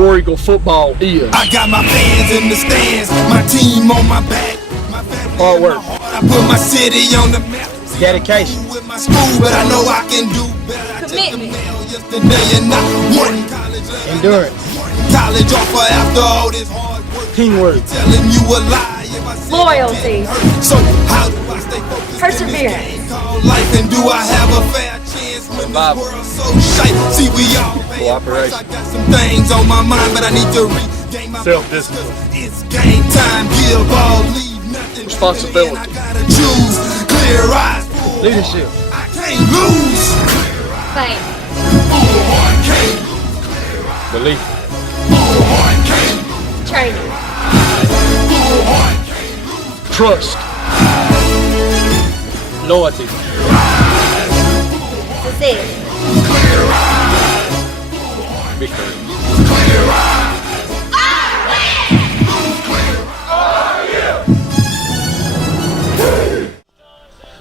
War Eagle football is. I got my fans in the stands, my team on my back. Hard work. I put my city on the map. Dedication. With my school, but I know I can do better. Commitment. Yesterday and not one college. Endurance. College offer after all this hard work. Teamwork. Telling you a lie. If I say Loyalty. so how do I stay focused? Perseverance. Life, and do I have a fair chance when this world's so shite? See, we all pay a price. I got some things on my mind, but I need to regain my Self-discipline. It's game time. Give all, leave nothing. Responsibility. I gotta choose. Clear eyes. Leadership. I can't lose. Faith. Belief. Training. Trust. Loyalty. Success. Victory.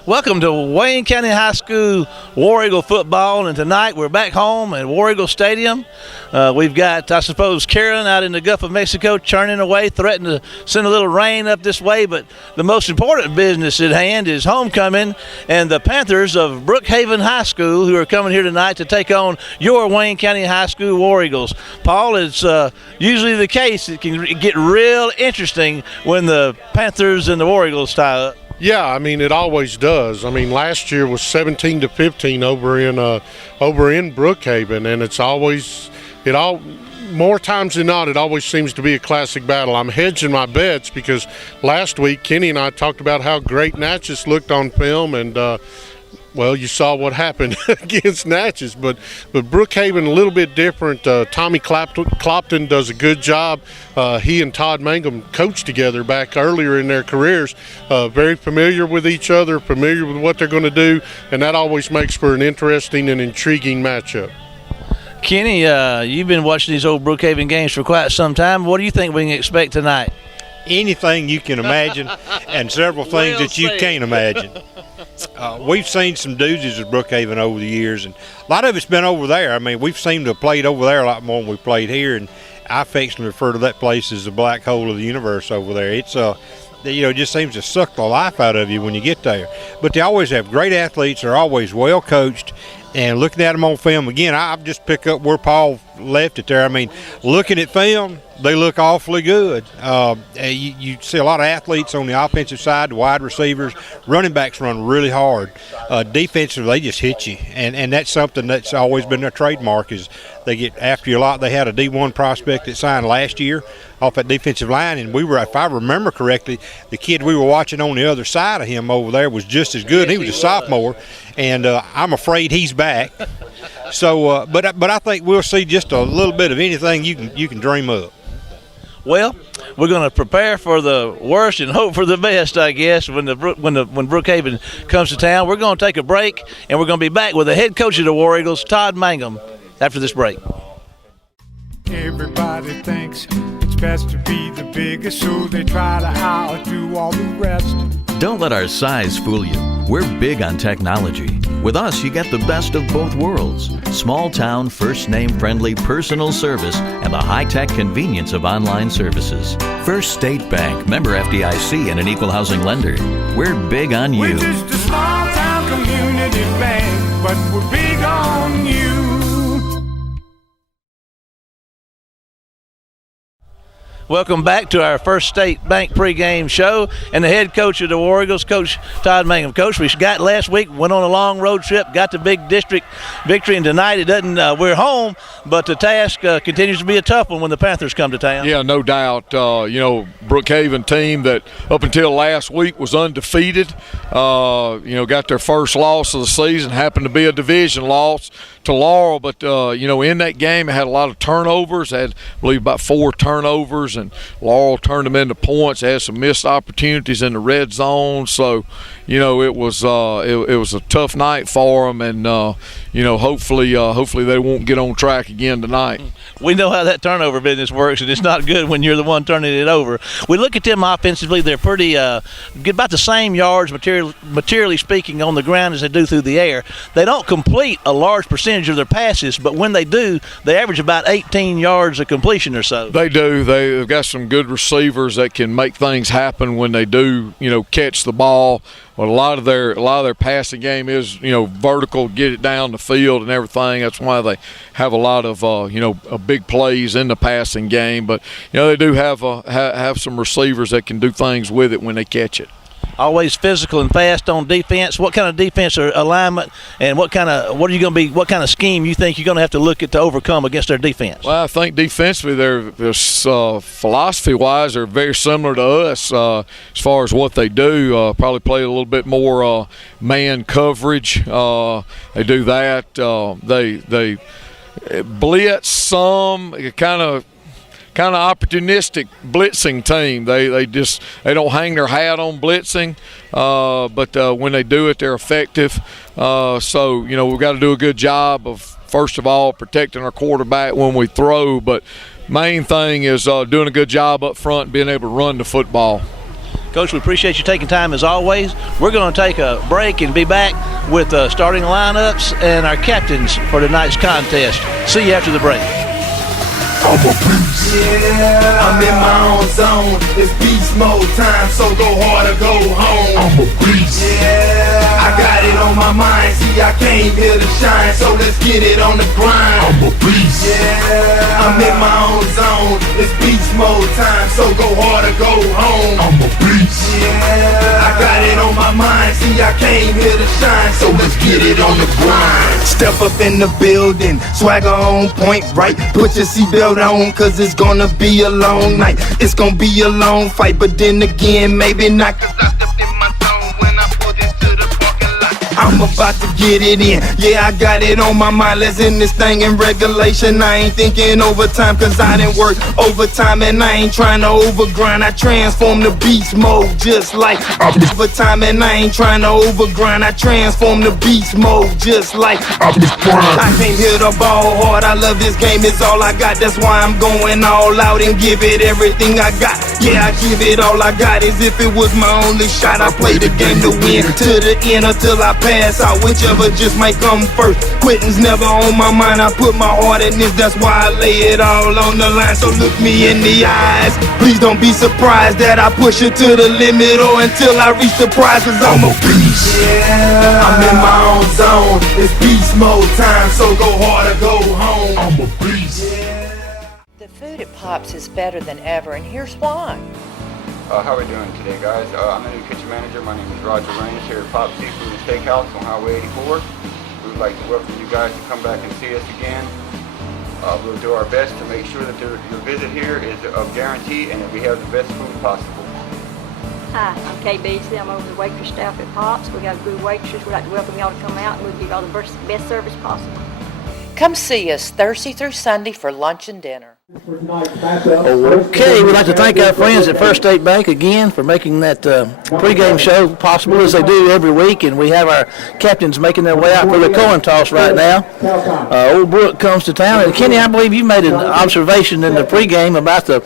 Welcome to Wayne County High School War Eagle football, and tonight we're back home at War Eagle Stadium. We've got, I suppose, Karen out in the Gulf of Mexico churning away, threatening to send a little rain up this way, but the most important business at hand is homecoming and the Panthers of Brook Haven High School, who are coming here tonight to take on your Wayne County High School War Eagles. Paul, it's usually the case. It can get real interesting when the Panthers and the War Eagles tie up. Yeah, I mean, it always does. I mean, last year was 17-15 over in Brookhaven, and it's always more times than not, it always seems to be a classic battle. I'm hedging my bets because last week Kenny and I talked about how great Natchez looked on film, and well, you saw what happened against Natchez, but Brookhaven a little bit different. Tommy Clopton does a good job. He and Todd Mangum coached together back earlier in their careers. Very familiar with each other, familiar with what they're going to do, and that always makes for an interesting and intriguing matchup. Kenny, you've been watching these old Brookhaven games for quite some time. What do you think we can expect tonight? Anything you can imagine, and several things that you can't imagine. We've seen some doozies with Brookhaven over the years, and a lot of it's been over there. I mean, we've seemed to have played over there a lot more than we played here, and I affectionately refer to that place as the black hole of the universe over there. It's it just seems to suck the life out of you when you get there. But they always have great athletes. They're always well coached. And looking at them on film, again, I've just picked up where Paul left it there. I mean, looking at film, they look awfully good. You see a lot of athletes on the offensive side, the wide receivers. Running backs run really hard. Defensively, they just hit you. And that's something that's always been their trademark is they get after you a lot. They had a D1 prospect that signed last year off that defensive line, and we were, if I remember correctly, the kid we were watching on the other side of him over there was just as good. He was a sophomore, and I'm afraid he's back. So, but I think we'll see just a little bit of anything you can dream up. Well, we're going to prepare for the worst and hope for the best, I guess, when Brookhaven comes to town. We're going to take a break, and we're going to be back with the head coach of the War Eagles, Todd Mangum, after this break. Everybody thinks it's best to be the biggest, so they try to outdo all the rest. Don't let our size fool you. We're big on technology. With us, you get the best of both worlds. Small town, first name friendly personal service and the high-tech convenience of online services. First State Bank, member FDIC and an equal housing lender. We're big on you. We're just a small town community bank, but we're big on you. Welcome back to our First State Bank pregame show, and the head coach of the War Eagles, Coach Todd Mangum. Coach, we got last week, went on a long road trip, got the big district victory, and tonight it doesn't. We're home, but the task continues to be a tough one when the Panthers come to town. Yeah, no doubt. Brookhaven team that up until last week was undefeated. Got their first loss of the season. Happened to be a division loss to Laurel, but in that game it had a lot of turnovers. Had, I believe, about 4 turnovers. and Laurel turned them into points. They had some missed opportunities in the red zone. So, it was a tough night for them, and hopefully they won't get on track again tonight. We know how that turnover business works, and it's not good when you're the one turning it over. We look at them offensively; they're pretty get about the same yards, materially speaking, on the ground as they do through the air. They don't complete a large percentage of their passes, but when they do, they average about 18 yards of completion or so. They do. They've got some good receivers that can make things happen when they do, catch the ball. Well, a lot of their passing game is, vertical, get it down the field and everything. That's why they have a lot of, big plays in the passing game. But, they do have some receivers that can do things with it when they catch it. Always physical and fast on defense. What kind of defense or alignment, and what kind of scheme you think you're going to have to look at to overcome against their defense? Well, I think defensively, their philosophy-wise, they're very similar to us as far as what they do. Probably play a little bit more man coverage. They do that. They blitz some, kind of opportunistic blitzing team. They don't hang their hat on blitzing, but when they do it, they're effective. So we've got to do a good job of, first of all, protecting our quarterback when we throw, but main thing is doing a good job up front and being able to run the football. Coach, we appreciate you taking time as always. We're going to take a break and be back with starting lineups and our captains for tonight's contest. See you after the break. I'm a beast. Yeah, I'm in my own zone. It's beast mode time, so go hard or go home. I'm a beast. Yeah, I got it on my mind. See, I came here to shine, so let's get it on the grind. I'm a beast. Yeah, I'm in my own zone. It's beast mode time, so go hard or go home. I'm a beast. Yeah, I got it on my mind. See, I came here to shine, so let's get it on the grind. Step up in the building, swagger on point, right? Put your seatbelt on, cause it's gonna be a long night. It's gonna be a long fight, but then again, maybe not, cause I stepped in my zone when I pulled into the parking lot. I'm about to get it in, yeah, I got it on my mind. Let's end this thing in regulation. I ain't thinking overtime, cause I didn't work overtime, and I ain't trying to overgrind. I transform the beast mode just like overtime, and I ain't trying to overgrind. I transform the beast mode just like I came here to ball hard. I love this game, it's all I got. That's why I'm going all out and give it everything I got. Yeah, I give it all I got, as if it was my only shot. I play the game to win, to the end until I pass out, whichever just might come first. Quitting's never on my mind. I put my heart in this, that's why I lay it all on the line. So look me in the eyes, please don't be surprised that I push it to the limit or until I reach the prize, cause I'm a beast. Yeah, I'm in my own zone. It's beast mode time, so go hard or go home. I'm a beast. The food at Pops is better than ever, and here's why. How are we doing today, guys? I'm the new kitchen manager. My name is Roger Raines here at Pops Seafood and Steakhouse on Highway 84. We would like to welcome you guys to come back and see us again. We'll do our best to make sure that your visit here is a guarantee and that we have the best food possible. Hi, I'm Kay Beasley. I'm over the waitress staff at Pops. We got a good waitress. We'd like to welcome y'all to come out, and we'll give y'all the best service possible. Come see us Thursday through Sunday for lunch and dinner. Okay, we'd like to thank our friends at First State Bank again for making that pregame show possible, as they do every week, and we have our captains making their way out for the coin toss right now. Old Brook comes to town, and Kenny, I believe you made an observation in the pregame about the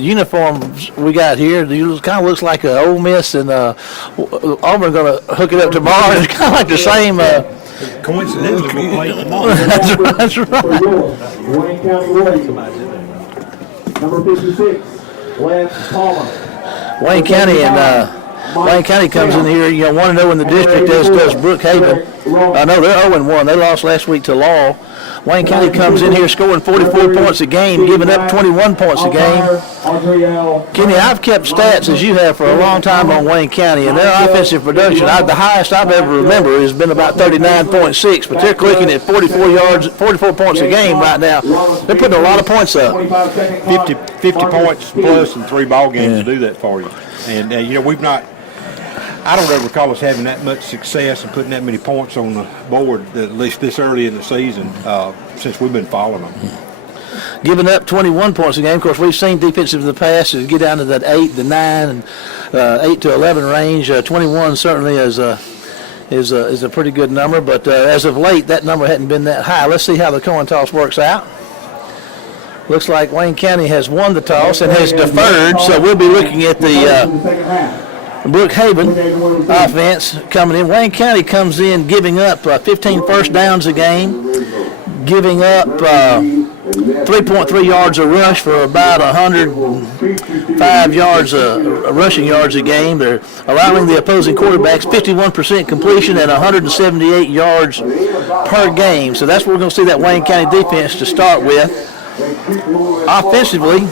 uniforms we got here. It kind of looks like Ole Miss and Auburn going to hook it up tomorrow. It's kind of like the same. Coincidentally, we'll play tomorrow. That's right. Wayne County Warriors. Number 56, Lance Palmer. Wayne County and Wayne County comes in here, want to know when the district does Brook Haven. I know they're 0-1. They lost last week to Laurel. Wayne County comes in here scoring 44 points a game, giving up 21 points a game. Kenny, I've kept stats, as you have, for a long time on Wayne County, and their offensive production, the highest I've ever remembered, has been about 39.6, but they're clicking at 44 points a game right now. They're putting a lot of points up. 50 points plus in 3 ball games to do that for you. And, we've not, I don't ever recall us having that much success and putting that many points on the board, at least this early in the season, since we've been following them. giving up 21 points a game. Of course, we've seen defensive in the past is get down to that 8 to 9 and 8 to 11 range. 21 certainly is a pretty good number, but as of late, that number hadn't been that high. Let's see how the coin toss works out. Looks like Wayne County has won the toss and has deferred, so we'll be looking at the Brook Haven offense coming in. Wayne County comes in giving up 15 first downs a game, giving up 3.3 yards a rush for about 105 yards rushing yards a game. They're allowing the opposing quarterbacks 51% completion and 178 yards per game. So that's where we're going to see that Wayne County defense to start with. Offensively,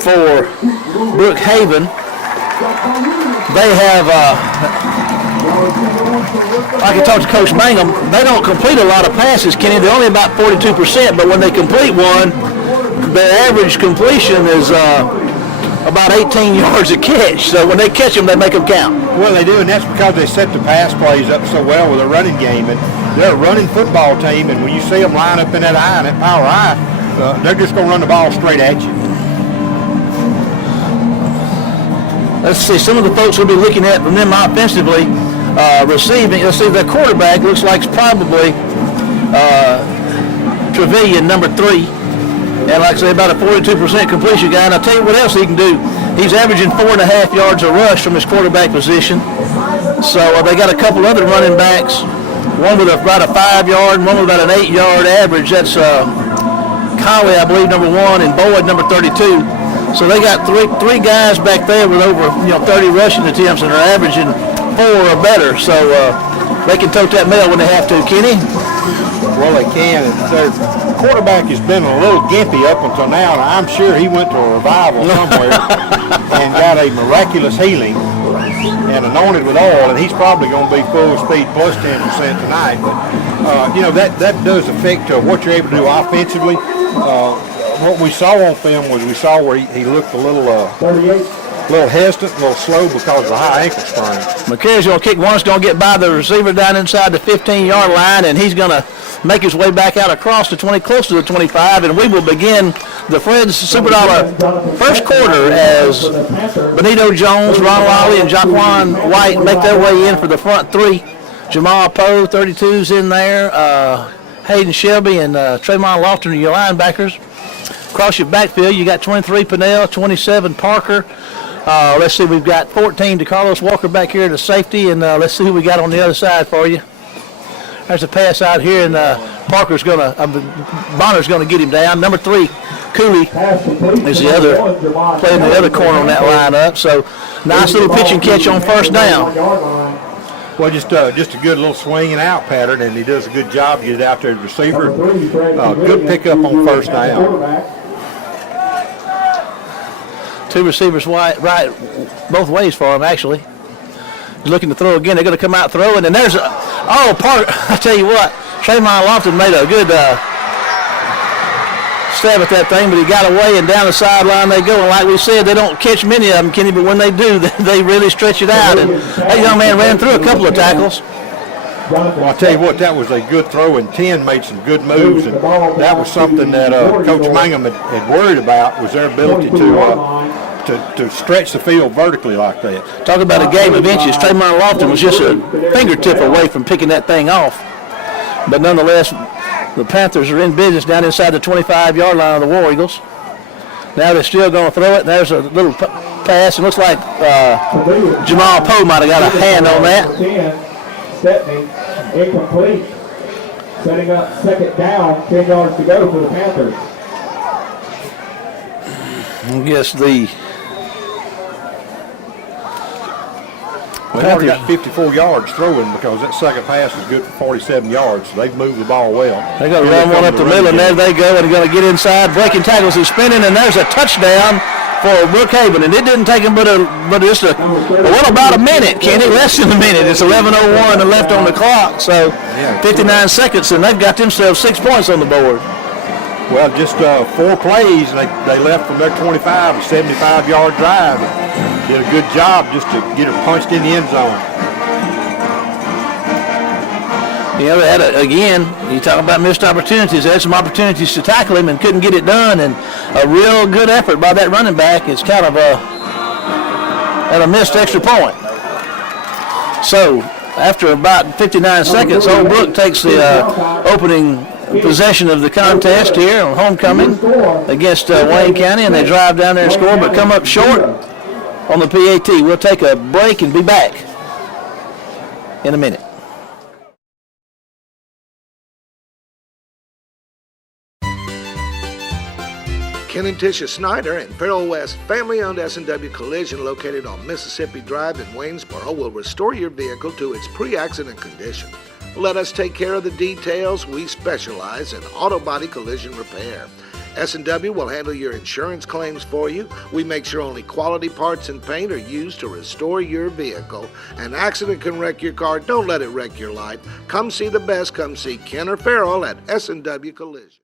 for Brook Haven, they have, I can talk to Coach Mangum, they don't complete a lot of passes, Kenny. They're only about 42%, but when they complete one, their average completion is about 18 yards a catch. So when they catch them, they make them count. Well, they do, and that's because they set the pass plays up so well with a running game. And they're a running football team, and when you see them line up in that eye, that power eye, they're just going to run the ball straight at you. Let's see, some of the folks we'll be looking at from them offensively, receiving. Let's see, their quarterback looks like it's probably Trevelyan, number 3. And like I say, about a 42% completion guy. And I'll tell you what else he can do. He's averaging 4.5 yards a rush from his quarterback position. So they got a couple other running backs, one with about a 5-yard, one with about an 8-yard average. That's Colley, I believe, number 1, and Boyd, number 32. So they got three guys back there with over 30 rushing attempts and are averaging 4 or better. So they can tote that mail when they have to. Kenny? Well, they can. Their quarterback has been a little gimpy up until now, and I'm sure he went to a revival somewhere and got a miraculous healing and anointed with oil, and he's probably going to be full speed plus 10% tonight. But, that does affect what you're able to do offensively. What we saw on film was we saw where he looked a little hesitant, a little slow because of the high ankle sprain. McCare's going to kick one. It's going to get by the receiver down inside the 15-yard line, and he's going to make his way back out across the 20, close to the 25, and we will begin the Fred's Super Dollar first quarter as Benito Jones, Ron Lawley, and Jaquan White make their way in for the front 3. Jamal Poe, 32's in there. Hayden Shelby and Tremont Lofton are your linebackers. Across your backfield, you got 23 Pinnell, 27 Parker. Let's see, we've got 14 DeCarlos Walker back here to safety, and let's see who we got on the other side for you. There's a pass out here, and Bonner's going to get him down. Number 3, Cooley is the other, playing the other corner on that lineup. So nice little pitch and catch on first down. Well, just a good little swing and out pattern, and he does a good job to get it out there to the receiver. Good pickup on first down. 2 receivers right both ways for him, actually. He's looking to throw again. They're going to come out throwing, and there's Parker. I tell you what, Tremont Lofton made a good stab at that thing, but he got away, and down the sideline they go. And like we said, they don't catch many of them, Kenny, but when they do, they really stretch it out. And that young man ran through a couple of tackles. Well, I'll tell you what, that was a good throw, and 10 made some good moves, and that was something that Coach Mangum had worried about, was their ability to stretch the field vertically like that. Talk about a game of inches. Tremont Lofton was just a fingertip away from picking that thing off. But nonetheless, the Panthers are in business down inside the 25-yard line of the War Eagles. Now they're still going to throw it. There's a little pass. It looks like Jamal Poe might have got a hand on that. Stepney, incomplete. Setting up second down, 10 yards to go for the Panthers. I guess the They've already got 54 yards throwing because that second pass is good for 47 yards. So they've moved the ball well. They're going to run one up the middle, and there they go, and they're going to get inside, breaking tackles and spinning, and there's a touchdown for Brook Haven, and it didn't take them about a minute, Kenny, less than a minute. It's 11:01 and left on the clock, so 59 seconds, and they've got themselves 6 points on the board. Well, just 4 plays, and they left from their 25, a 75-yard drive. Did a good job just to get it punched in the end zone. You know, they had again, you talk about missed opportunities. They had some opportunities to tackle him and couldn't get it done. And a real good effort by that running back is kind of a missed extra point. So after about 59 seconds, Old Brook takes the opening possession of the contest here on homecoming against Wayne County, and they drive down there and score, but come up short on the PAT. We'll take a break and be back in a minute. Ken and Tisha Snyder and Farrell West family-owned S&W Collision located on Mississippi Drive in Waynesboro will restore your vehicle to its pre-accident condition. Let us take care of the details. We specialize in auto body collision repair. S&W will handle your insurance claims for you. We make sure only quality parts and paint are used to restore your vehicle. An accident can wreck your car. Don't let it wreck your life. Come see the best. Come see Ken or Farrell at S&W Collision.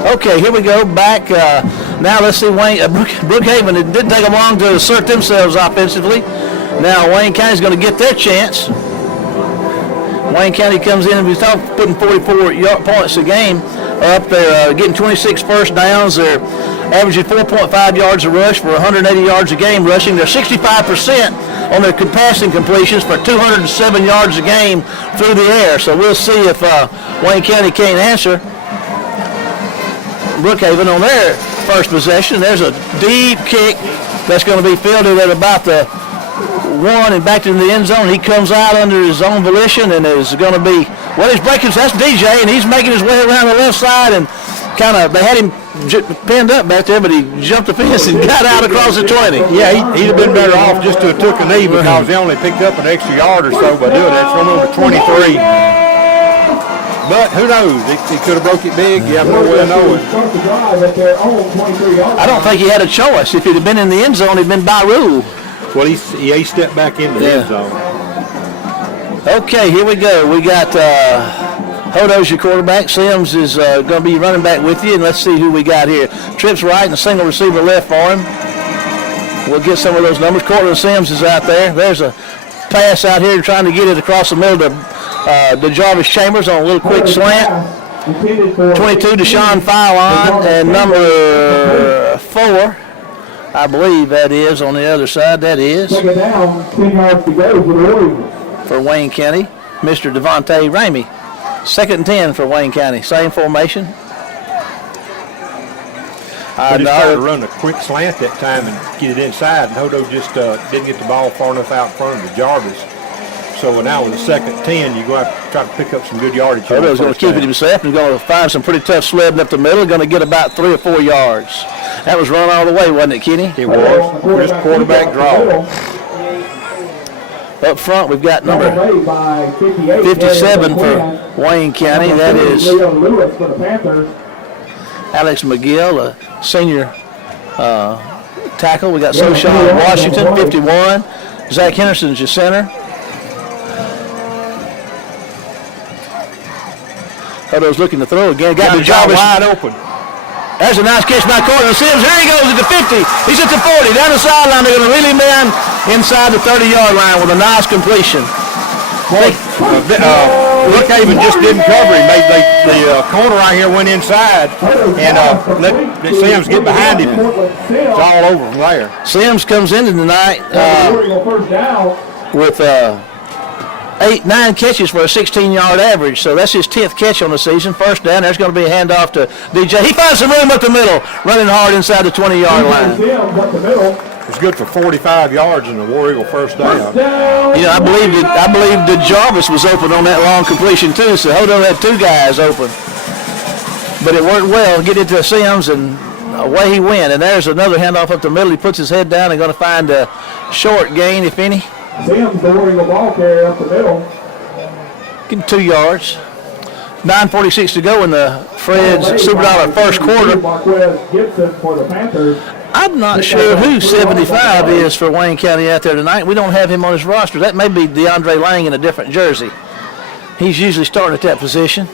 Okay, here we go. Back now. Let's see Brookhaven. It didn't take them long to assert themselves offensively. Now Wayne County's going to get their chance. Wayne County comes in and we talk putting 44 points a game up. They're getting 26 first downs. They're averaging 4.5 yards a rush for 180 yards a game rushing. They're 65% on their passing completions for 207 yards a game through the air. So we'll see if Wayne County can't answer Brookhaven on their first possession. There's a deep kick that's going to be fielded at about the 1 and back to the end zone. He comes out under his own volition and is going to be, well, he's breaking, that's DJ, and he's making his way around the left side and kind of, they had him pinned up back there, but he jumped the fence and got out across the 20. Yeah, he'd have been better off just to have took a knee because they only picked up an extra yard or so by doing that. It's from number 23. But who knows? He could have broke it big. You have no way of knowing. I don't think he had a choice. If he'd have been in the end zone, he'd been by rule. Well, he stepped back into the end zone. Okay, here we go. We got Hodo's your quarterback. Sims is going to be running back with you, and let's see who we got here. Trips right and a single receiver left for him. We'll get some of those numbers. Cortland Sims is out there. There's a pass out here trying to get it across the middle to Jarvis Chambers on a little quick slant. 22 Deshaun Filon and number 4. I believe that is on the other side. That is. Second down, 10 yards to go for the Warriors. For Wayne County, Mr. Devontae Ramey. 2nd and 10 for Wayne County. Same formation. I just tried to run a quick slant that time and get it inside, and Hodo just didn't get the ball far enough out in front of the Jarvis. So now with the 2nd 10, you're going to have to try to pick up some good yardage. Hodo's going to keep it himself and going to find some pretty tough sledding up the middle. Going to get about 3 or 4 yards. That was run all the way, wasn't it, Kenny? It was. Just quarterback draw. Up front, we've got number 57 for Wayne County. That is Alex McGill, a senior tackle. We got Soshawn Washington, 51. Zach Henderson's your center. Hodo's looking to throw again. Got the Jarvis wide open. There's a nice catch by Cortland Sims. Here he goes at the 50. He's at the 40. Down the sideline. They're going to reel him in inside the 30-yard line with a nice completion. Brookhaven just didn't cover him. The corner right here went inside and let Sims get behind him. It's all over from there. Sims comes into tonight with 9 catches for a 16-yard average, so that's his 10th catch on the season. First down, there's going to be a handoff to DJ. He finds some room up the middle, running hard inside the 20-yard line. It's good for 45 yards in the War Eagle first down. You know, I believe the Jarvis was open on that long completion too, so Hodo had 2 guys open. But it worked well. Get it to Sims, and away he went. And there's another handoff up the middle. He puts his head down and going to find a short gain, if any. Sims, the War Eagle ball carrier up the middle. Getting 2 yards. 9:46 to go in the Fred's Super Dollar first quarter. Gibson for the Panthers. I'm not sure who 75 is for Wayne County out there tonight. We don't have him on his roster. That may be DeAndre Lang in a different jersey. He's usually starting at that position.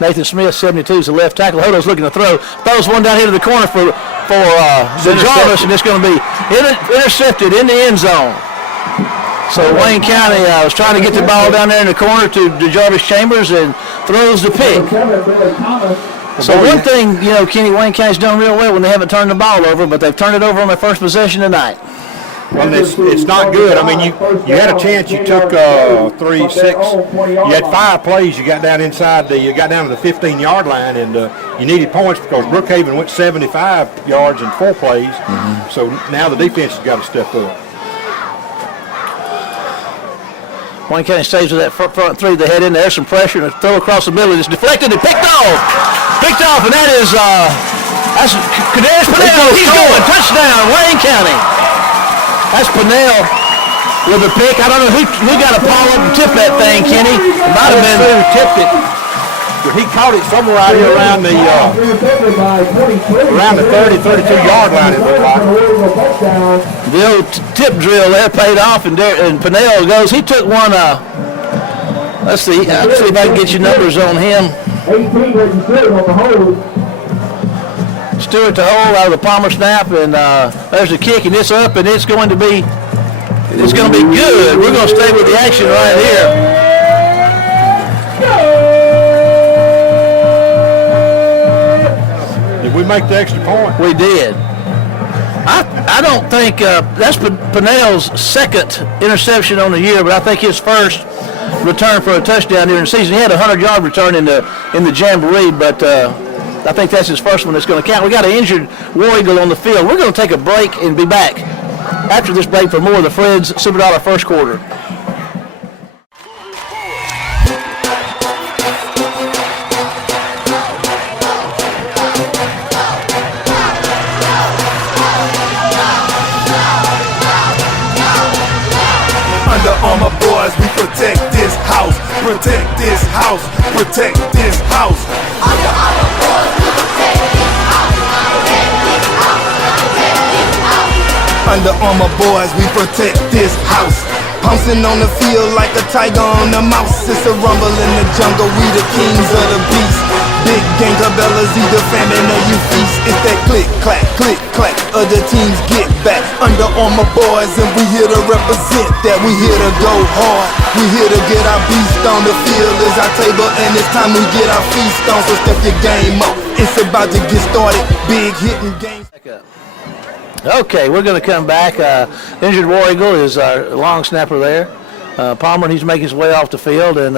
Nathan Smith, 72, is the left tackle. Hodo's looking to throw. Throws one down here to the corner for Jarvis, and it's going to be intercepted in the end zone. So Wayne County was trying to get the ball down there in the corner to Jarvis Chambers and throws the pick. So one thing, Kenny, Wayne County's done real well when they haven't turned the ball over, but they've turned it over on their first possession tonight. Well, it's not good. I mean, you had a chance. You took 3, 6. You had 5 plays. You got down inside. You got down to the 15-yard line, and you needed points because Brookhaven went 75 yards in 4 plays. Mm-hmm. So now the defense has got to step up. Wayne County stays with that front 3. They head in there. Some pressure and a throw across the middle. It's deflected and picked off, and that is that's Kadarius Pennell. He's going touchdown, Wayne County. That's Pennell with a pick. I don't know who got a ball up and tipped that thing, Kenny. It might have been who tipped it. He caught it somewhere out here around the 30, 32-yard line, it looked like. The old tip drill there paid off, and Pennell goes. He took one. Let's see. I'll see if I can get you numbers on him. 18 registered on the hold. Stewart to hold out of the Palmer snap, and there's the kick, and it's up, and it's going to be good. We're going to stay with the action right here. Did we make the extra point? We did. I don't think that's Pennell's second interception on the year, but I think his first return for a touchdown during the season. He had a 100-yard return in the Jamboree, but I think that's his first one that's going to count. We got an injured War Eagle on the field. We're going to take a break and be back after this break for more of the Fred's $1 first quarter. Under Armour boys, we protect this house, protect this house, protect this house. Under Armour boys, we protect this house, protect this house, protect this house. Under Armour boys, we protect this house. Pouncing on the field like a tiger on a mouse. It's a rumble in the jungle, we the kings of the beast. Big gang Cabela's either famine or you feast. It's that click, clack, other teams get back. Under Armour boys, and we here to represent that. We here to go hard, we here to get our beast on. The field is our table, and it's time we get our feast on. So step your game up, it's about to get started. Big hitting game. Okay, we're going to come back. Injured War Eagle is our long snapper there. Palmer, he's making his way off the field, and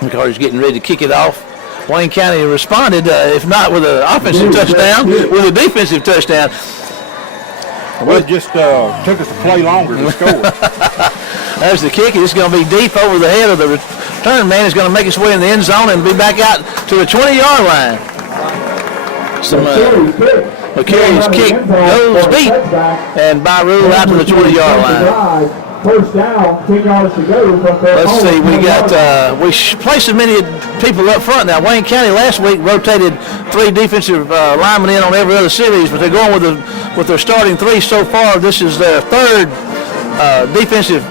he's getting ready to kick it off. Wayne County responded, if not with an offensive touchdown, with a defensive touchdown. Well, it just took us a play longer to score. There's the kick. It's going to be deep over the head of the return man. He's going to make his way in the end zone and be back out to the 20-yard line. McCary's kick goes deep, and by rule out to the 20-yard line. First down, 10 yards to go. Let's see, we placed so many people up front now. Wayne County last week rotated 3 defensive linemen in on every other series, but they're going with their starting 3 so far. This is their 3rd defensive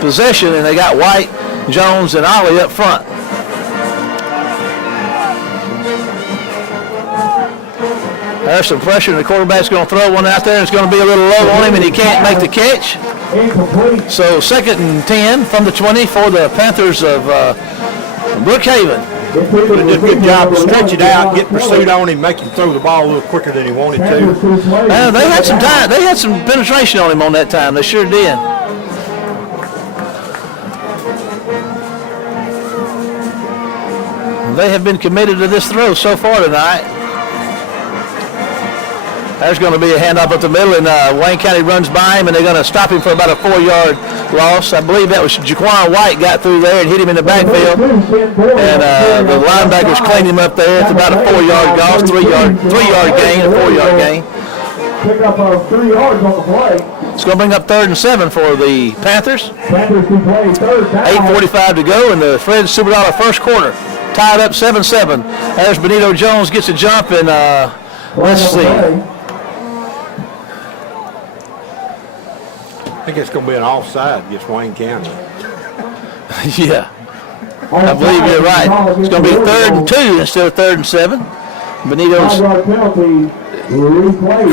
possession, and they got White, Jones, and Ollie up front. There's some pressure, and the quarterback's going to throw one out there, and it's going to be a little low on him, and he can't make the catch. So 2nd and 10 from the 20 for the Panthers of Brookhaven. They did a good job to stretch it out, get pursuit on him, make him throw the ball a little quicker than he wanted to. They had some time. They had some penetration on him on that time. They sure did. They have been committed to this throw so far tonight. There's going to be a handoff up the middle, and Wayne County runs by him, and they're going to stop him for about a 4-yard loss. I believe that was Jaquan White got through there and hit him in the backfield, and the linebackers cleaned him up there. It's about a 4-yard loss, 3-yard gain, a 4-yard gain. Pick up 3 yards on the play. It's going to bring up 3rd and 7 for the Panthers. Panthers can play 3rd down. 8:45 to go in the Fred's $1 first quarter. Tied up 7-7. There's Benito Jones gets a jump, and let's see. I think it's going to be an offside against Wayne County. Yeah. I believe you're right. It's going to be 3rd and 2 instead of 3rd and 7. Benito's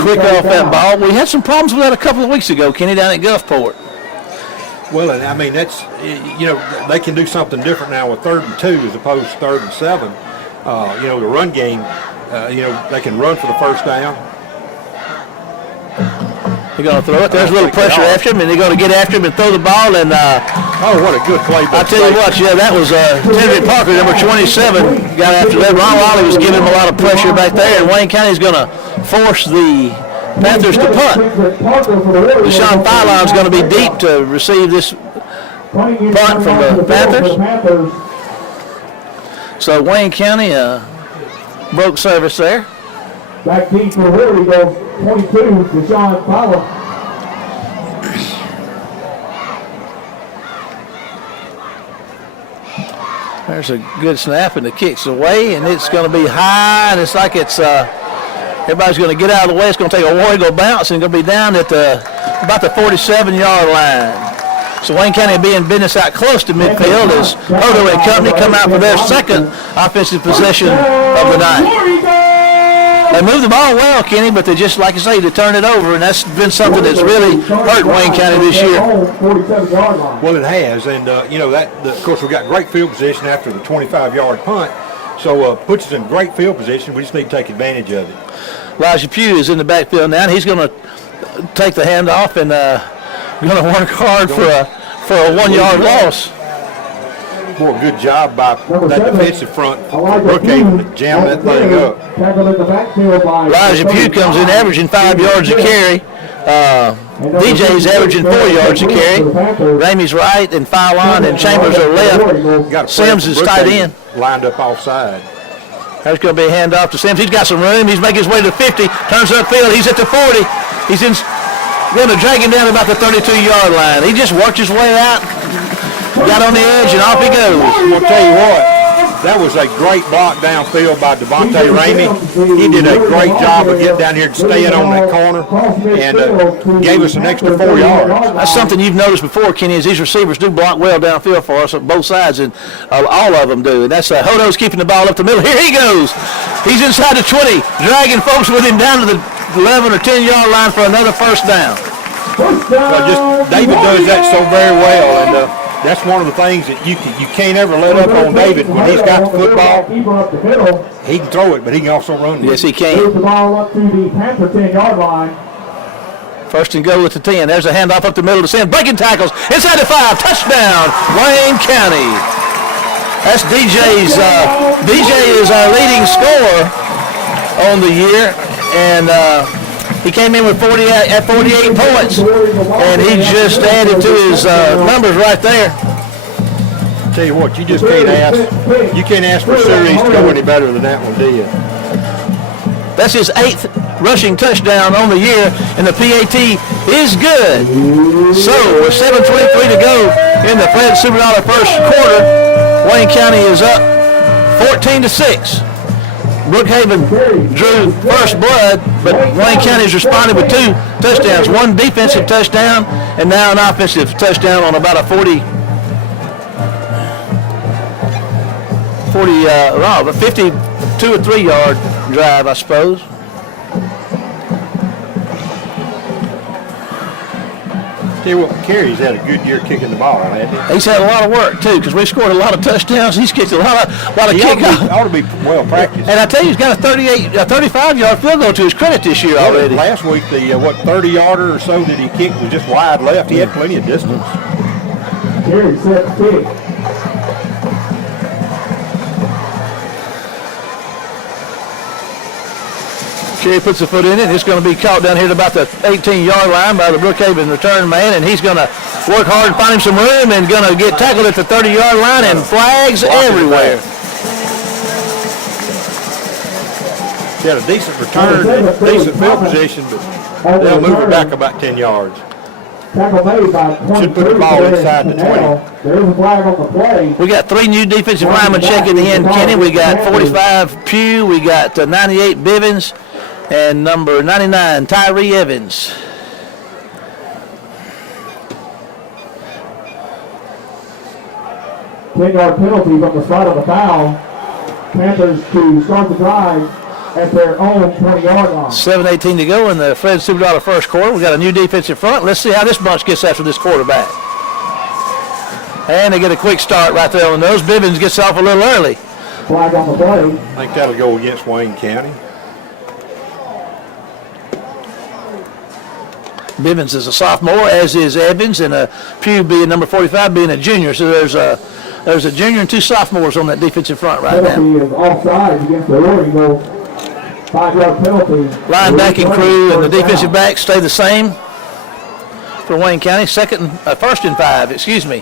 quick off that ball. We had some problems with that a couple of weeks ago, Kenny, down at Gulfport. Well, and I mean, that's, they can do something different now with 3rd and 2 as opposed to 3rd and 7. The run game, they can run for the first down. They're going to throw it. There's a little pressure after him, and they're going to get after him and throw the ball. And what a good play! I tell you what, that was Tedrick Parker, number 27, got after that. Ron Wiley was giving him a lot of pressure back there, and Wayne County's going to force the Panthers to punt. Deshaun Philon's going to be deep to receive this punt from the Panthers. So Wayne County broke service there. Back deep for here he goes, 22, Deshaun Philon. There's a good snap, and the kick's away, and it's going to be high, and it's like it's everybody's going to get out of the way. It's going to take a War Eagle bounce, and going to be down at about the 47-yard line. So Wayne County will be in business out close to midfield as Hodo and company come out for their second offensive possession of the night. They moved the ball well, Kenny, but they just, like I say, to turn it over, and that's been something that's really hurt Wayne County this year. Well, it has, and of course, we got great field position after the 25-yard punt, so puts us in great field position. We just need to take advantage of it. Elijah Pugh is in the backfield now, and he's going to take the handoff and going to work hard for a 1-yard loss. Boy, good job by that defensive front for Brookhaven to jam that thing up. Elijah Pugh comes in averaging 5 yards a carry. DJ's averaging 4 yards a carry. Ramey's right, and Philon and Chambers are left. Sims is tight end. Lined up offside. There's going to be a handoff to Sims. He's got some room. He's making his way to the 50. Turns upfield. He's at the 40. He's going to drag him down about the 32-yard line. He just worked his way out. Got on the edge, and off he goes. I'm going to tell you what, that was a great block downfield by Devontae Ramey. He did a great job of getting down here and staying on that corner and gave us an extra 4 yards. That's something you've noticed before, Kenny, is these receivers do block well downfield for us on both sides, and all of them do. And that's Hodo's keeping the ball up the middle. Here he goes. He's inside the 20, dragging folks with him down to the 11 or 10-yard line for another first down. David does that so very well, and that's one of the things that you can't ever let up on David. When he's got the football, he can throw it, but he can also run it. Yes, he can. The ball up to the Panther 10-yard line. First and goal at the 10. There's a handoff up the middle to Sam. Breaking tackles inside the 5. Touchdown, Wayne County. That's DJ's. DJ is our leading scorer on the year, and he came in with 48 points, and he just added to his numbers right there. Tell you what, you just can't ask for series to go any better than that one, do you? That's his 8th rushing touchdown on the year, and the PAT is good. So with 7:23 to go in the Fred Superdollar first quarter, Wayne County is up 14-6. Brookhaven drew first blood, but Wayne County's responded with 2 touchdowns, 1 defensive touchdown, and now an offensive touchdown on about a 52 or 3-yard drive, I suppose. Tell you what, Carey's had a good year kicking the ball, hasn't he? He's had a lot of work too, because we've scored a lot of touchdowns. He's kicked a lot of kickoffs. He ought to be well practiced. And I tell you, he's got a 35-yard field goal to his credit this year already. Last week, the 30-yarder or so that he kicked was just wide left. He had plenty of distance. Carey set kick. Carey puts a foot in it. It's going to be caught down here at about the 18-yard line by the Brookhaven return man, and he's going to work hard and find him some room and going to get tackled at the 30-yard line, and flags everywhere. He had a decent return, decent field position, but they'll move it back about 10 yards. Should put the ball inside the 20. There is a flag on the play. We got 3 new defensive linemen checking the end, Kenny. We got 45 Pugh, we got 98 Bivens, and number 99 Tyree Evans. 10-yard penalty from the start of the foul. Panthers to start the drive at their own 20-yard line. 7:18 to go in the Fred Superdollar first quarter. We got a new defensive front. Let's see how this bunch gets after this quarterback. And they get a quick start right there on the nose. Bivens gets off a little early. Flag on the play. I think that'll go against Wayne County. Bivens is a sophomore, as is Evans, and Pugh being number 45 being a junior. So there's a junior and 2 sophomores on that defensive front right now. Penalty is offside against the War Eagles. 5-yard penalty. Linebacking crew and the defensive backs stay the same for Wayne County. First and 5, excuse me,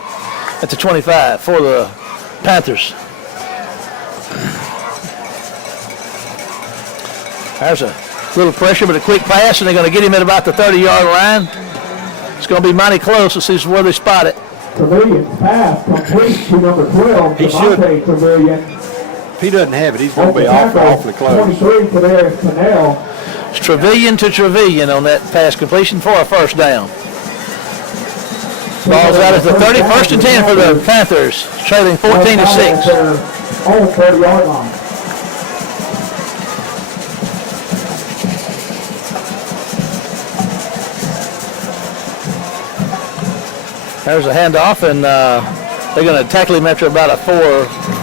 at the 25 for the Panthers. There's a little pressure, but a quick pass, and they're going to get him at about the 30-yard line. It's going to be mighty close. Let's see where they spot it. Trevelyan's pass complete to number 12. He should. Trevelyan. If he doesn't have it, he's going to be awfully close. 23 to there is Cannell. It's Trevelyan to Trevelyan on that pass completion for a first down. Ball's out at the 30, 1st and 10 for the Panthers, trailing 14-6. On 30-yard line. There's a handoff, and they're going to tackle him after about a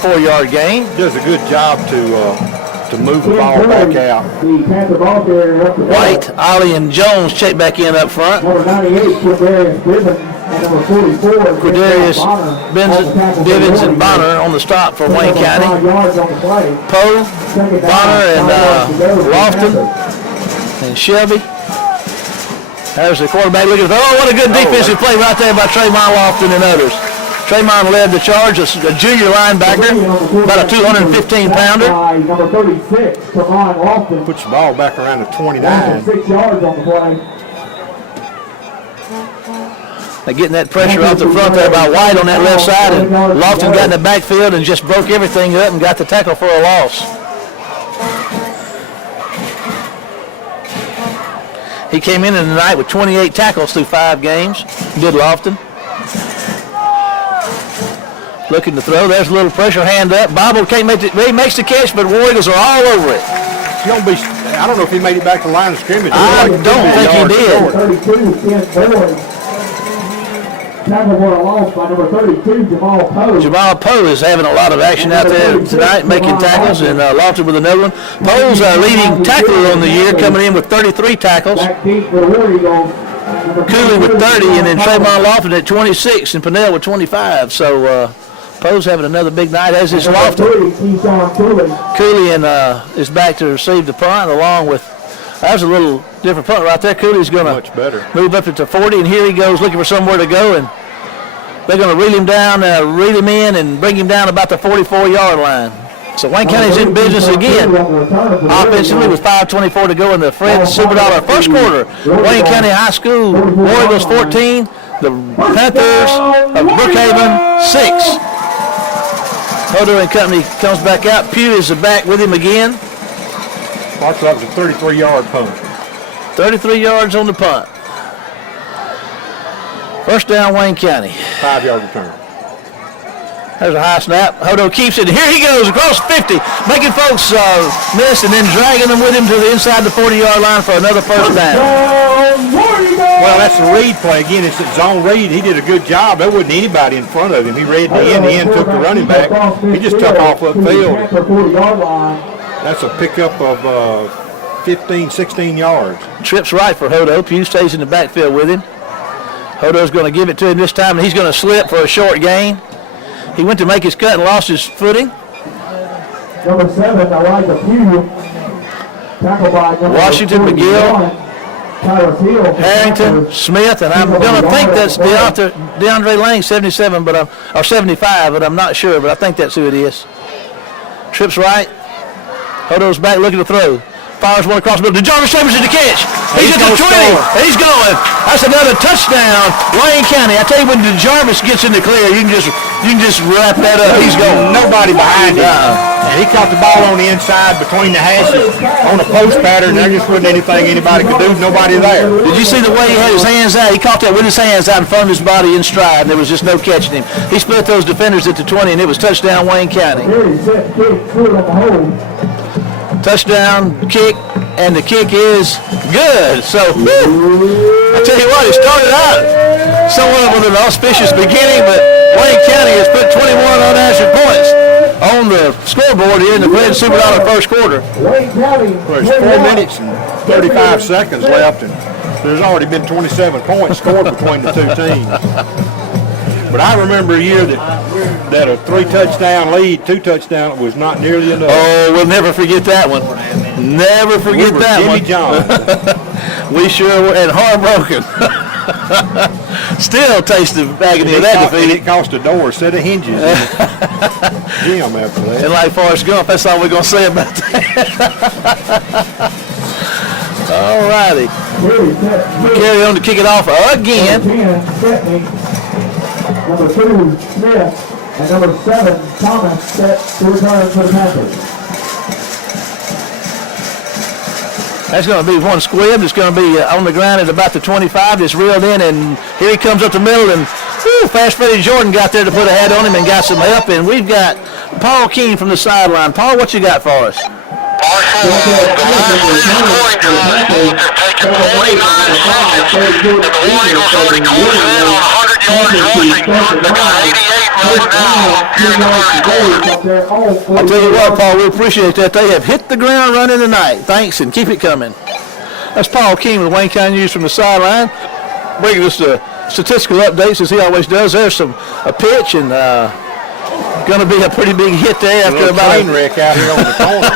four-yard gain. Does a good job to move the ball back out. The Panther ball carrier up the White, Ollie, and Jones check back in up front. Number 98, Quindarius Bivens, and number 44, Quindarius Bivens and Bonner on the stop for Wayne County. Poe, Bonner, and Lofton, and Shelby. There's the quarterback looking at what a good defensive play right there by Tremont Lofton and others. Tremont led the charge, a junior linebacker, about a 215-pounder. Number 36, Tremont Lofton. Puts the ball back around the 29. 6 yards on the play. They're getting that pressure off the front there by White on that left side, and Lofton got in the backfield and just broke everything up and got the tackle for a loss. He came in tonight with 28 tackles through 5 games. Did Lofton. Looking to throw. There's a little pressure, hand up. Bible can't make it. He makes the catch, but War Eagles are all over it. I don't know if he made it back to the line of scrimmage. I don't think he did. 32, 10 boys. Tackle for a loss by number 32, Jamal Poe. Jamal Poe is having a lot of action out there tonight, making tackles, and Lofton with another one. Poe's our leading tackler on the year, coming in with 33 tackles. Cooley with 30, and then Tremont Lofton at 26, and Pennell with 25. So Poe's having another big night, as is Lofton. Cooley is back to receive the punt, along with, that was a little different punt right there. Cooley's going to move up to 40, and here he goes looking for somewhere to go, and they're going to reel him down, reel him in, and bring him down about the 44-yard line. So Wayne County's in business again. Offensively with 5:24 to go in the Fred Superdollar first quarter. Wayne County High School, War Eagles 14, the Panthers of Brookhaven 6. Hodo and company comes back out. Pugh is back with him again. Watch, that was a 33-yard punt. 33 yards on the punt. First down, Wayne County. 5-yard return. There's a high snap. Hodo keeps it. Here he goes across 50, making folks miss and then dragging them with him to the inside the 40-yard line for another first down. Well, that's the read play. Again, it's a zone read. He did a good job. There wasn't anybody in front of him. He read the end took the running back. He just took off upfield. That's a pickup of 15, 16 yards. Trips right for Hodo. Pugh stays in the backfield with him. Hodo's going to give it to him this time, and he's going to slip for a short gain. He went to make his cut and lost his footing. Number 7, Elijah Pugh. Tackled by number Washington, McGill, Harrington, Smith, and I'm going to think that's DeAndre Lang, 77, or 75, but I'm not sure, but I think that's who it is. Trips right. Hodo's back looking to throw. Fires one across the middle. DeJarvis Chambers in the catch. He's at the 20. He's going. That's another touchdown, Wayne County. I tell you, when DeJarvis gets in the clear, you can just wrap that up. He's going. Nobody behind him. And he caught the ball on the inside between the hashes on a post pattern. There just wasn't anything anybody could do. Nobody there. Did you see the way he had his hands out? He caught that with his hands out in front of his body in stride, and there was just no catching him. He split those defenders at the 20, and it was touchdown Wayne County. Touchdown kick, and the kick is good. So, I tell you what, it started out somewhat with an auspicious beginning, but Wayne County has put 21 unanswered points on the scoreboard here in the Fred Super Dollar first quarter. Well, there's 4 minutes and 35 seconds left, and there's already been 27 points scored between the two teams. But I remember a year that a 3-touchdown lead, 2-touchdown was not nearly enough. Oh, we'll never forget that one. Never forget that Jimmy one. John. We sure were, and heartbroken. Still taste the agony of that defeat. It cost a door, a set of hinges. Jim after that. And like Forrest Gump, that's all we're going to say about that. All righty. We carry on to kick it off again. Number 2, Smith, and number 7, Thomas, set to return for the Panthers. That's going to be one squib. It's going to be on the ground at about the 25. It's reeled in, and here he comes up the middle, and Fast Freddie Jordan got there to put a head on him and got some help. And we've got Paul Keene from the sideline. Paul, what you got for us? I'll tell you what, Paul, we appreciate that. They have hit the ground running tonight. Thanks, and keep it coming. That's Paul Keene with Wayne County News from the sideline, bringing us the statistical updates as he always does. There's a pitch, and going to be a pretty big hit there after about a train wreck out here on the corner.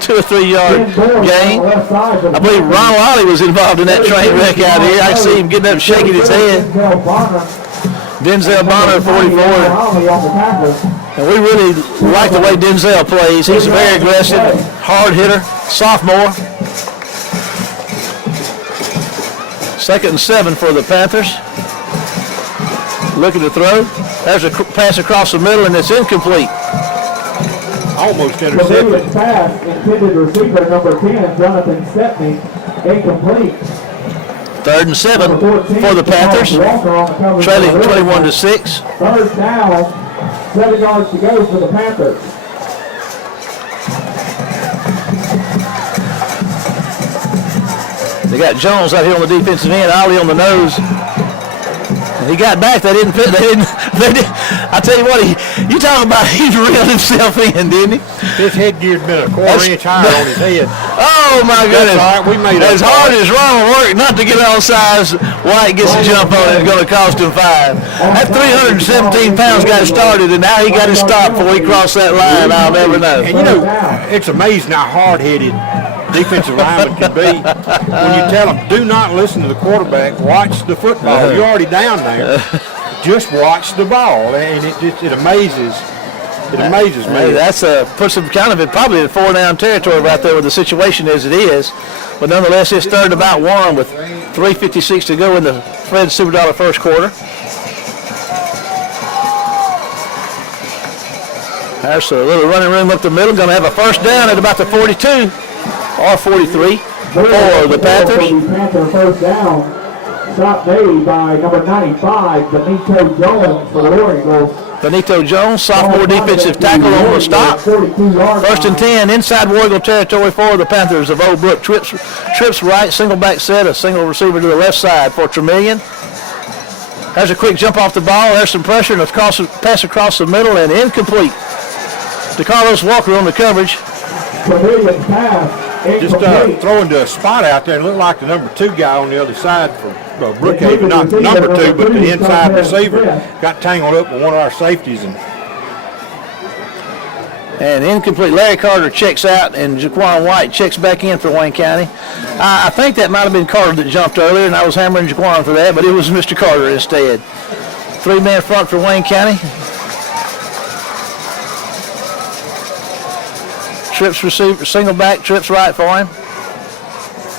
2 or 3 yard gain. I believe Ronald Ollie was involved in that train wreck out here. I see him getting up, shaking his head. Denzel Bonner, 44. And we really like the way Denzel plays. He's a very aggressive, hard hitter, sophomore. 2nd and 7 for the Panthers. Looking to throw. There's a pass across the middle, and it's incomplete. Almost intercepted. Pass intended receiver number 10, Jonathan Stepney, incomplete. 3rd and 7 for the Panthers, trailing 21-6. 3rd down, 7 yards to go for the Panthers. They got Jones out here on the defensive end, Ollie on the nose. He got back. They didn't. I tell you what, you talk about he reeled himself in, didn't he? His headgear's been a quarter-inch higher on his head. Oh my goodness! That's all right. We made as hard as Ron worked not to get on size, White gets a jump on it. It's going to cost him 5. That 317 pounds got started, and now he got to stop before he crossed that line. I'll never know. And you know, it's amazing how hard-headed defensive lineman can be when you tell them, do not listen to the quarterback, watch the football. You're already down there. Just watch the ball, and it amazes me. Hey, that's puts them kind of probably in 4-down territory right there with the situation as it is. But nonetheless, it's 3rd about 1 with 3:56 to go in the Fred Super Dollar first quarter. There's a little running room up the middle. Going to have a first down at about the 42 or 43 for the Panthers. Panther first down. Shot made by number 95, Benito Jones for the War Eagles. Benito Jones, sophomore defensive tackle on the stop. 1st and 10, inside War Eagle territory for the Panthers of Old Brook. Trips right, single back set, a single receiver to the left side for Tremillion. There's a quick jump off the ball. There's some pressure and a pass across the middle and incomplete. To Carlos Walker on the coverage. Tremillion pass. Just throwing to a spot out there and looked like the number 2 guy on the other side for Brook Haven, not the number 2, but the inside receiver. Got tangled up with one of our safeties. And incomplete. Larry Carter checks out, and Jaquan White checks back in for Wayne County. I think that might have been Carter that jumped earlier, and I was hammering Jaquan for that, but it was Mr. Carter instead. 3-man front for Wayne County. Trips receiver, single back, trips right for him.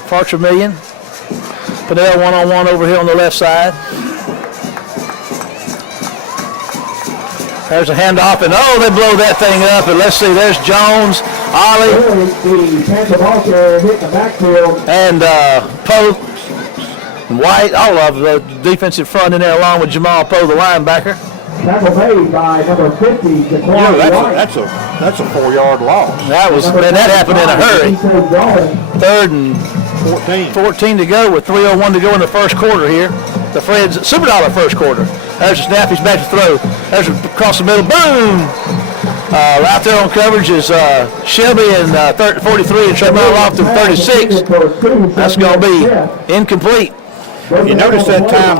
For Tremillion. Padell one-on-one over here on the left side. There's a handoff, and they blow that thing up. And let's see, there's Jones, Ollie, The Panther ball carrier hit the backfield. and Poe, and White, all of the defensive front in there, along with Jamal Poe, the linebacker. Tackle made by number 50, Jaquan White. That's a 4-yard loss. That happened in a hurry. 3rd and 14 to go with 3:01 to go in the first quarter here. The Fred's Super Dollar first quarter. There's a snap. He's back to throw. There's across the middle. Boom! Right there on coverage is Shelby and 43 and Tremont Lofton 36. That's going to be incomplete. You notice that time,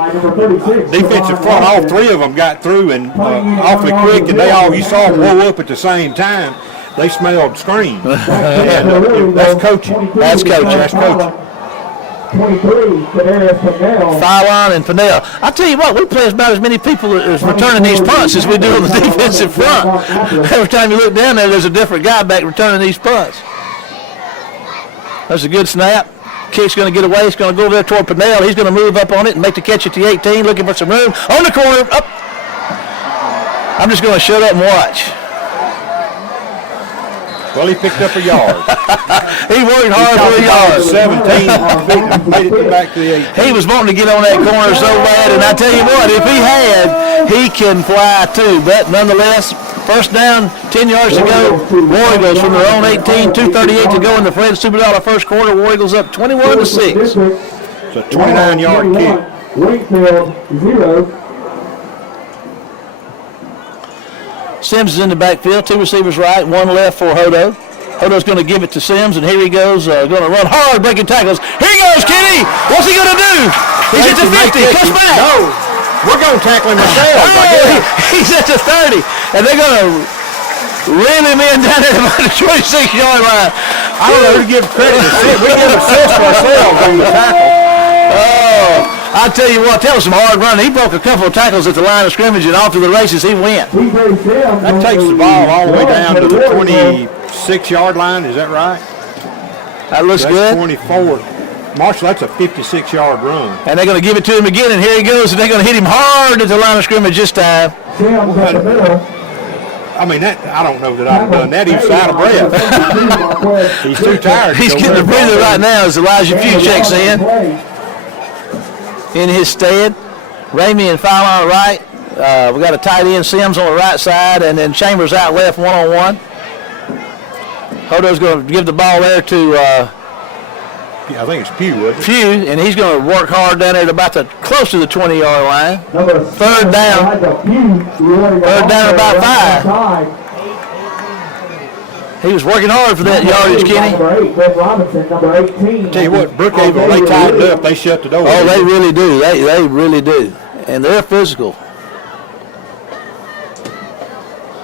defensive front, all 3 of them got through and awfully quick, and you saw them blow up at the same time. They smelled scream. That's coaching. That's coaching. 23, Fallon and Fennell. I tell you what, we play about as many people as returning these punts as we do on the defensive front. Every time you look down there's a different guy back returning these punts. That's a good snap. Kick's going to get away. It's going to go over there toward Pennell. He's going to move up on it and make the catch at the 18, looking for some room. On the corner. Up. I'm just going to shut up and watch. Well, he picked up a yard. He worked hard for a yard. 17, made it back to the 18. He was wanting to get on that corner so bad, and I tell you what, if he had, he can fly too. But nonetheless, first down, 10 yards to go. War Eagles from their own 18, 2:38 to go in the Fred Super Dollar first quarter. War Eagles up 21-6. It's a 29-yard kick. Wakefield 0. Sims is in the backfield, 2 receivers right, 1 left for Hodo. Hodo's going to give it to Sims, and here he goes, going to run hard, breaking tackles. Here he goes, Kenny! What's he going to do? He's at the 50, cuts back. No, we're going to tackle him ourselves. He's at the 30, and they're going to reel him in down at about the 26-yard line. I don't know who to give credit to. We give assist for ourselves on the tackle. Oh, I tell you what, that was some hard running. He broke a couple of tackles at the line of scrimmage, and off to the races he went. That takes the ball all the way down to the 26-yard line. Is that right? That looks good. 24. Marshall, that's a 56-yard run. And they're going to give it to him again, and here he goes, and they're going to hit him hard at the line of scrimmage this time. I mean, I don't know that I've done that. He's out of breath. He's too tired. He's getting a breather right now as Elijah Pugh checks in his stead. Ramey and Fowler on the right. We got a tight end, Sims on the right side, and then Chambers out left one-on-one. Hodo's going to give the ball there to I think it's Pugh, isn't it? Pugh, and he's going to work hard down there at about close to the 20-yard line. Third down. Third down about 5. He was working hard for that yardage, Kenny. Tell you what, Brookhaven, they tightened up, they shut the door. Oh, they really do. They really do. And they're physical.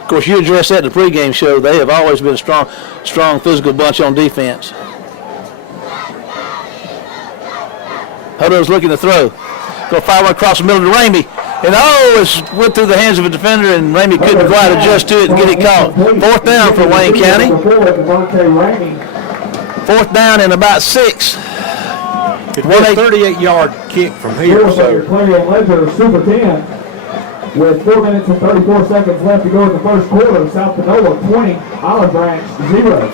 Of course, you addressed that in the pregame show. They have always been a strong physical bunch on defense. Hodo's looking to throw. Go fire one across the middle to Ramey. And it went through the hands of a defender, and Ramey couldn't quite adjust to it and get it caught. 4th down for Wayne County. 4th down and about 6. It's a 38-yard kick from here. So. Super 10. With 4 minutes and 34 seconds left to go in the first quarter, South Panola 20, Olive Branch 0.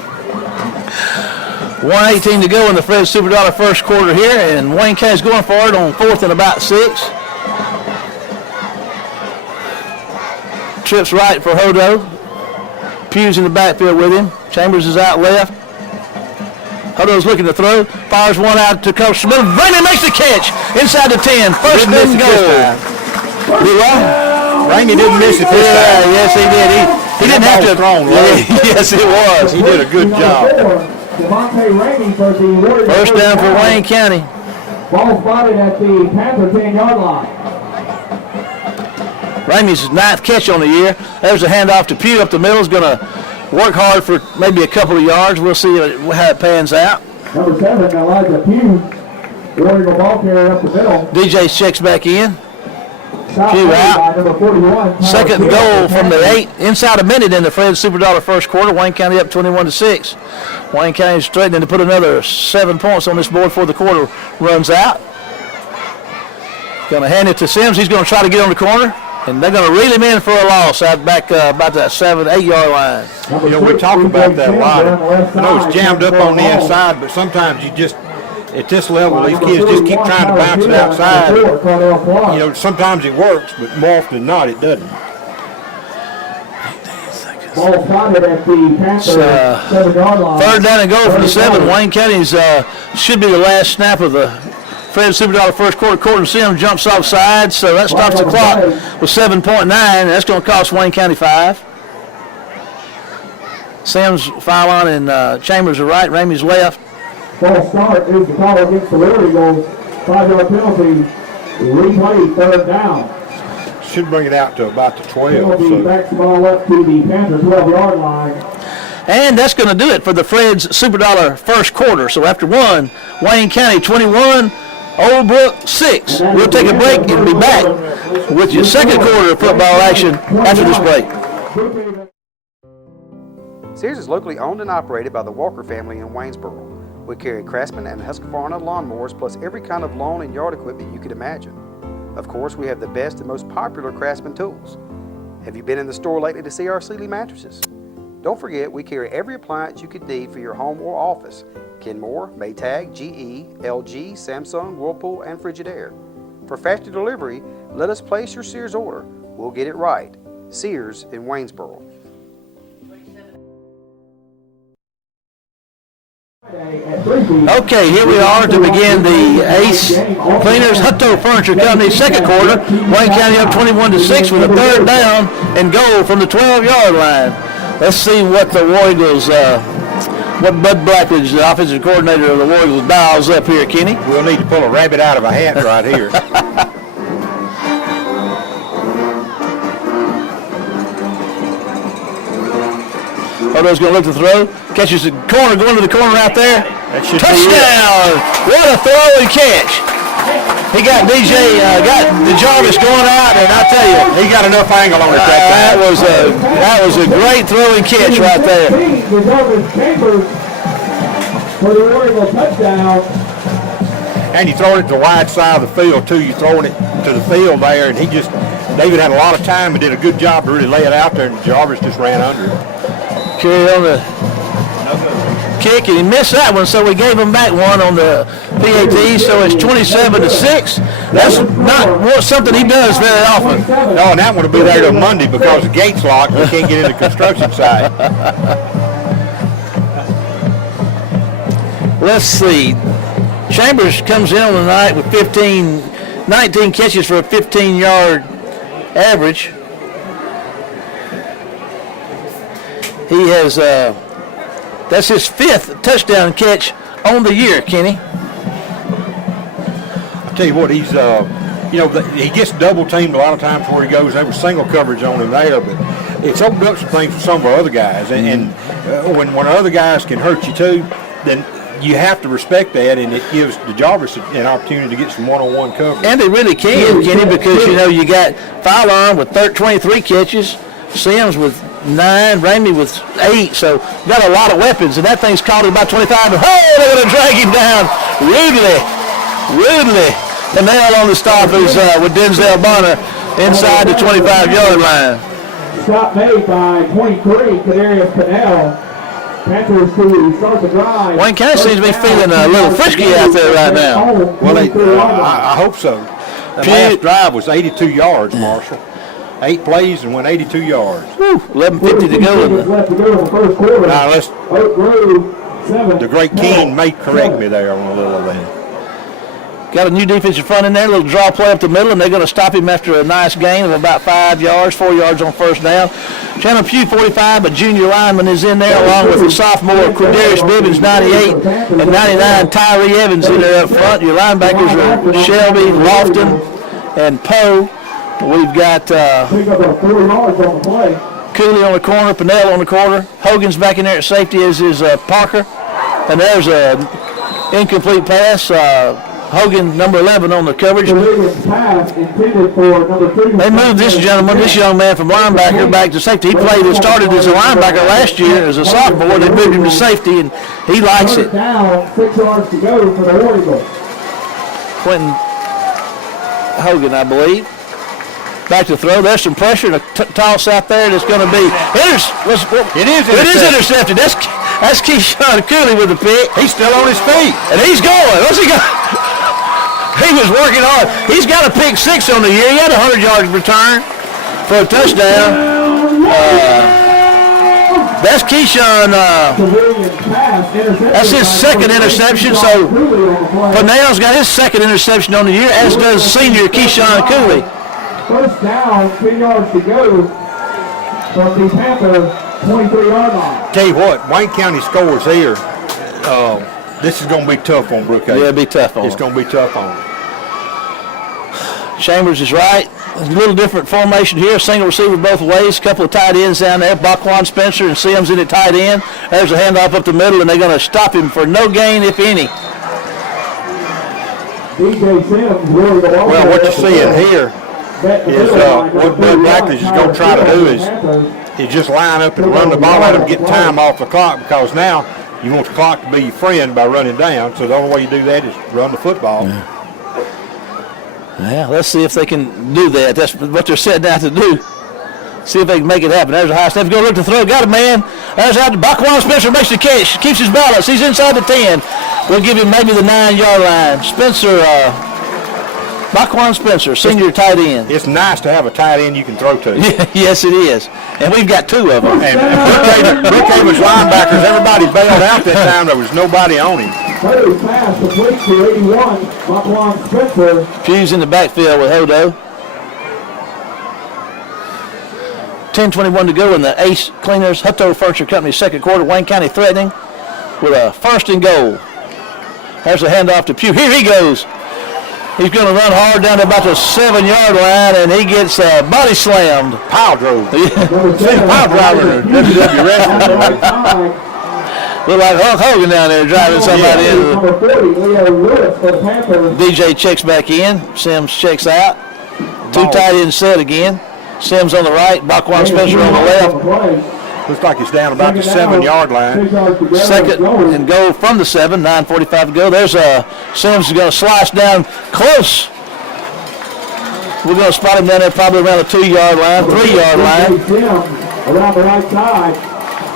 1:18 to go in the Fred Super Dollar first quarter here, and Wayne County's going for it on 4th and about 6. Trips right for Hodo. Pugh's in the backfield with him. Chambers is out left. Hodo's looking to throw. Fires one out to Coach Smith. Raymond makes the catch inside the 10. First and goal. Raymond didn't miss it this time. Yes, he did. He didn't have to. Yes, it was. He did a good job. First down for Wayne County. Ball spotted at the Panther 10-yard line. Ramey's 9th catch on the year. There's a handoff to Pugh up the middle. He's going to work hard for maybe a couple of yards. We'll see how it pans out. Number 7, Elijah Pugh. Warrior ball carrier up the middle. DJ checks back in. Pugh out. Number 41. Second and goal from the 8. Inside a minute in the Fred Super Dollar first quarter. Wayne County up 21-6. Wayne County is threatening to put another 7 points on this board before the quarter runs out. Going to hand it to Sims. He's going to try to get on the corner. And they're going to reel him in for a loss out back about that 7-8 yard line. You know, we talk about that a lot. I know it's jammed up on the inside, but sometimes you just, at this level, these kids just keep trying to bounce it outside. And, you know, sometimes it works, but more often than not, it doesn't. Ball spotted at the Panthers 7-yard line. Third down and goal for the 7. Wayne County's should be the last snap of the Fred $super first quarter. Corbin Sims jumps offside, so that stops the clock with 7.9. That's going to cost Wayne County 5. Sims foul on and Chambers are right, Ramey's left. False start is the call against the War Eagles. 5-yard penalty. Replay, third down. Should bring it out to about the 12. Penalty backs the ball up to the Panther 12-yard line. And that's going to do it for the Fred's Super Dollar first quarter. So after one, Wayne County 21, Old Brook 6. We'll take a break and be back with your second quarter of football action after this break. Sears is locally owned and operated by the Walker family in Waynesboro. We carry Craftsman and Husqvarna lawnmowers plus every kind of lawn and yard equipment you could imagine. Of course, we have the best and most popular Craftsman tools. Have you been in the store lately to see our Sealy mattresses? Don't forget, we carry every appliance you could need for your home or office. Kenmore, Maytag, GE, LG, Samsung, Whirlpool, and Frigidaire. For faster delivery, let us place your Sears order. We'll get it right. Sears in Waynesboro. Okay, here we are to begin the Ace Cleaners Hutto Furniture Company second quarter. Wayne County up 21-6 with a third down and goal from the 12-yard line. Let's see what the War Eagles, what Bud Blackledge, the offensive coordinator of the War Eagles, dials up here, Kenny. We'll need to pull a rabbit out of a hat right here. Odo's going to look to throw. Catches the corner, going to the corner out there. Touchdown! What a throw and catch. He got got DeJarvis going out, and I tell you, he got enough angle on it that time. That was a great throw and catch right there. For the War Eagle touchdown. And you throw it to the wide side of the field, too. You're throwing it to the field there, and David had a lot of time and did a good job to really lay it out there, and Jarvis just ran under it. Carry on the kick, and he missed that one, so we gave him back one on the PAT, so it's 27-6. That's not something he does very often. No, and that one will be there till Monday because the gate's locked. We can't get in the construction site. Let's see. Chambers comes in on the night with 19 catches for a 15-yard average. He has, that's his 5th touchdown catch on the year, Kenny. I'll tell you what, he's, he gets double teamed a lot of times where he goes. There was single coverage on him there, but it's opened up some things for some of our other guys. And when other guys can hurt you too, then you have to respect that, and it gives DeJarvis an opportunity to get some one-on-one coverage. And they really can, Kenny, because, you got Fowler with 23 catches, Sims with 9, Ramey with 8, so got a lot of weapons, and that thing's caught at about 25. Oh, they're going to drag him down rudely. The nail on the stop is with Denzel Bonner inside the 25-yard line. Stop made by 23, Kadarius Cannell. Panthers to start the drive. Wayne County seems to be feeling a little frisky out there right now. Well, I hope so. The last drive was 82 yards, Marshall. 8 plays and went 82 yards. 11:50 to go. Now let's. The great Keene may correct me there on a little of that. Got a new defensive front in there, a little draw play up the middle, and they're going to stop him after a nice gain of about 5 yards, 4 yards on first down. Chandler Pugh, 45, a junior lineman is in there, along with the sophomore Quindarius Bibbins, 98, and 99, Tyree Evans in there up front. Your linebackers are Shelby, Lofton, and Poe. We've got Cooley on the corner, Pinnell on the corner. Hogan's back in there at safety, as is Parker. And there's an incomplete pass. Hogan, number 11, on the coverage. They moved this young man from linebacker back to safety. He started as a linebacker last year as a sophomore. They moved him to safety, and he likes it. Down, 6 yards to go for the War Eagles. Quentin Hogan, I believe. Back to throw. There's some pressure and a toss out there, and it's going to be It is intercepted. That's Keyshawn Cooley with the pick. He's still on his feet. And he's going. What's he got? He was working hard. He's got a pick 6 on the year. He had a 100-yard return for a touchdown. That's Keyshawn. That's his second interception. So Purnell's got his second interception on the year, as does senior Keyshawn Cooley. First down, 3 yards to go from the Panther 23-yard line. Tell you what, Wayne County scores here. This is going to be tough on Brook Haven. Yeah, it'll be tough on It's going to be tough on them. Chambers is right. A little different formation here. Single receiver both ways. A couple of tight ends down there. Baquan Spencer and Sims in at tight end. There's a handoff up the middle, and they're going to stop him for no gain, if any. DJ Sims really go Well, what you're seeing here is what Bud Blackledge is going to try to do is just line up and run the ball, let him get time off the clock, because now you want the clock to be your friend by running down. So the only way you do that is run the football. Yeah, let's see if they can do that. That's what they're setting out to do. See if they can make it happen. There's a high step. Go look to throw. Got a man. There's out to Baquan Spencer. Makes the catch. Keeps his balance. He's inside the 10. We'll give him maybe the 9-yard line. Spencer, Baquan Spencer, senior tight end. It's nice to have a tight end you can throw to. Yes, it is. And we've got 2 of them. And Brookhaven's linebackers, everybody bailed out that time. There was nobody on him. Third pass complete to 81, Baquan Spencer. Hughes in the backfield with Hodo. 10:21 to go in the Ace Cleaners Hutto Furniture Company second quarter. Wayne County threatening with a 1st and goal. There's a handoff to Pugh. Here he goes. He's going to run hard down to about the 7-yard line, and he gets body slammed. Pile drove. Pile driver. WWE wrestling. Look like Hulk Hogan down there driving somebody in. DJ checks back in. Sims checks out. 2 tight ends set again. Sims on the right. Baquan Spencer on the left. Looks like he's down about the 7-yard line. Second and goal from the 7. 9:45 to go. There's Sims is going to slice down close. We're going to spot him down there probably around the 2-yard line, 3-yard line. Around the right side.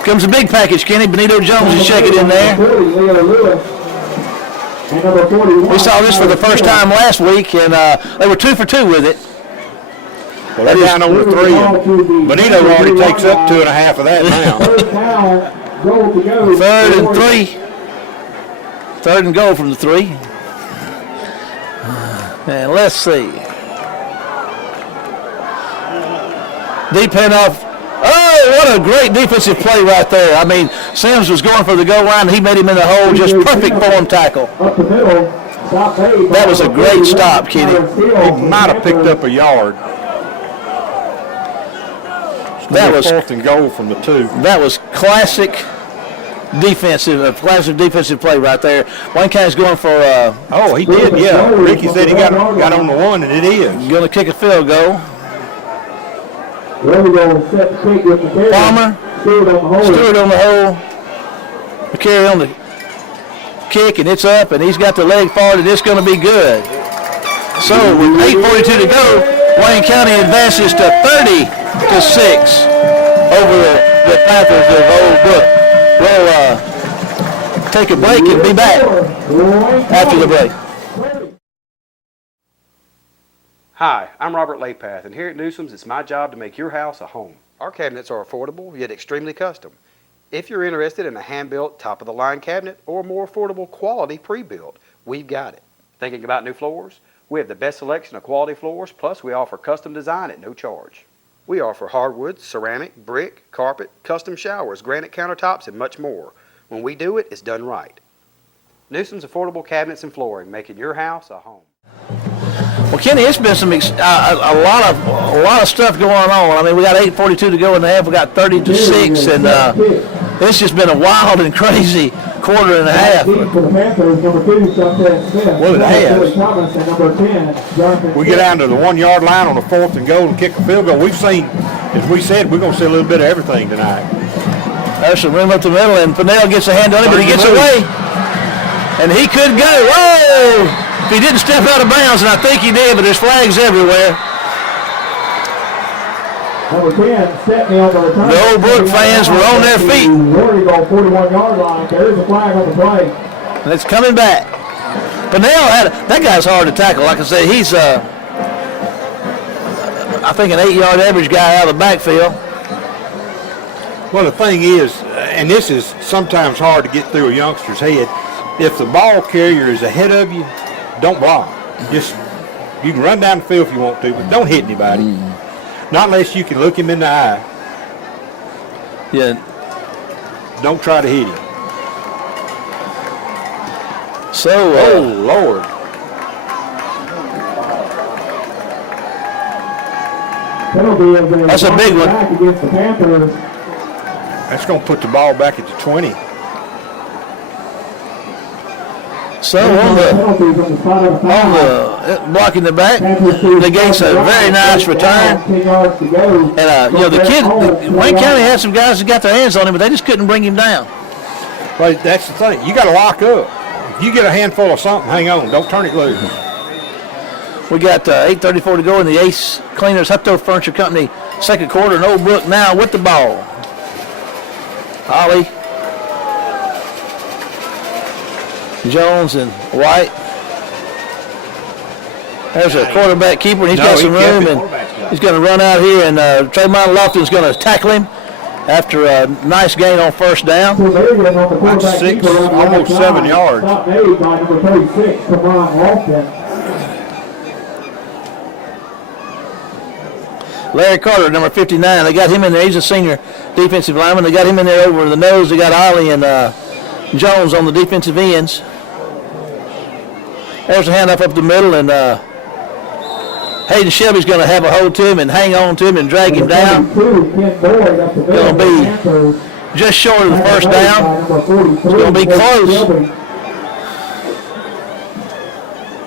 Comes a big package, Kenny. Benito Jones is checking in there. We saw this for the first time last week, and they were 2 for 2 with it. Well, they're down over 3, and Benito already takes up 2.5 of that now. 3rd and 3. 3rd and goal from the 3. And let's see. Deep handoff. Oh, what a great defensive play right there. I mean, Sims was going for the goal line. He made him in the hole. Just perfect form tackle. That was a great stop, Kenny. He might have picked up a yard. That was 4th and goal from the 2. That was classic defensive play right there. Wayne County's going for. Oh, he did, yeah. Ricky said he got on the 1, and it is. Going to kick a field goal. Palmer, Stewart on the hole. McCary on the kick, and it's up, and he's got the leg forward, and it's going to be good. So with 8:42 to go, Wayne County advances to 30-6 over the Panthers of Old Brook. We'll take a break and be back after the break. Hi, I'm Robert Lapath, and here at Newsome's, it's my job to make your house a home. Our cabinets are affordable, yet extremely custom. If you're interested in a hand-built, top-of-the-line cabinet or more affordable quality pre-built, we've got it. Thinking about new floors? We have the best selection of quality floors, plus we offer custom design at no charge. We offer hardwood, ceramic, brick, carpet, custom showers, granite countertops, and much more. When we do it, it's done right. Newsome's Affordable Cabinets and Flooring, making your house a home. Well, Kenny, it's been some a lot of stuff going on. I mean, we got 8:42 to go in the half. We got 30-6, and it's just been a wild and crazy quarter and a half. Well, it has. We get down to the 1-yard line on the 4th and goal and kick a field goal. We've seen, as we said, we're going to see a little bit of everything tonight. There's some room up the middle, and Purnell gets a hand on him, but he gets away, and he could go. Whoa! If he didn't step out of bounds, and I think he did, but there's flags everywhere. Number 10, Stepney on the return. The old Brook fans were on their feet. Warrior goal, 41-yard line. There is a flag on the play. And it's coming back. Pennell that guy's hard to tackle. Like I said, he's I think an 8-yard average guy out of the backfield. Well, the thing is, and this is sometimes hard to get through a youngster's head, if the ball carrier is ahead of you, don't block. Just, you can run down the field if you want to, but don't hit anybody. Not unless you can look him in the eye. Yeah. Don't try to hit him. So, oh, Lord. That's a big one. Against the Panthers. That's going to put the ball back at the 20. So on the blocking the back, they gained a very nice return. And the kid, Wayne County had some guys that got their hands on him, but they just couldn't bring him down. Well, that's the thing. You got to lock up. If you get a handful of something, hang on. Don't turn it loose. We got 8:34 to go in the Ace Cleaners Hutto Furniture Company second quarter. And Old Brook now with the ball. Ollie, Jones, and White. There's a quarterback keeper, and he's got some room, and he's going to run out here, and Tremont Lofton's going to tackle him after a nice gain on first down. That's 6, almost 7 yards. Stop made by number 36, Tremont Lofton. Larry Carter, number 59. They got him in there. He's a senior defensive lineman. They got him in there over the nose. They got Ollie and Jones on the defensive ends. There's a handoff up the middle, and Hayden Shelby's going to have a hold to him and hang on to him and drag him down. Going to be just short of the first down. It's going to be close.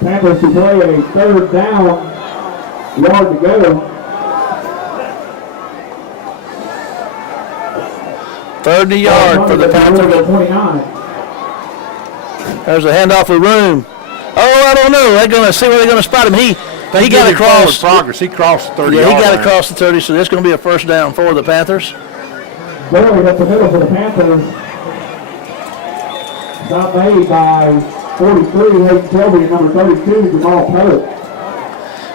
Panthers to play a third down, yard to go. 30 yard for the Panthers. There's a handoff of room. Oh, I don't know. They're going to see where they're going to spot him. He got across. Progress. He crossed the 30 Yeah, yard he got line. across the 30, so that's going to be a first down for the Panthers. Barely up the middle for the Panthers. Stop made by 43, Hayden Shelby, and number 32, Jamal Poe.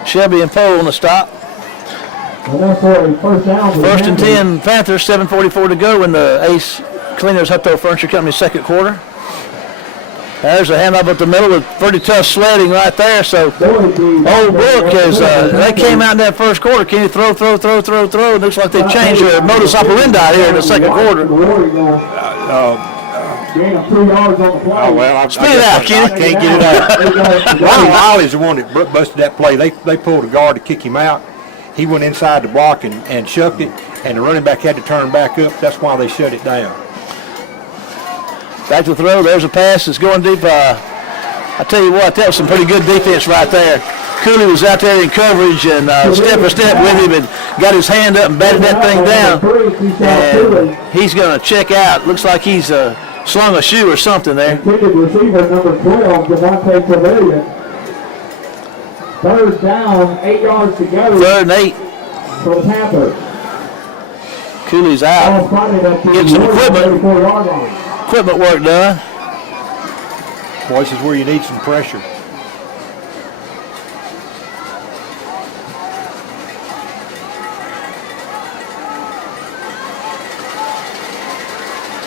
Shelby and Poe on the stop. And that's for a first down. First and 10, Panthers, 7:44 to go in the Ace Cleaners Hutto Furniture Company second quarter. There's a handoff up the middle with pretty tough sledding right there. So Old Brook is, they came out in that first quarter. Can you throw? It looks like they've changed their modus operandi here in the second quarter. Gain of 3 yards on the play. Oh, well, Spit it out, Kenny. I can't get it out. Ronald Ollie's the one that busted that play. They pulled a guard to kick him out. He went inside the block and shucked it, and the running back had to turn back up. That's why they shut it down. Back to the throw. There's a pass that's going deep. I tell you what, that was some pretty good defense right there. Cooley was out there in coverage and step for step with him and got his hand up and batted that thing down. And he's going to check out. Looks like he's slung a shoe or something there. Intended receiver number 12, Devontae Trevelyan. Third down, 8 yards to go. Third and 8. For the Panthers. Cooley's out. Getting some equipment work done. Boy, this is where you need some pressure.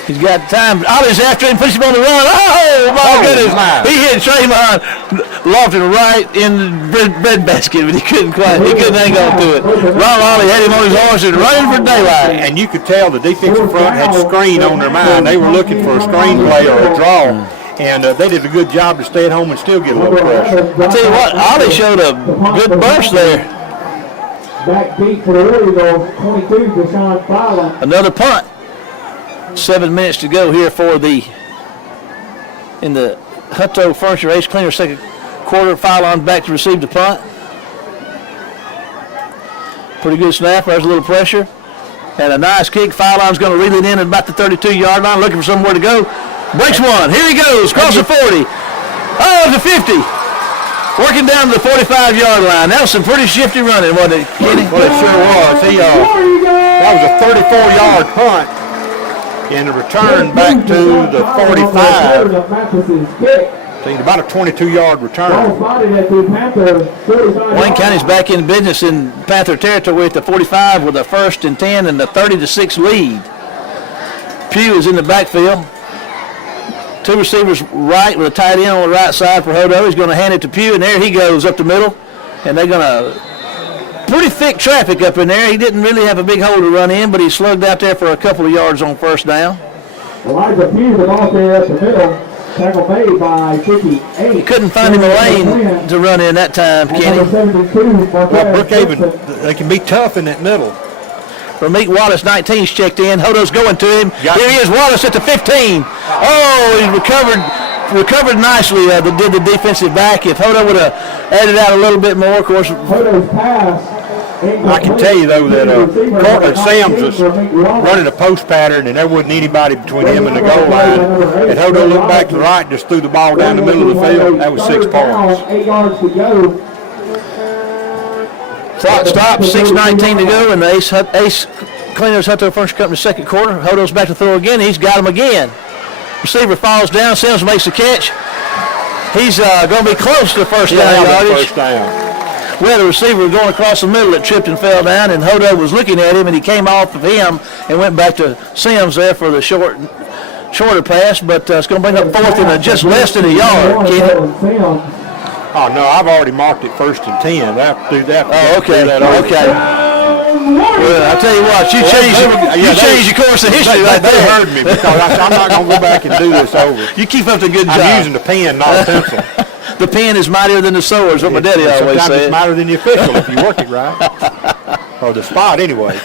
He's got time. Ollie's after him, pushes him on the run. Oh, my goodness. He hit Tremont Lofton right in the bread basket, but he couldn't hang on to it. Ron Ollie had him on his horse and running for daylight. And you could tell the defensive front had screen on their mind. They were looking for a screen play or a draw. And they did a good job to stay at home and still get a little pressure. I tell you what, Ollie showed a good burst there. Back deep for the Warriors, 22, Deshaun Fowler. Another punt. 7 minutes to go here for in the Hutto Furniture Ace Cleaner second quarter. Fowler back to receive the punt. Pretty good snap. There's a little pressure. And a nice kick. Fowler's going to reel it in at about the 32-yard line, looking for somewhere to go. Breaks one. Here he goes. Across the 40. Oh, the 50. Working down to the 45-yard line. That was some pretty shifty running, wasn't it, Kenny? Well, it sure was. That was a 34-yard punt and a return back to the 45. About a 22-yard return. Wayne County's back in business in Panther territory at the 45 with a 1st and 10 and the 30-6 lead. Pugh is in the backfield. 2 receivers right with a tight end on the right side for Hodo. He's going to hand it to Pugh, and there he goes up the middle. And they're going to pretty thick traffic up in there. He didn't really have a big hole to run in, but he slugged out there for a couple of yards on 1st down. Elijah Pugh was off there at the middle. Tackle made by 58. He couldn't find him a lane to run in that time, Kenny. Well, Brookhaven, they can be tough in that middle. Rameek Wallace, 19's checked in. Hodo's going to him. Here he is, Wallace at the 15. Oh, he recovered nicely. Did the defensive back. If Hodo would have added out a little bit more, of course. Hodo's pass. I can tell you, though, that Sam's was running a post pattern, and there wasn't anybody between him and the goal line. And Hodo looked back to the right and just threw the ball down the middle of the field. That was 6 points. 8 yards to go. Clock stops, 6:19 to go, and the Ace Cleaners Hutto Furniture Company 2nd quarter. Hodo's back to throw again. He's got him again. Receiver falls down. Sims makes the catch. He's going to be close to the first down yardage. Well, the receiver was going across the middle. It tripped and fell down, and Hodo was looking at him, and he came off of him and went back to Sims there for the shorter pass, but it's going to bring up 4th and just less than a yard, Kenny. Oh, no, I've already marked it 1st and 10. I have to do that. Oh, okay. Okay. Well, I tell you what, you changed your course of history right there. They heard me because I'm not going to go back and do this over. You keep up the good job. I'm using the pen, not a pencil. The pen is mightier than the sword, is what my daddy always said. Sometimes it's mightier than the official if you work it right. Or the spot, anyway.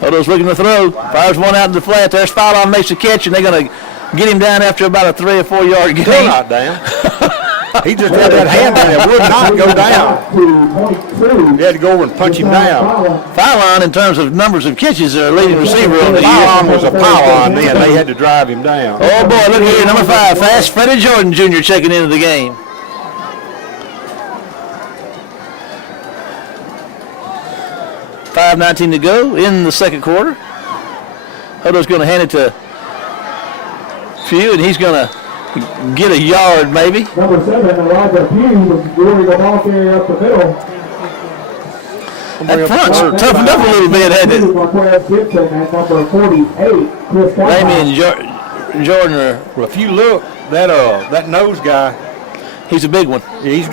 Hodo's looking to throw. Fires one out in the flat. There's Fallon makes a catch, and they're going to get him down after about a 3 or 4 yard gain. Still not down. He just had that hand down there. Would not go down. He had to go over and punch him down. Fallon, in terms of numbers of catches, are leading receiver on the year. Fallon was a pylon then. They had to drive him down. Oh, boy, look here. Number 5, Fast Freddie Jordan Jr. checking into the game. $5:19 to go in the 2nd quarter. Hodo's going to hand it to Pugh, and he's going to get a yard maybe. Number 7, Elijah Pugh, was really the ball carrier up the middle. That front's toughened up a little bit, hasn't it? Number 48, Chris Damien Jordan. Well, if you look, that nose guy, he's a big one. His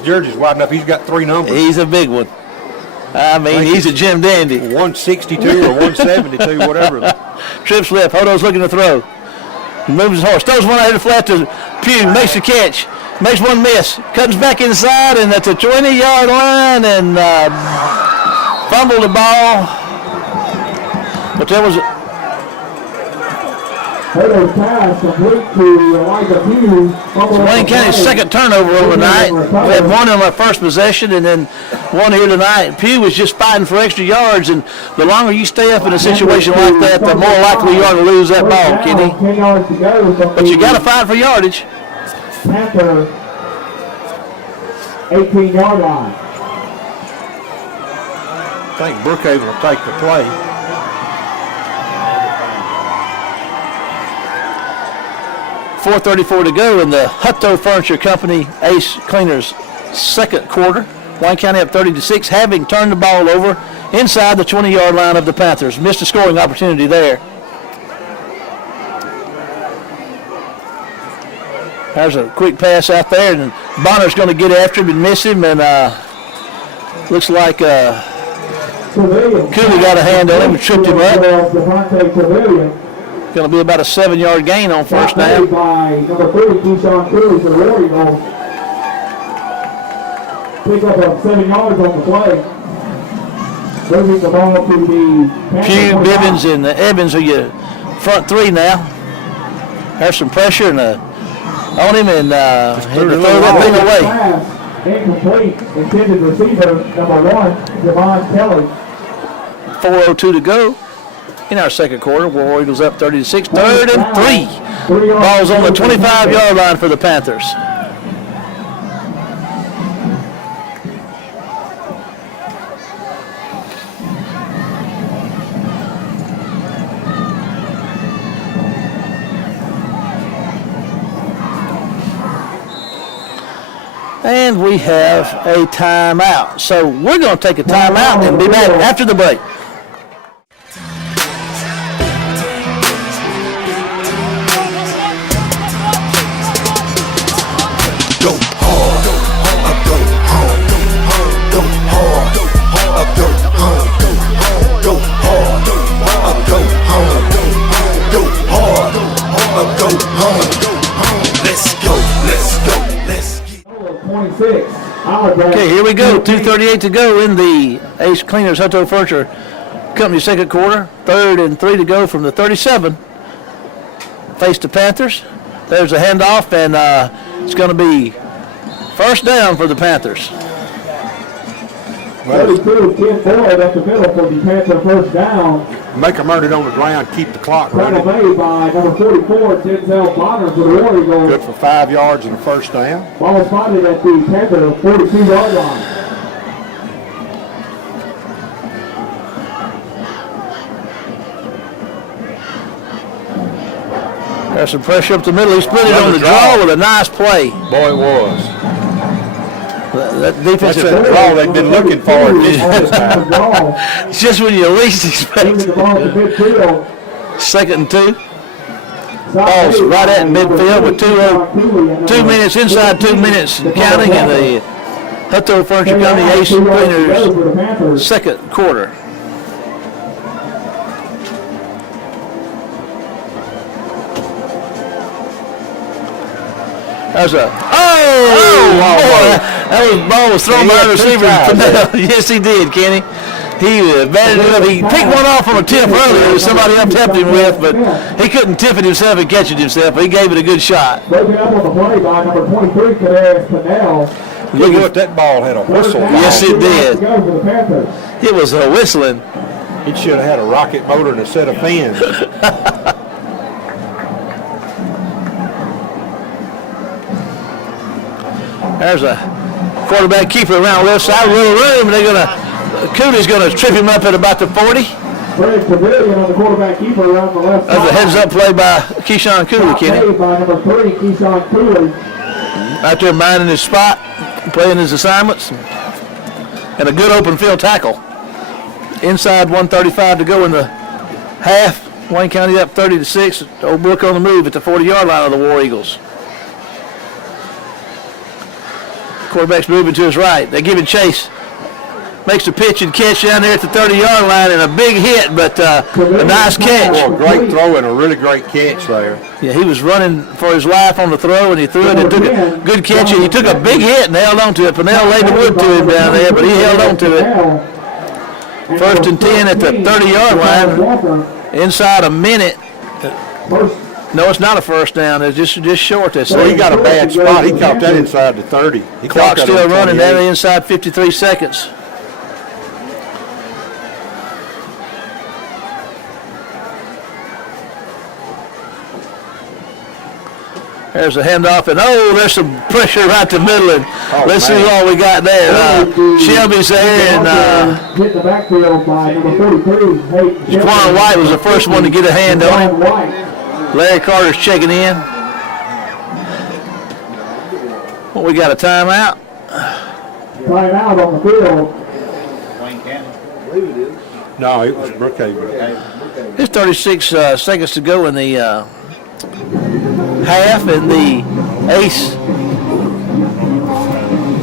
jersey's wide enough. He's got 3 numbers. He's a big one. I mean, he's a Jim Dandy. 162 or 172, whatever. Trips left. Hodo's looking to throw. He moves his horse. Throws one out of the flat to Pugh. Makes the catch. Makes one miss. Comes back inside, and at the 20-yard line, and fumbled the ball. But there was Hodo's pass complete to Elijah Pugh. Wayne County's 2nd turnover overnight. We had one on our first possession and then one here tonight. Pugh was just fighting for extra yards, and the longer you stay up in a situation like that, the more likely you are to lose that ball, Kenny. But you got to fight for yardage. Panther, 18-yard line. I think Brookhaven will take the play. .434 to go in the Hutto Furniture Company Ace Cleaners 2nd quarter. Wayne County up 30-6, having turned the ball over inside the 20-yard line of the Panthers. Missed a scoring opportunity there. There's a quick pass out there, and Bonner's going to get after him and miss him, and looks like Cooley got a hand on him and tripped him up. Going to be about a 7-yard gain on 1st down. By number 3, Keyshawn Cooley for the War Eagles. Pick up 7 yards on the play. Moving the ball to the Pugh, Bivens, and Evans are your front 3 now. There's some pressure and on him, and throw that thing away. Incomplete. Intended receiver, number 1, Javon Kelly. 4:02 to go. in our second quarter. War Eagles up 30-6. 3rd and 3. Ball's on the 25-yard line for the Panthers. And we have a timeout. So we're going to take a timeout and be back after the break. Go hard, go home, go hard, go home, go hard, go home, go hard, go home. Let's go, let's go, let's get 26. Okay, here we go. 2:38 to go in the Ace Cleaners Hutto Furniture Company second quarter. 3rd and 3 to go from the 37. Face the Panthers. There's a handoff, and it's going to be first down for the Panthers. 32-10-4 at the middle for the Panther first down. Make them earn it on the ground, keep the clock running. Made by number 44, Denzel Bonner for the War Eagles. Good for 5 yards and a first down. Ball spotted at the Panther 42-yard line. There's some pressure up the middle. He split it on the draw with a nice play. Boy, it was. That defensive draw they've been looking for. It's just when you least expect it. 2nd and 2. Ball's right at midfield with 2 minutes, inside 2 minutes counting in the Hutto Furniture Company Ace Cleaners second quarter. There's a that ball was thrown by the receiver. Yes, he did, Kenny. He batted it up. He picked one off on a tip earlier that somebody else helped him with, but he couldn't tip it himself and catch it himself. But he gave it a good shot. Broken up on the play by number 23, Kadarius Pennell. Look at that ball had a whistle. Yes, it did. It was a whistling. It should have had a rocket motor and a set of fans. There's a quarterback keeper around the left side, a little room, and Cooley's going to trip him up at about the 40. Fred Pavilion on the quarterback keeper around the left side. That's a heads-up play by Keyshawn Cooley, Kenny. By number 3, Keyshawn Cooley. Out there minding his spot, playing his assignments, and a good open field tackle. Inside 1:35 to go in the half. Wayne County up 30-6. Old Brook on the move at the 40-yard line of the War Eagles. Quarterback's moving to his right. They're giving chase. Makes the pitch and catch down there at the 30-yard line, and a big hit, but a nice catch. Oh, great throw and a really great catch there. Yeah, he was running for his life on the throw, and he threw it and took a good catch. And he took a big hit and held on to it. Pennell laid the wood to him down there, but he held on to it. 1st and 10 at the 30-yard line. Inside a minute. No, it's not a first down. It's just short. So he got a bad spot. He caught that inside the 30. Clock's still running down inside 53 seconds. There's a handoff, and there's some pressure right to the middle. And let's see what we got there. Shelby's there, and hit the backfield by number 43. Jaquan White was the first one to get a hand on him. Larry Carter's checking in. Well, we got a timeout. Timeout on the field. Wayne County. I believe it is. No, it was Brookhaven. There's 36 seconds to go in the half, and the Ace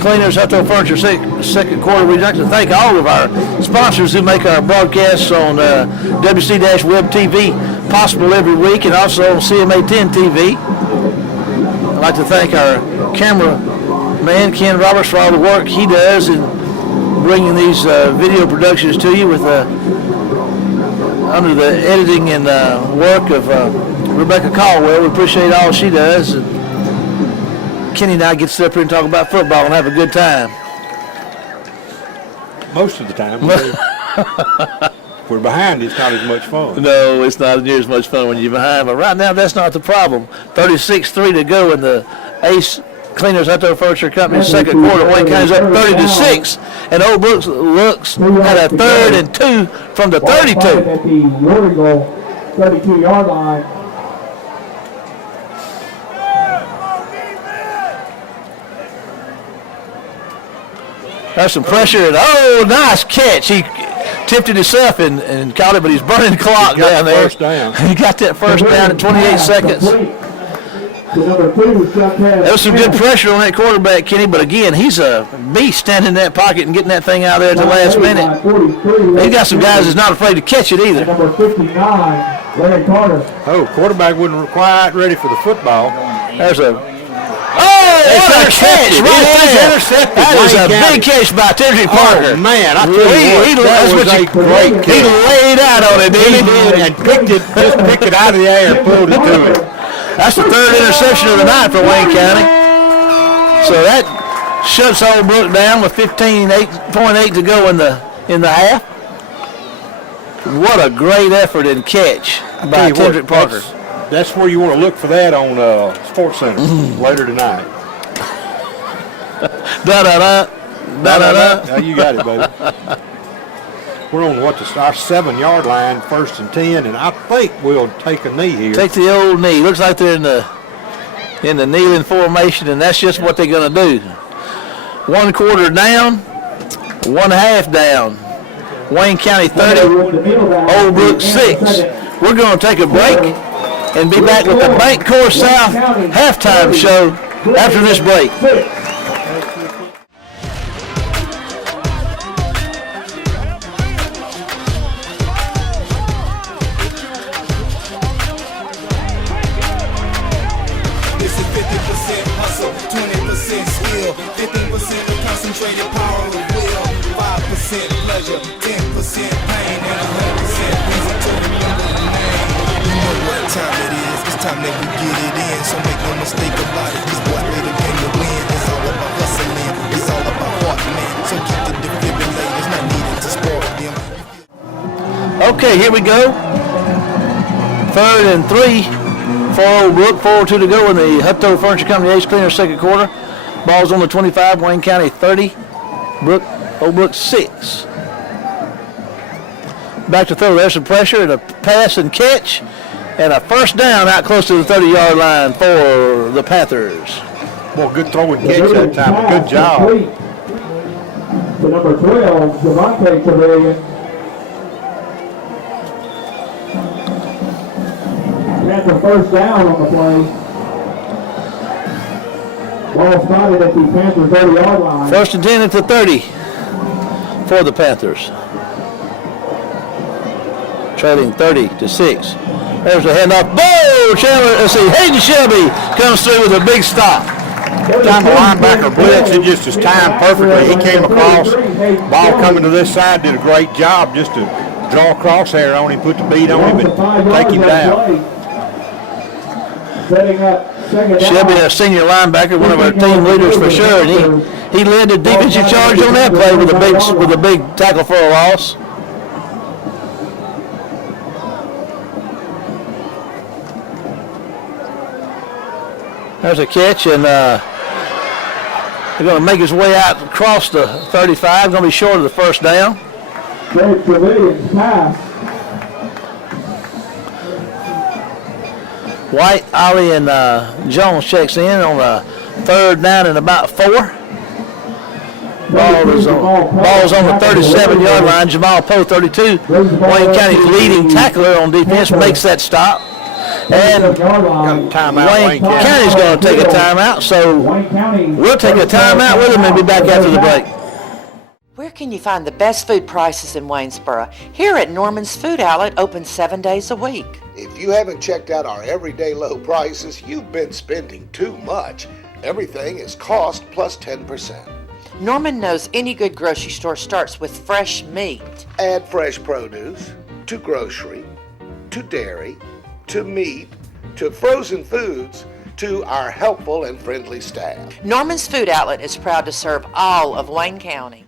Cleaners Hutto Furniture second quarter. We'd like to thank all of our sponsors who make our broadcasts on WC-Web TV possible every week, and also on CMA 10 TV. I'd like to thank our cameraman, Ken Roberts, for all the work he does in bringing these video productions to you with under the editing and work of Rebecca Caldwell. We appreciate all she does. And Kenny and I get to sit up here and talk about football and have a good time. Most of the time. If we're behind, it's not as much fun. No, it's not near as much fun when you're behind. But right now, that's not the problem. 36-3 to go in the Ace Cleaners Outdoor Furniture Company's second quarter. Wayne County's up 30-6, and Old Brook looks at a 3rd and 2 from the 32. At the War Eagle 32-yard line. There's some pressure, and nice catch. He tipped it himself and caught it, but he's burning the clock down there. First down. He got that first down in 28 seconds. There was some good pressure on that quarterback, Kenny, but again, he's a beast standing in that pocket and getting that thing out there at the last minute. He got some guys that's not afraid to catch it either. Number 59, Larry Carter. Quarterback wasn't quite ready for the football. There's a what a catch right there. That is a big catch by Tedrick Parker. Oh, man, I tell you that was a great catch. He laid out on it, didn't he? And picked it out of the air and pulled it to him. That's the 3rd interception of the night for Wayne County. So that shuts Old Brook down with 15.8 to go in the half. What a great effort and catch by Tedrick Parker. That's where you want to look for that on Sports Center later tonight. Da-da-da. You got it, baby. We're on our 7-yard line, 1st and 10, and I think we'll take a knee here. Take the old knee. Looks like they're in the kneeling formation, and that's just what they're going to do. 1 quarter down, 1 half down. Wayne County 30, Old Brook 6. We're going to take a break and be back with the Bank Core South halftime show after this break. This is 50% hustle, 20% skill, 15% concentrated power of will, 5% pleasure, 10% pain, and 100% reason to remember the name. You know what time it is, it's time that we get it in, so make no mistake about it, these boys play the game to win. It's all about hustling, it's all about heart, man, so keep the defibrillators, not needed to spoil them. Okay, here we go. 3rd and 3 for Old Brook. 4:02 to go in the Hutto Furniture Company Ace Cleaners second quarter. Ball's on the 25. Wayne County 30. Old Brook 6. Back to throw. There's some pressure and a pass and catch. And a first down out close to the 30-yard line for the Panthers. Well, good throw and catch that time. Good job. To number 12, Javante Trevelyan. That's the first down on the play. Ball spotted at the Panthers 30-yard line. 1st and 10 at the 30 for the Panthers. Trailing 30-6. There's a handoff. Hayden Shelby comes through with a big stop. Time the linebacker blitz, it just is timed perfectly. He came across, ball coming to this side, did a great job just to draw a crosshair on him, put the beat on him, and take him down. Shelby, a senior linebacker, one of our team leaders for sure, and he led the defensive charge on that play with a big tackle for a loss. There's a catch, and they're going to make his way out across the 35. Going to be short of the first down. White, Ollie, and Jones checks in on a 3rd down and about 4. Ball's on the 37-yard line. Jamal Poe, 32. Wayne County's leading tackler on defense makes that stop. And Wayne County's going to take a timeout, so we'll take a timeout with him and be back after the break. Where can you find the best food prices in Waynesboro? Here at Norman's Food Outlet, open 7 days a week. If you haven't checked out our everyday low prices, you've been spending too much. Everything is cost plus 10%. Norman knows any good grocery store starts with fresh meat. Add fresh produce to grocery, to dairy, to meat, to frozen foods, to our helpful and friendly staff. Norman's Food Outlet is proud to serve all of Wayne County.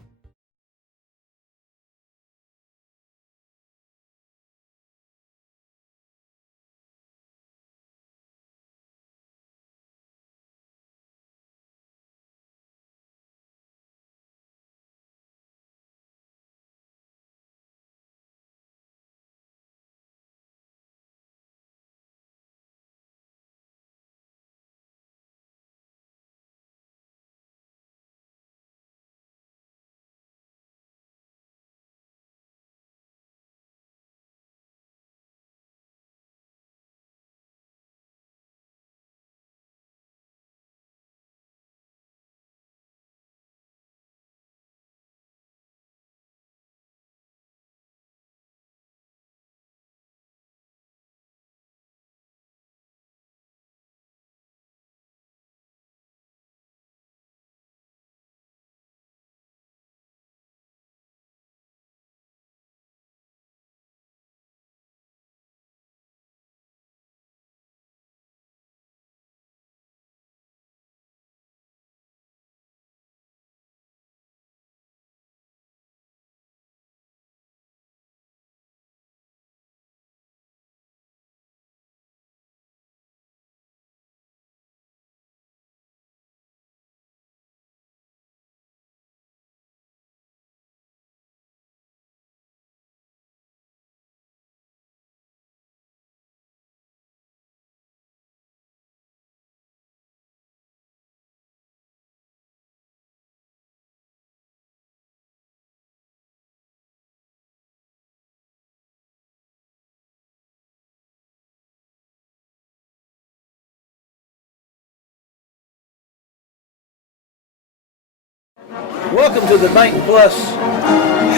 Welcome to the Bank Plus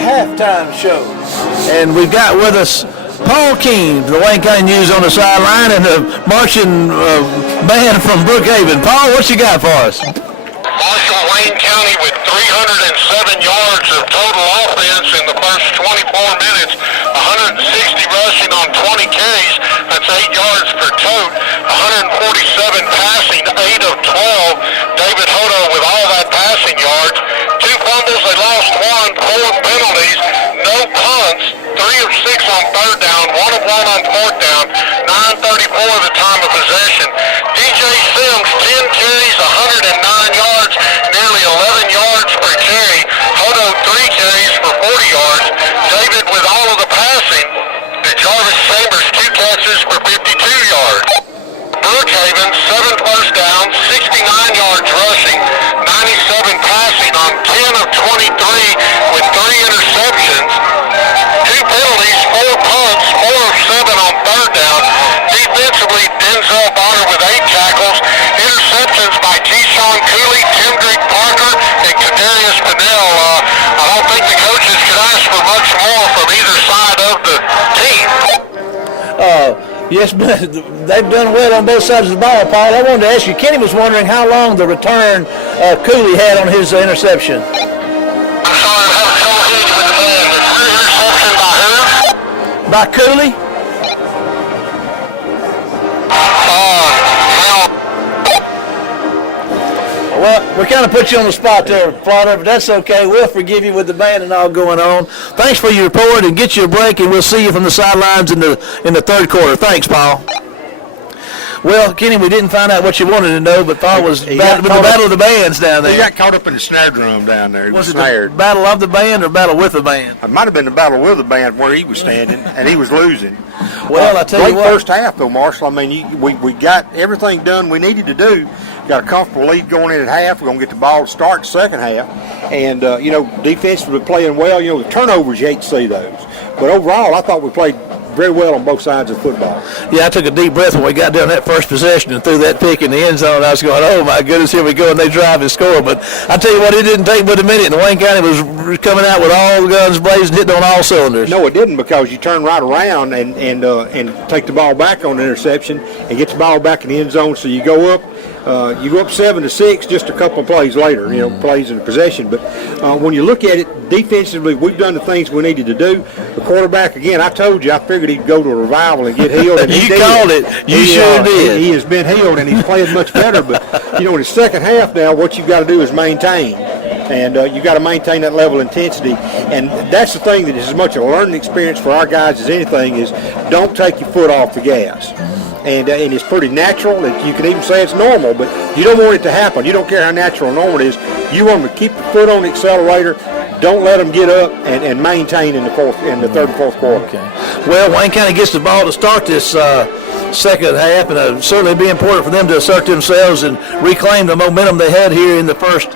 halftime show. And we've got with us Paul Keene, the Wayne County News on the sideline, and the marching band from Brook Haven. Paul, what you got for us? Marshall Wayne County with 307 yards of total offense in the first 24 minutes, 160 rushing on 20 carries, that's 8 yards per tote, 147 passing, 8 of 12. David Hodo with all that passing yards, 2 fumbles, they lost 1, 4 penalties, no punts, 3 of 6 on third down, 1 of 1 on fourth down, 9:34 the time of possession. DJ Sims, 10 carries, 109 yards, nearly 11 yards per carry. Hodo, 3 carries for 40 yards. David with all of the passing. Jarvis Chambers, 2 catches for 52 yards. Brookhaven, 7 first downs, 69 yards rushing, 97 passing on 10 of 23 with 3 interceptions. 2 penalties, 4 punts, 4 of 7 on third down. Defensively, Denzel Bonner with 8 tackles. Interceptions by Keyshawn Cooley, Tim Drake Parker, and Kadarius Pinnell. I don't think the coaches could ask for much more from either side of the team. Yes, but they've done well on both sides of the ball, Paul. I wanted to ask you, Kenny was wondering how long the return Cooley had on his interception. I'm sorry, I'm having trouble hearing you with the man. The interception by who? By Cooley? Well, we kind of put you on the spot there, Plotter, but that's okay. We'll forgive you with the band and all going on. Thanks for your report, and get you a break, and we'll see you from the sidelines in the third quarter. Thanks, Paul. Well, Kenny, we didn't find out what you wanted to know, but Paul was with the battle of the bands down there. He got caught up in the snare drum down there. He was it snared. The battle of the band or battle with the band? It might have been the battle with the band where he was standing, and he was losing. Well, I tell you what. Great first half, though, Marshall. I mean, we got everything done we needed to do. Got a comfortable lead going in at half. We're going to get the ball to start the second half. And, defensively playing well. The turnovers, you hate to see those. But overall, I thought we played very well on both sides of football. Yeah, I took a deep breath when we got down that first possession and threw that pick in the end zone. I was going, oh, my goodness, here we go, and they drive and score. But I tell you what, it didn't take but a minute, and Wayne County was coming out with all the guns blazing, hitting on all cylinders. No, it didn't, because you turn right around and take the ball back on the interception and get the ball back in the end zone, so you go up. You go up 7-6 just a couple of plays later, plays in the possession. But when you look at it defensively, we've done the things we needed to do. The quarterback, again, I told you, I figured he'd go to a revival and get healed. And you called it. You sure did. He has been healed, and he's playing much better. But, in the second half now, what you've got to do is maintain. And you've got to maintain that level of intensity. And that's the thing that is as much a learning experience for our guys as anything is don't take your foot off the gas. And it's pretty natural. That you can even say it's normal, but you don't want it to happen. You don't care how natural or normal it is. You want them to keep the foot on the accelerator. Don't let them get up and maintain in the third and fourth quarter. Okay. Well, Wayne County gets the ball to start this second half, and it'll certainly be important for them to assert themselves and reclaim the momentum they had here in the first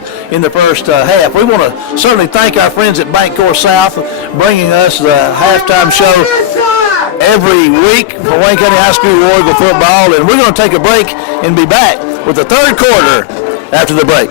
half. We want to certainly thank our friends at Bancorp South bringing us the halftime show every week for Wayne County High School War Eagle football, and we're going to take a break and be back with the third quarter after the break.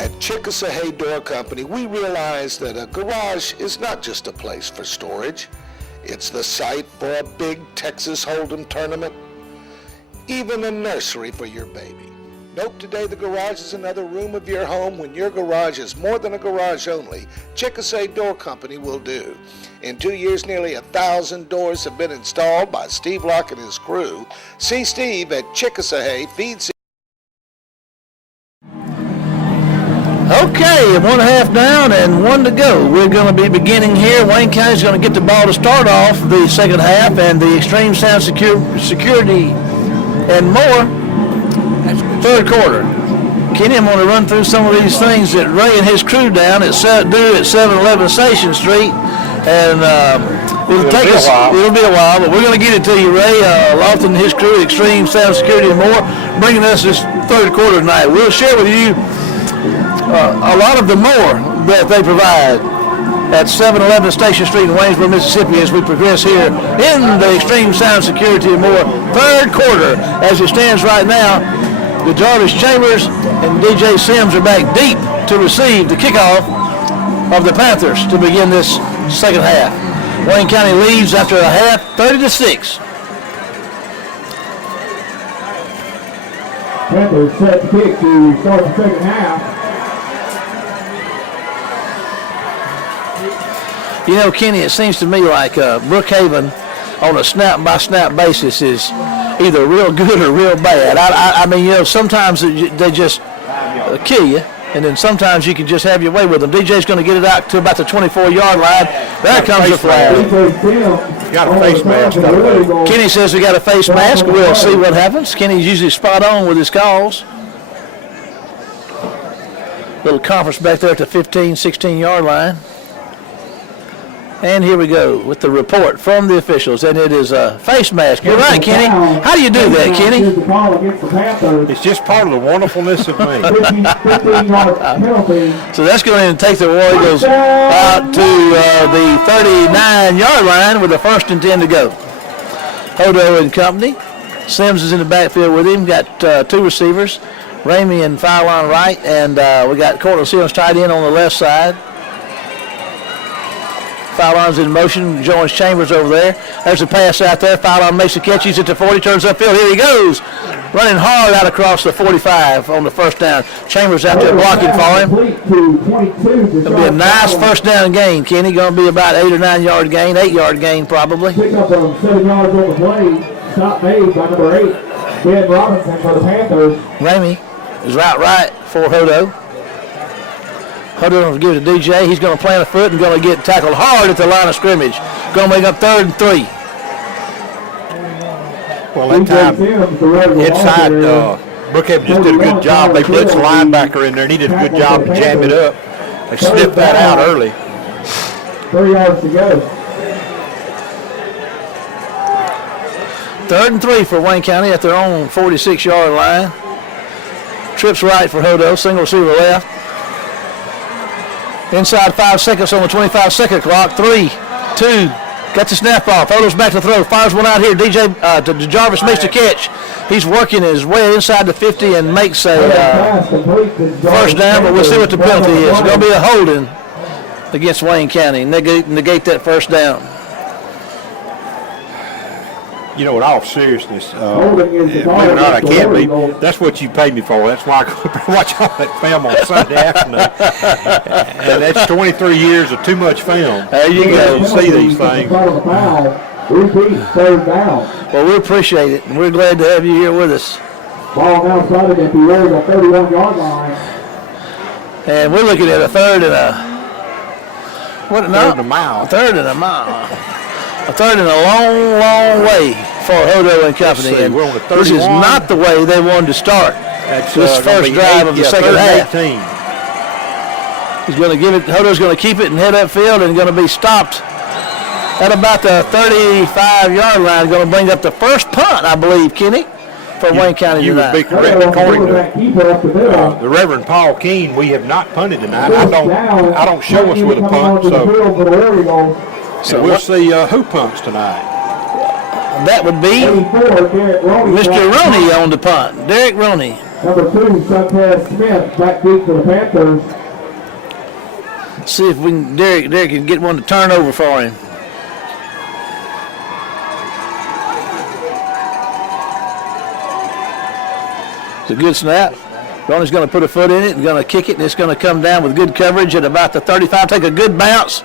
At Chickasawhay Door Company, we realize that a garage is not just a place for storage. It's the site for a big Texas Hold'em tournament, even a nursery for your baby. Nope, today the garage is another room of your home. When your garage is more than a garage only, Chickasawhay Door Company will do. In 2 years, nearly 1,000 doors have been installed by Steve Locke and his crew. See Steve at Chickasawhay Feed. Okay, 1.5 down and 1 to go. We're going to be beginning here. Wayne County's going to get the ball to start off the second half, and the Extreme Sound Security and more. Third quarter. Kenny, I'm going to run through some of these things that Ray and his crew down at 711 Station Street, and it'll be a while, but we're going to get it to you, Ray. Lofton and his crew, Extreme Sound Security and more, bringing us this third quarter tonight. We'll share with you a lot of the more that they provide at 711 Station Street in Waynesboro, Mississippi, as we progress here in the Extreme Sound Security and more third quarter. As it stands right now, the Jarvis Chambers and DJ Sims are back deep to receive the kickoff of the Panthers to begin this second half. Wayne County leads after a half, 30-6. Panthers set to kick to start the second half. You know, Kenny, it seems to me like Brookhaven on a snap-by-snap basis is either real good or real bad. I mean, you know, sometimes they just kill you, and then sometimes you can just have your way with them. DJ's going to get it out to about the 24-yard line. There comes the flag. Got a face mask. Kenny says we got a face mask. We'll see what happens. Kenny's usually spot on with his calls. Little conference back there at the 15, 16-yard line. And here we go with the report from the officials, and it is a face mask. You're right, Kenny. How do you do that, Kenny? It's just part of the wonderfulness of me. So that's going to take the War Eagles out to the 39-yard line with a 1st and 10 to go. Hodo and company. Sims is in the backfield with him. Got 2 receivers, Ramey and Fowler right, and we got Cortland Sims tight end on the left side. Fowler's in motion, joins Chambers over there. There's a pass out there. Fowler makes the catch. He's at the 40, turns upfield. Here he goes. Running hard out across the 45 on the first down. Chambers out there blocking for him. It'll be a nice first down gain, Kenny. Going to be about 8 or 9 yard gain, 8 yard gain probably. Pick up on 7 yards on the play. Stop made by number 8, Ben Robinson for the Panthers. Ramey is right for Hodo. Hodo going to give it to DJ. He's going to plant a foot and going to get tackled hard at the line of scrimmage. Going to make up 3rd and 3. Well, that time inside, Brookhaven just did a good job. They blitzed the linebacker in there, and he did a good job to jam it up. They sniffed that out early. 3 yards to go. 3rd and 3 for Wayne County at their own 46-yard line. Trips right for Hodo. Single receiver left. Inside 5 seconds on the 25-second clock. 3, 2, got the snap off. Hodo's back to throw. Fires one out here. DJ Jarvis makes the catch. He's working his way inside the 50 and makes a first down, but we'll see what the penalty is. It's going to be a holding against Wayne County. Negate that first down. You know, in all seriousness, believe it or not, I can't be. That's what you paid me for. That's why I go up and watch all that film on Sunday afternoon. And that's 23 years of too much film. There you go. See these things. Well, we appreciate it, and we're glad to have you here with us. Ball now started at the 31-yard line. And we're looking at a 3rd and a... What? Third and a mile. 3rd and a mile. A 3rd and a long, long way for Hodo and company. And this is not the way they wanted to start this first drive of the second half. 18. He's going to give it. Hodo's going to keep it and head upfield, and going to be stopped at about the 35-yard line. Going to bring up the first punt, I believe, Kenny, for Wayne County you tonight. You would be correct. According to the Reverend Paul Keene, we have not punted tonight. I don't show us with a punt, so we'll see who punts tonight. That would be Mr. Rooney on the punt. Derek Rooney. Number 2, Suntez Smith, back deep for the Panthers. See if we can, Derek can get one to turn over for him. It's a good snap. Ronnie's going to put a foot in it and going to kick it, and it's going to come down with good coverage at about the 35. Take a good bounce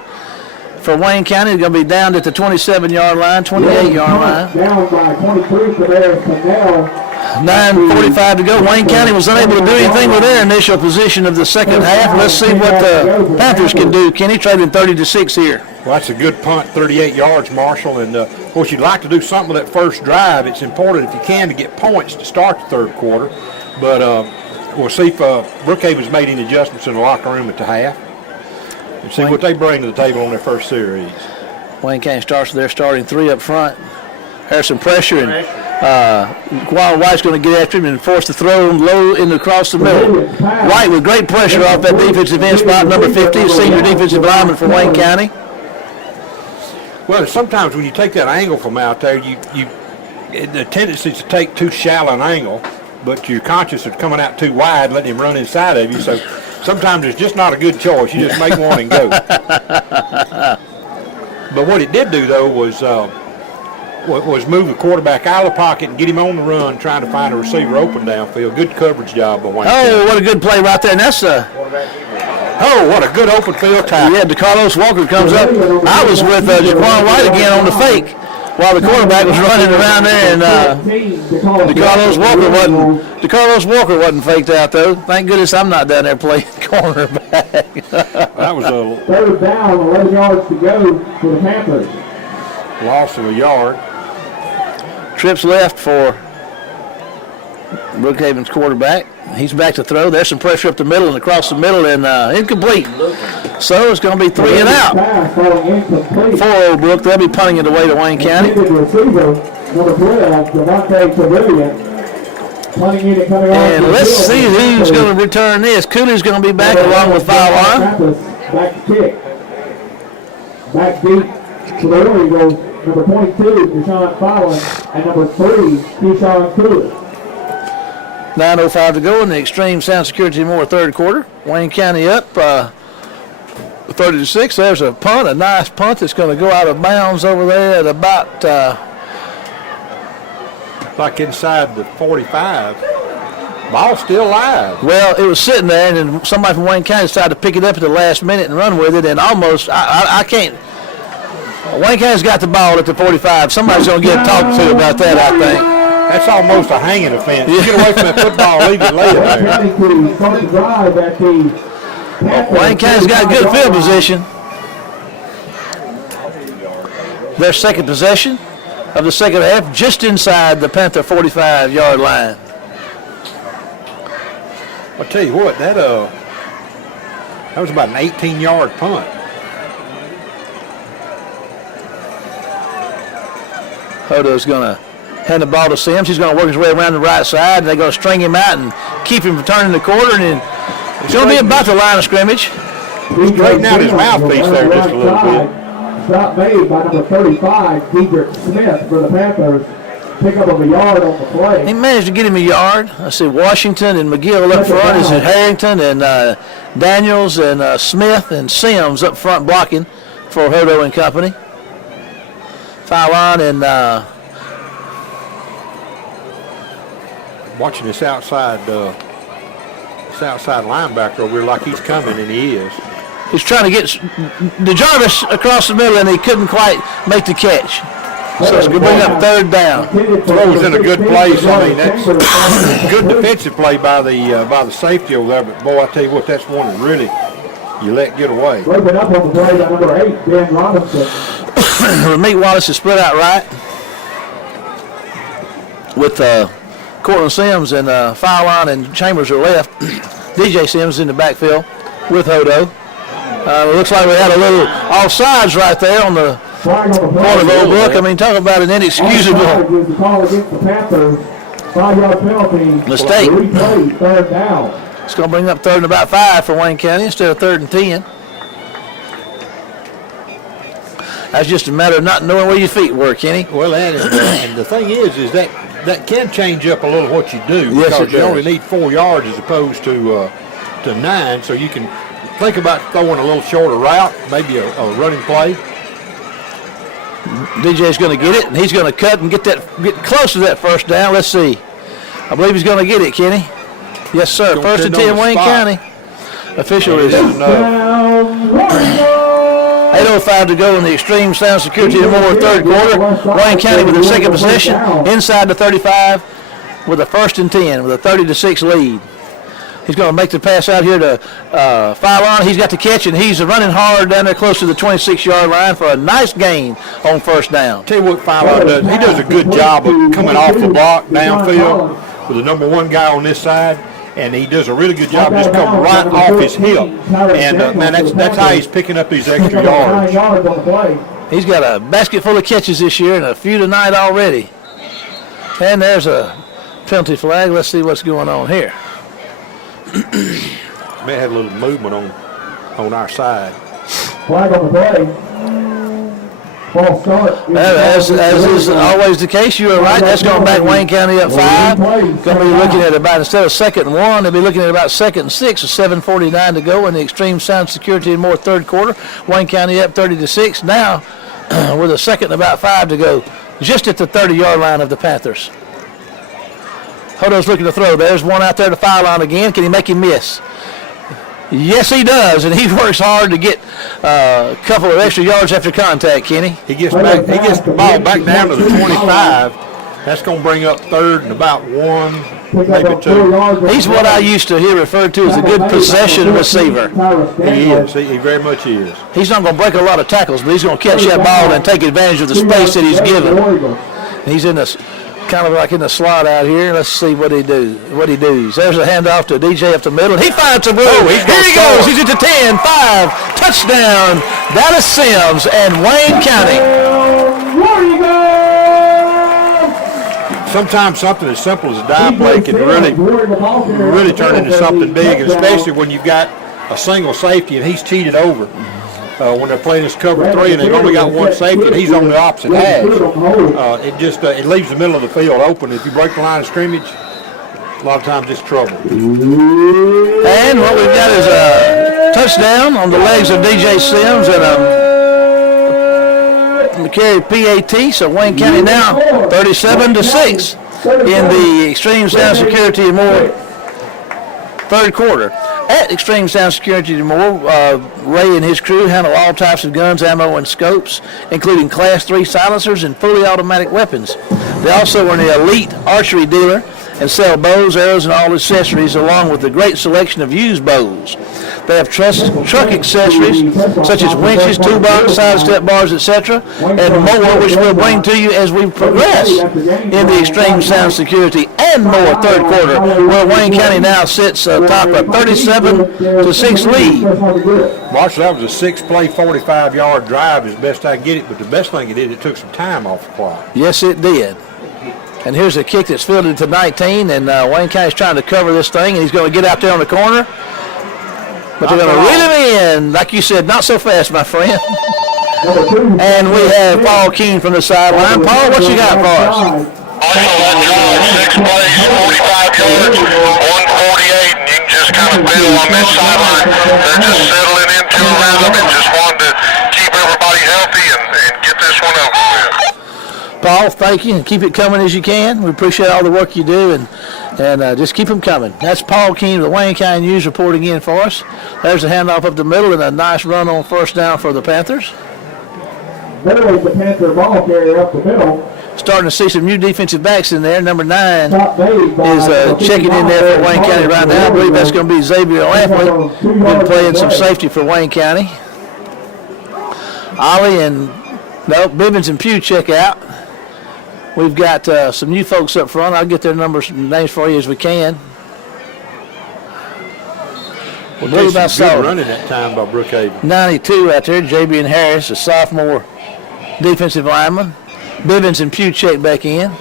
for Wayne County. It's going to be down at the 27-yard line, 28-yard line. Down by 23 for their Canal. 9:45 to go. Wayne County was unable to do anything with their initial position of the second half. Let's see what the Panthers can do. Kenny, trading 30-6 here. Well, that's a good punt, 38 yards, Marshall. And, of course, you'd like to do something with that first drive. It's important, if you can, to get points to start the third quarter. But we'll see if Brookhaven's made any adjustments in the locker room at the half and see what they bring to the table on their first series. Wayne County starts with their starting 3 up front. There's some pressure, and Quan White's going to get after him and force the throw low in across the middle. White with great pressure off that defensive end spot, number 50, senior defensive lineman for Wayne County. Well, sometimes when you take that angle from out there, the tendency is to take too shallow an angle, but you're conscious of coming out too wide, letting him run inside of you. So sometimes it's just not a good choice. You just make one and go. But what it did do, though, was move the quarterback out of the pocket and get him on the run, trying to find a receiver open downfield. Good coverage job by Wayne County. Oh, what a good play right there. And that's what a good open field tackle. Yeah, DeCarlos Walker comes up. I was with Jaquan White again on the fake while the quarterback was running around there, and DeCarlos Walker wasn't faked out, though. Thank goodness I'm not down there playing cornerback. That was a third down, 11 yards to go for the Panthers. Loss of a yard. Trips left for Brookhaven's quarterback. He's back to throw. There's some pressure up the middle and across the middle, and incomplete. So it's going to be 3 and out for Old Brook. They'll be punting it away to Wayne County. And let's see who's going to return this. Cooley's going to be back along with Fowler. Back kick. Back deep to the Orioles. Number 22, Deshaun Fowler, and number 3, Keyshawn Cooley. 9:05 to go in the Extreme Sound Security Moore third quarter. Wayne County up 30-6. There's a punt, a nice punt that's going to go out of bounds over there at about like inside the 45. Ball's still live. Well, it was sitting there, and then somebody from Wayne County decided to pick it up at the last minute and run with it, and almost I can't. Wayne County's got the ball at the 45. Somebody's going to get talked to about that, I think. That's almost a hanging offense. You get away from that football, leave it later there. Wayne County's got good field position. Their second possession of the second half, just inside the Panther 45-yard line. I'll tell you what, that was about an 18-yard punt. Hodo's going to hand the ball to Sims. He's going to work his way around the right side, and they're going to string him out and keep him from turning the quarter. And it's going to be about the line of scrimmage. Straighten out his mouthpiece there just a little bit. Stop made by number 35, Dedrick Smith for the Panthers. Pick up of a yard on the play. He managed to get him a yard. I see Washington and McGill up front. Is it Harrington and Daniels and Smith and Sims up front blocking for Hodo and company. Fallon and watching this outside linebacker over here like he's coming, and he is. He's trying to get DeJarvis across the middle, and he couldn't quite make the catch. So it's going to bring up third down. Throws in a good place. I mean, that's good defensive play by the safety over there. But boy, I tell you what, that's one that really you let get away. Breaking up on the play by number 8, Ben Robinson. Ramit Wallace is split out right with Cortland Sims and Fowler and Chambers are left. DJ Sims in the backfield with Hodo. It looks like we had a little offsides right there on the part of Old Brook. I mean, talk about an inexcusable mistake. Third down. It's going to bring up 3rd and about 5 for Wayne County instead of 3rd and 10. That's just a matter of not knowing where your feet were, Kenny. Well, and the thing is that that can change up a little what you do, Yes, because it you does. only need 4 yards as opposed to 9, so you can think about throwing a little shorter route, maybe a running play. DJ's going to get it, and he's going to cut and get close to that first down. Let's see. I believe he's going to get it, Kenny. Yes, sir. First and 10, Wayne County. Official is 8:05 to go in the Extreme Sound Security and More third quarter. Wayne County with the second possession inside the 35 with a 1st and 10 with a 30-6 lead. He's going to make the pass out here to Phylon. He's got the catch, and he's running hard down there close to the 26-yard line for a nice gain on first down. Tell you what Phylon does. He does a good job of coming off the block downfield with the number 1 guy on this side, and he does a really good job just coming right off his hip. And, man, that's how he's picking up these extra yards. He's got a basket full of catches this year and a few tonight already. And there's a penalty flag. Let's see what's going on here. May have a little movement on our side. Flag on the play. False start. As is always the case, you are right. That's going back Wayne County up 5. Going to be looking at about, instead of 2nd and 1, they'll be looking at about 2nd and 6 with 7:49 to go in the Extreme Sound Security and More third quarter. Wayne County up 30-6. Now with a 2nd and about 5 to go, just at the 30-yard line of the Panthers. Hodo's looking to throw. There's one out there to Phylon again. Can he make him miss? Yes, he does, and he works hard to get a couple of extra yards after contact, Kenny. He gets the ball back down to the 25. That's going to bring up 3rd and about 1, maybe 2. He's what I used to hear referred to as a good possession receiver. He is. He very much is. He's not going to break a lot of tackles, but he's going to catch that ball and take advantage of the space that he's given. He's in this kind of like in the slot out here. Let's see what he does. There's a handoff to DJ up the middle. He finds a move. Here he goes. He's at the 10, 5, touchdown. Dallas Sims and Wayne County. Sometimes something as simple as a dive play can really turn into something big, especially when you've got a single safety and he's cheated over. When they're playing this cover 3 and they've only got one safety and he's on the opposite hash, it leaves the middle of the field open. If you break the line of scrimmage, a lot of times it's trouble. And what we've got is a touchdown on the legs of DJ Sims and a carry PAT. So Wayne County now 37-6 in the Extreme Sound Security and More third quarter. At Extreme Sound Security and More, Ray and his crew handle all types of guns, ammo, and scopes, including Class 3 silencers and fully automatic weapons. They also are an elite archery dealer and sell bows, arrows, and all accessories, along with a great selection of used bows. They have truck accessories such as winches, toolbox, side step bars, etc., and more, which we'll bring to you as we progress in the Extreme Sound Security and More third quarter, where Wayne County now sits atop a 37-6 lead. Marshall, that was a 6-play, 45-yard drive as best I can get it, but the best thing it did, it took some time off the clock. Yes, it did. And here's a kick that's fielded to 19, and Wayne County's trying to cover this thing, and he's going to get out there on the corner. But they're going to reel him in. Like you said, not so fast, my friend. And we have Paul Keene from the sideline. Paul, what you got for us? Also, that drive, 6 plays, 45 yards, 148, and you can just kind of feel on this sideline. They're just settling into a rhythm and just wanting to keep everybody healthy and get this one over with. Paul, thank you, and keep it coming as you can. We appreciate all the work you do, and just keep them coming. That's Paul Keene of the Wayne County News reporting in for us. There's a handoff up the middle and a nice run on first down for the Panthers. There's the Panther ball carrier up the middle. Starting to see some new defensive backs in there. Number 9 is checking in there for Wayne County right now. I believe that's going to be Xavier Lampley, been playing some safety for Wayne County. Ollie and Bibbins and Pugh check out. We've got some new folks up front. I'll get their numbers and names for you as we can. Well, there's some good running that time by Brookhaven. 92 out there, J.B. and Harris, a sophomore defensive lineman. Bibbins and Pugh check back in.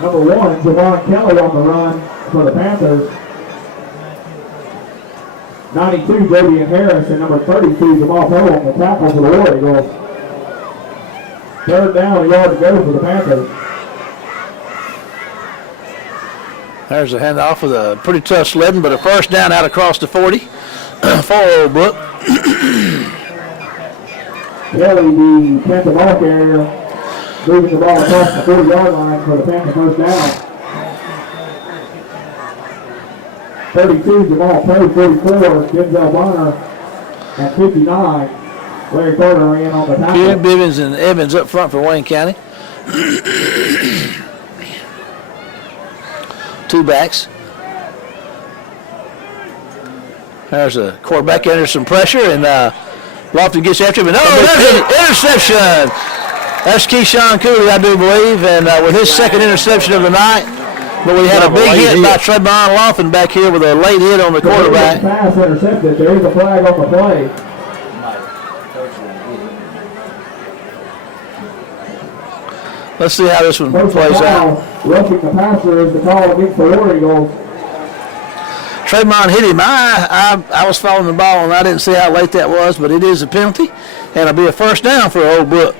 Number 1, Javon Kelly on the run for the Panthers. 92, J.B. and Harris, and number 32, Jamal Powell on the tackle for the War Eagles. Third down, a yard to go for the Panthers. There's a handoff with a pretty tough sledding, but a first down out across the 40 for Old Brook. Kelly, the Panther ball carrier, moving the ball across the 40-yard line for the Panther first down. 32, Jamal Poe, 44, Denzel Bonner, and 59, Larry Carter in on the tackle. Kid Bivens and Evans up front for Wayne County. Two backs. There's a quarterback under some pressure, and Lofton gets after him. And there's an interception. That's Keyshawn Cooley, I do believe, and with his second interception of the night. But we had a big hit by Trevon Lofton back here with a late hit on the quarterback. Pass intercepted. There is a flag on the play. Let's see how this one plays out. Roughing the passer is the call against the War Eagles. Tremont hit him. I was following the ball, and I didn't see how late that was, but it is a penalty, and it'll be a first down for Old Brook.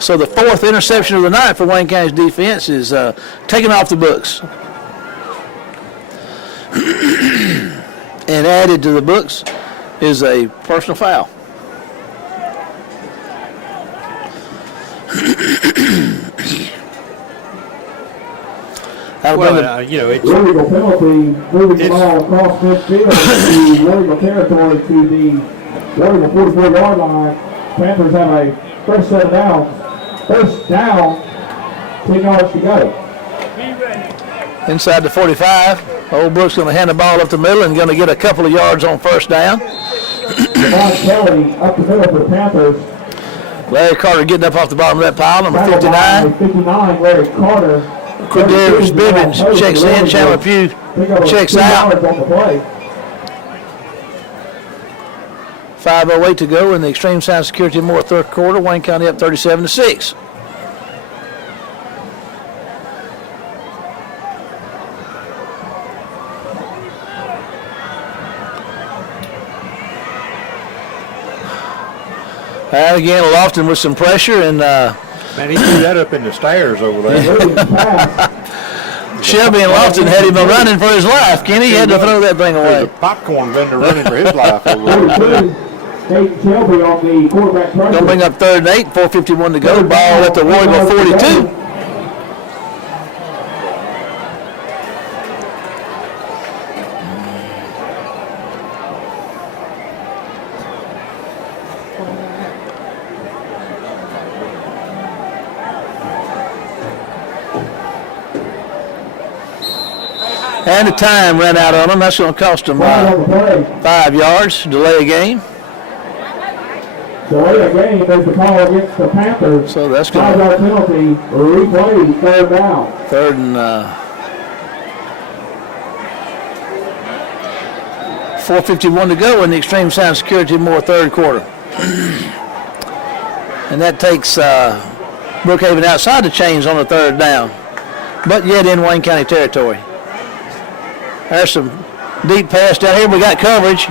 So the fourth interception of the night for Wayne County's defense is taken off the books. And added to the books is a personal foul. It's illegal penalty, moving the ball across midfield to illegal territory to the illegal 44-yard line. Panthers have a first set of downs. First down, 10 yards to go. Inside the 45, Old Brook's going to hand the ball up the middle and going to get a couple of yards on first down. Devon Kelly up the middle for the Panthers. Larry Carter getting up off the bottom of that pile, number 59. 59, Larry Carter. Quindarius Bibbins checks in, Chandler Pugh checks out. 5:08 to go in the Extreme Sound Security Moore third quarter. Wayne County up 37-6. And again, Lofton with some pressure, and man, he threw that up in the stairs over there. Shelby and Lofton had him running for his life. Kenny had to throw that thing away. There's a popcorn vendor running for his life over there. Shelby on the quarterback pressure. Going to bring up 3rd and 8, 4:51 to go. Ball at the War Eagle 42. And the time ran out on them. That's going to cost them 5 yards. Delay a game. Delay a game is the call against the Panthers. So that's going to 5-yard penalty. Replay, 3rd down. 3rd and 4:51 to go in the Extreme Sound Security Moore third quarter. And that takes Brookhaven outside the chains on the 3rd down, but yet in Wayne County territory. There's some deep pass down here. We got coverage.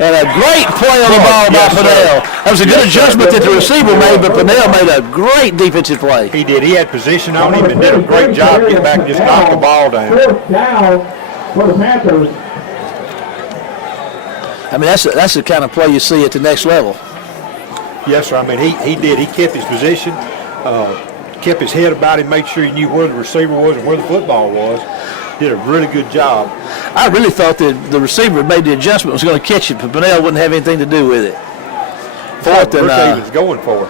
And a great play on the ball by Pinnell. That was a good adjustment that the receiver made, but Pinnell made a great defensive play. He did. He had position on him and did a great job getting back and just knocked the ball down. 4th down for the Panthers. I mean, that's the kind of play you see at the next level. Yes, sir. I mean, he did. He kept his position, kept his head about him, made sure he knew where the receiver was and where the football was. Did a really good job. I really thought that the receiver had made the adjustment, was going to catch it, but Pinnell wouldn't have anything to do with it. 4th and Brookhaven's going for it.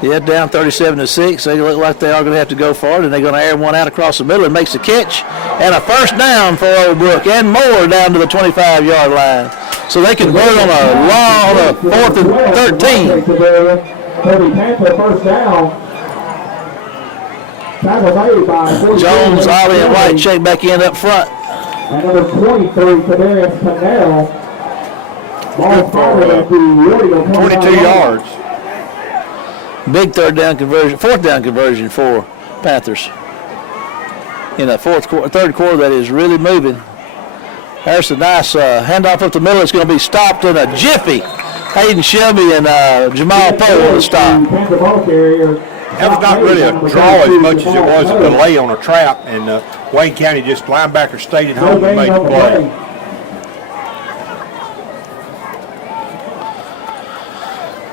Yeah, down 37-6. They look like they are going to have to go for it, and they're going to air one out across the middle and makes the catch. And a first down for Old Brook, and more down to the 25-yard line. So they can run on a 4th and 13. For the Panther first down. Jones, Ollie, and White check back in up front. And number 23, Kadarius Pinnell. Ball fired at the 22 yards. Big 4th down conversion for Panthers. In the 3rd quarter that is really moving. There's a nice handoff up the middle. It's going to be stopped in a jiffy Hayden Shelby and Jamal Poe on the stop. That was not really a draw as much as it was a delay on a trap, and Wayne County just linebacker stayed at home and made the play.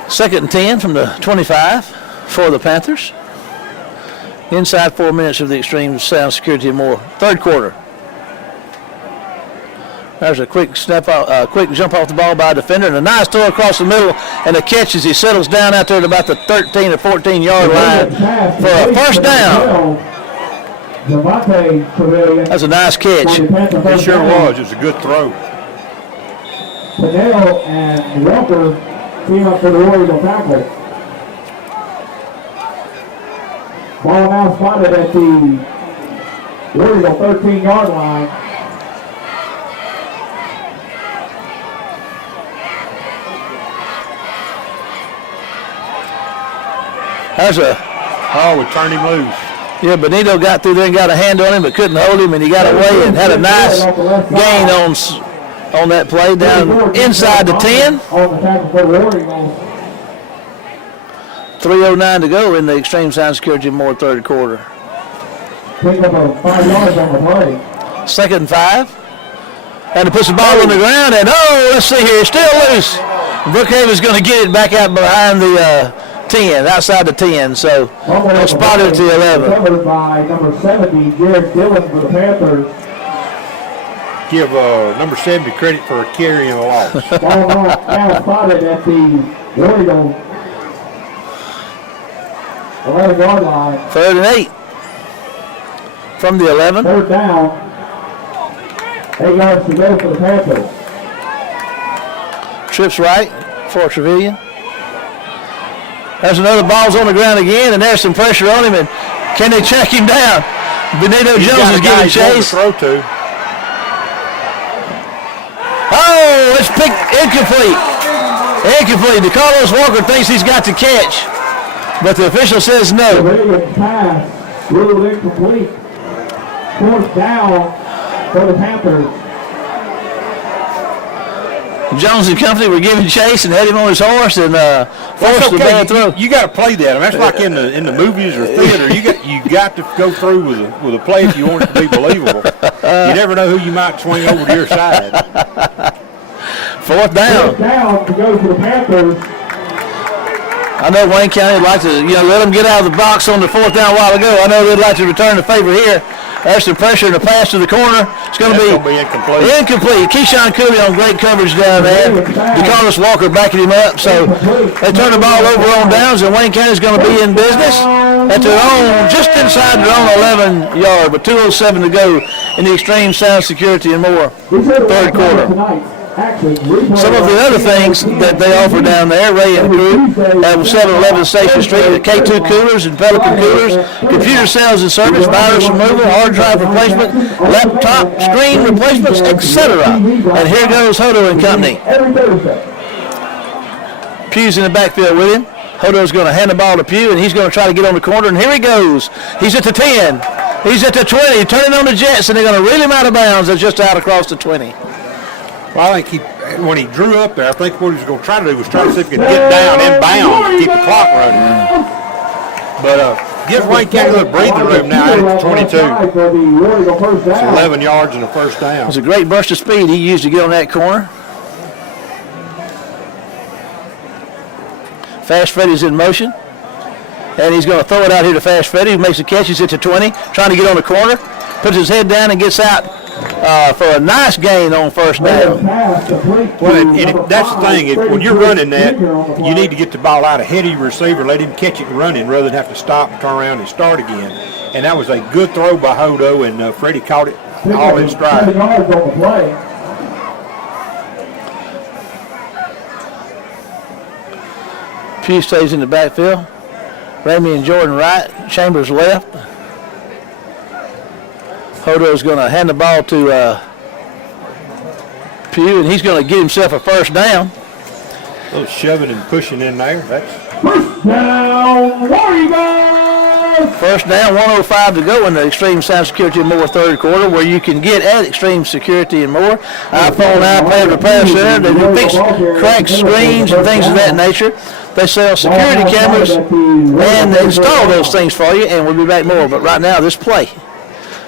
Second and 10 from the 25 for the Panthers. Inside 4 minutes of the extreme sound security and more. Third quarter. There's a quick jump off the ball by a defender, and a nice throw across the middle, and a catch as he settles down out there at about the 13 or 14-yard line for a first down. That's a nice catch. It sure was. It was a good throw. Fidel and Walker came up for the Warrior tackle. Ball now spotted at the Warrior 13-yard line. We turned him loose. Yeah, Benito got through there and got a hand on him, but couldn't hold him, and he got away and had a nice gain on that play down inside the 10. 3:09 to go in the extreme sound security more third quarter. Pick up 5 yards on the play. Second and 5. And he puts the ball on the ground, and let's see here, still loose. Brookhaven's going to get it back out behind the 10, outside the 10, so they'll spot it at the 11. Covered by number 70, Jared Dillon for the Panthers. Give number 70 credit for carrying a loss. Ball now spotted at the Warrior 11-yard line. 3rd and 8 from the 11. Third down. 8 yards to go for the Panthers. Trips right for Trevilian. There's another ball's on the ground again, and there's some pressure on him, and can they track him down? Benito Jones is giving chase. Throw to. Oh, it's picked incomplete. Incomplete. DeCarlos Walker thinks he's got the catch, but the official says no. Pass ruled incomplete. Fourth down for the Panthers. Jones and company were giving chase and had him on his horse and forced the bad throw. You got to play that. I mean, that's like in the movies or theater. You got to go through with a play if you want it to be believable. You never know who you might swing over to your side. Fourth down. Fourth down to go for the Panthers. I know Wayne County would like to, let them get out of the box on the fourth down a while ago. I know they'd like to return the favor here. There's the pressure and the pass to the corner. It's going to be incomplete. Incomplete. Keyshawn Cooley on great coverage down there. DeCarlos Walker backing him up. So they turn the ball over on downs, and Wayne County's going to be in business at their own, just inside their own 11-yard, but 2:07 to go in the extreme sound security and more third quarter. Some of the other things that they offer down there, Ray and crew, at 711 Station Street, the K2 coolers and Pelican coolers, computer sales and service, virus removal, hard drive replacement, laptop screen replacements, etc. And here goes Hodo and company. Pugh's in the backfield with him. Hodo's going to hand the ball to Pugh, and he's going to try to get on the corner, and here he goes. He's at the 10. He's at the 20, turning on the Jets, and they're going to reel him out of bounds. They're just out across the 20. Well, I think when he drew up there, I think what he was going to try to do was try to see if he could get down and bounds to keep the clock running. But give Wayne County a little breathing room now at the 22. It's 11 yards and a first down. It's a great burst of speed he used to get on that corner. Fast Freddy's in motion. And he's going to throw it out here to Fast Freddy, who makes a catch. He's at the 20, trying to get on the corner. Puts his head down and gets out for a nice gain on first down. Well, that's the thing. When you're running that, you need to get the ball out ahead of your receiver, let him catch it running rather than have to stop and turn around and start again. And that was a good throw by Hodo, and Freddie caught it all in stride. Pugh stays in the backfield. Ramey and Jordan right. Chambers left. Hodo's going to hand the ball to Pugh, and he's going to get himself a first down. A little shoving and pushing in there. That's first down, Warriors! First down, 1:05 to go in the Extreme Sound Security and More third quarter, where you can get at Extreme Security and More. iPhone, iPad, repair center. They do fix cracked screens and things of that nature. They sell security cameras and they install those things for you, and we'll be back more. But right now, this play.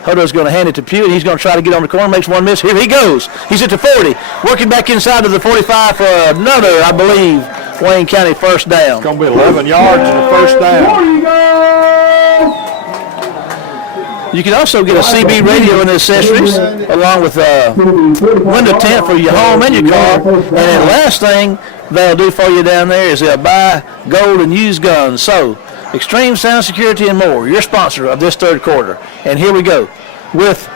Hodo's going to hand it to Pugh, and he's going to try to get on the corner, makes one miss. Here he goes. He's at the 40, working back inside to the 45 for another, I believe, Wayne County first down. It's going to be 11 yards and a first down. You can also get a CB radio and accessories, along with window tint for your home and your car. And then last thing they'll do for you down there is they'll buy gold and used guns. So, Extreme Sound Security and More, your sponsor of this third quarter. And here we go with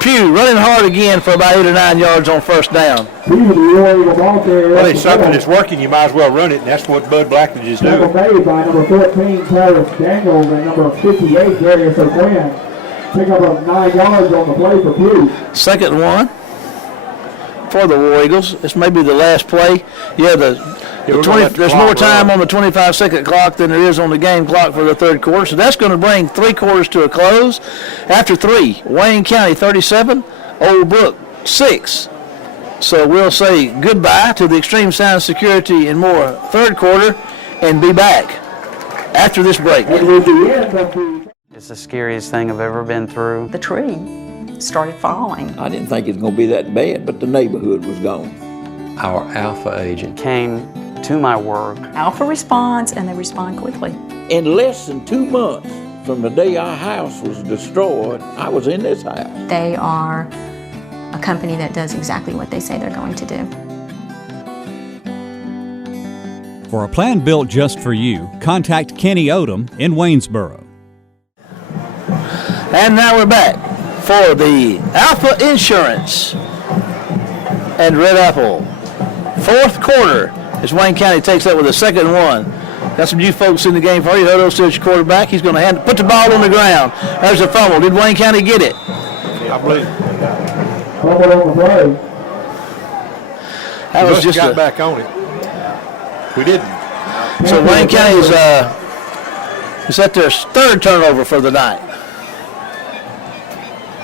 Pugh running hard again for about 8 or 9 yards on first down. Well, it's something that's working, you might as well run it, and that's what Bud Blackledge is doing. Made by number 14, Travis Daniels, and number 58, Darius O'Quinn. Pick up of 9 yards on the play for Pugh. Second one for the War Eagles. This may be the last play. Yeah, there's more time on the 25-second clock than there is on the game clock for the third quarter. So that's going to bring three quarters to a close. After three, Wayne County 37, Old Brook 6. So we'll say goodbye to the Extreme Sound Security and More third quarter and be back after this break. It's the scariest thing I've ever been through. The tree started falling. I didn't think it was going to be that bad, but the neighborhood was gone. Our Alpha agent came to my work. Alpha responds, and they respond quickly. In less than 2 months from the day our house was destroyed, I was in this house. They are a company that does exactly what they say they're going to do. For a plan built just for you, contact Kenny Odom in Waynesboro. And now we're back for the Alpha Insurance and Red Apple. Fourth quarter as Wayne County takes up with the second one. Got some new folks in the game for you. Hodo still your quarterback. He's going to put the ball on the ground. There's a fumble. Did Wayne County get it? I believe it. Fumble on the play. That was just got back on it. We didn't. So Wayne County is at their third turnover for the night.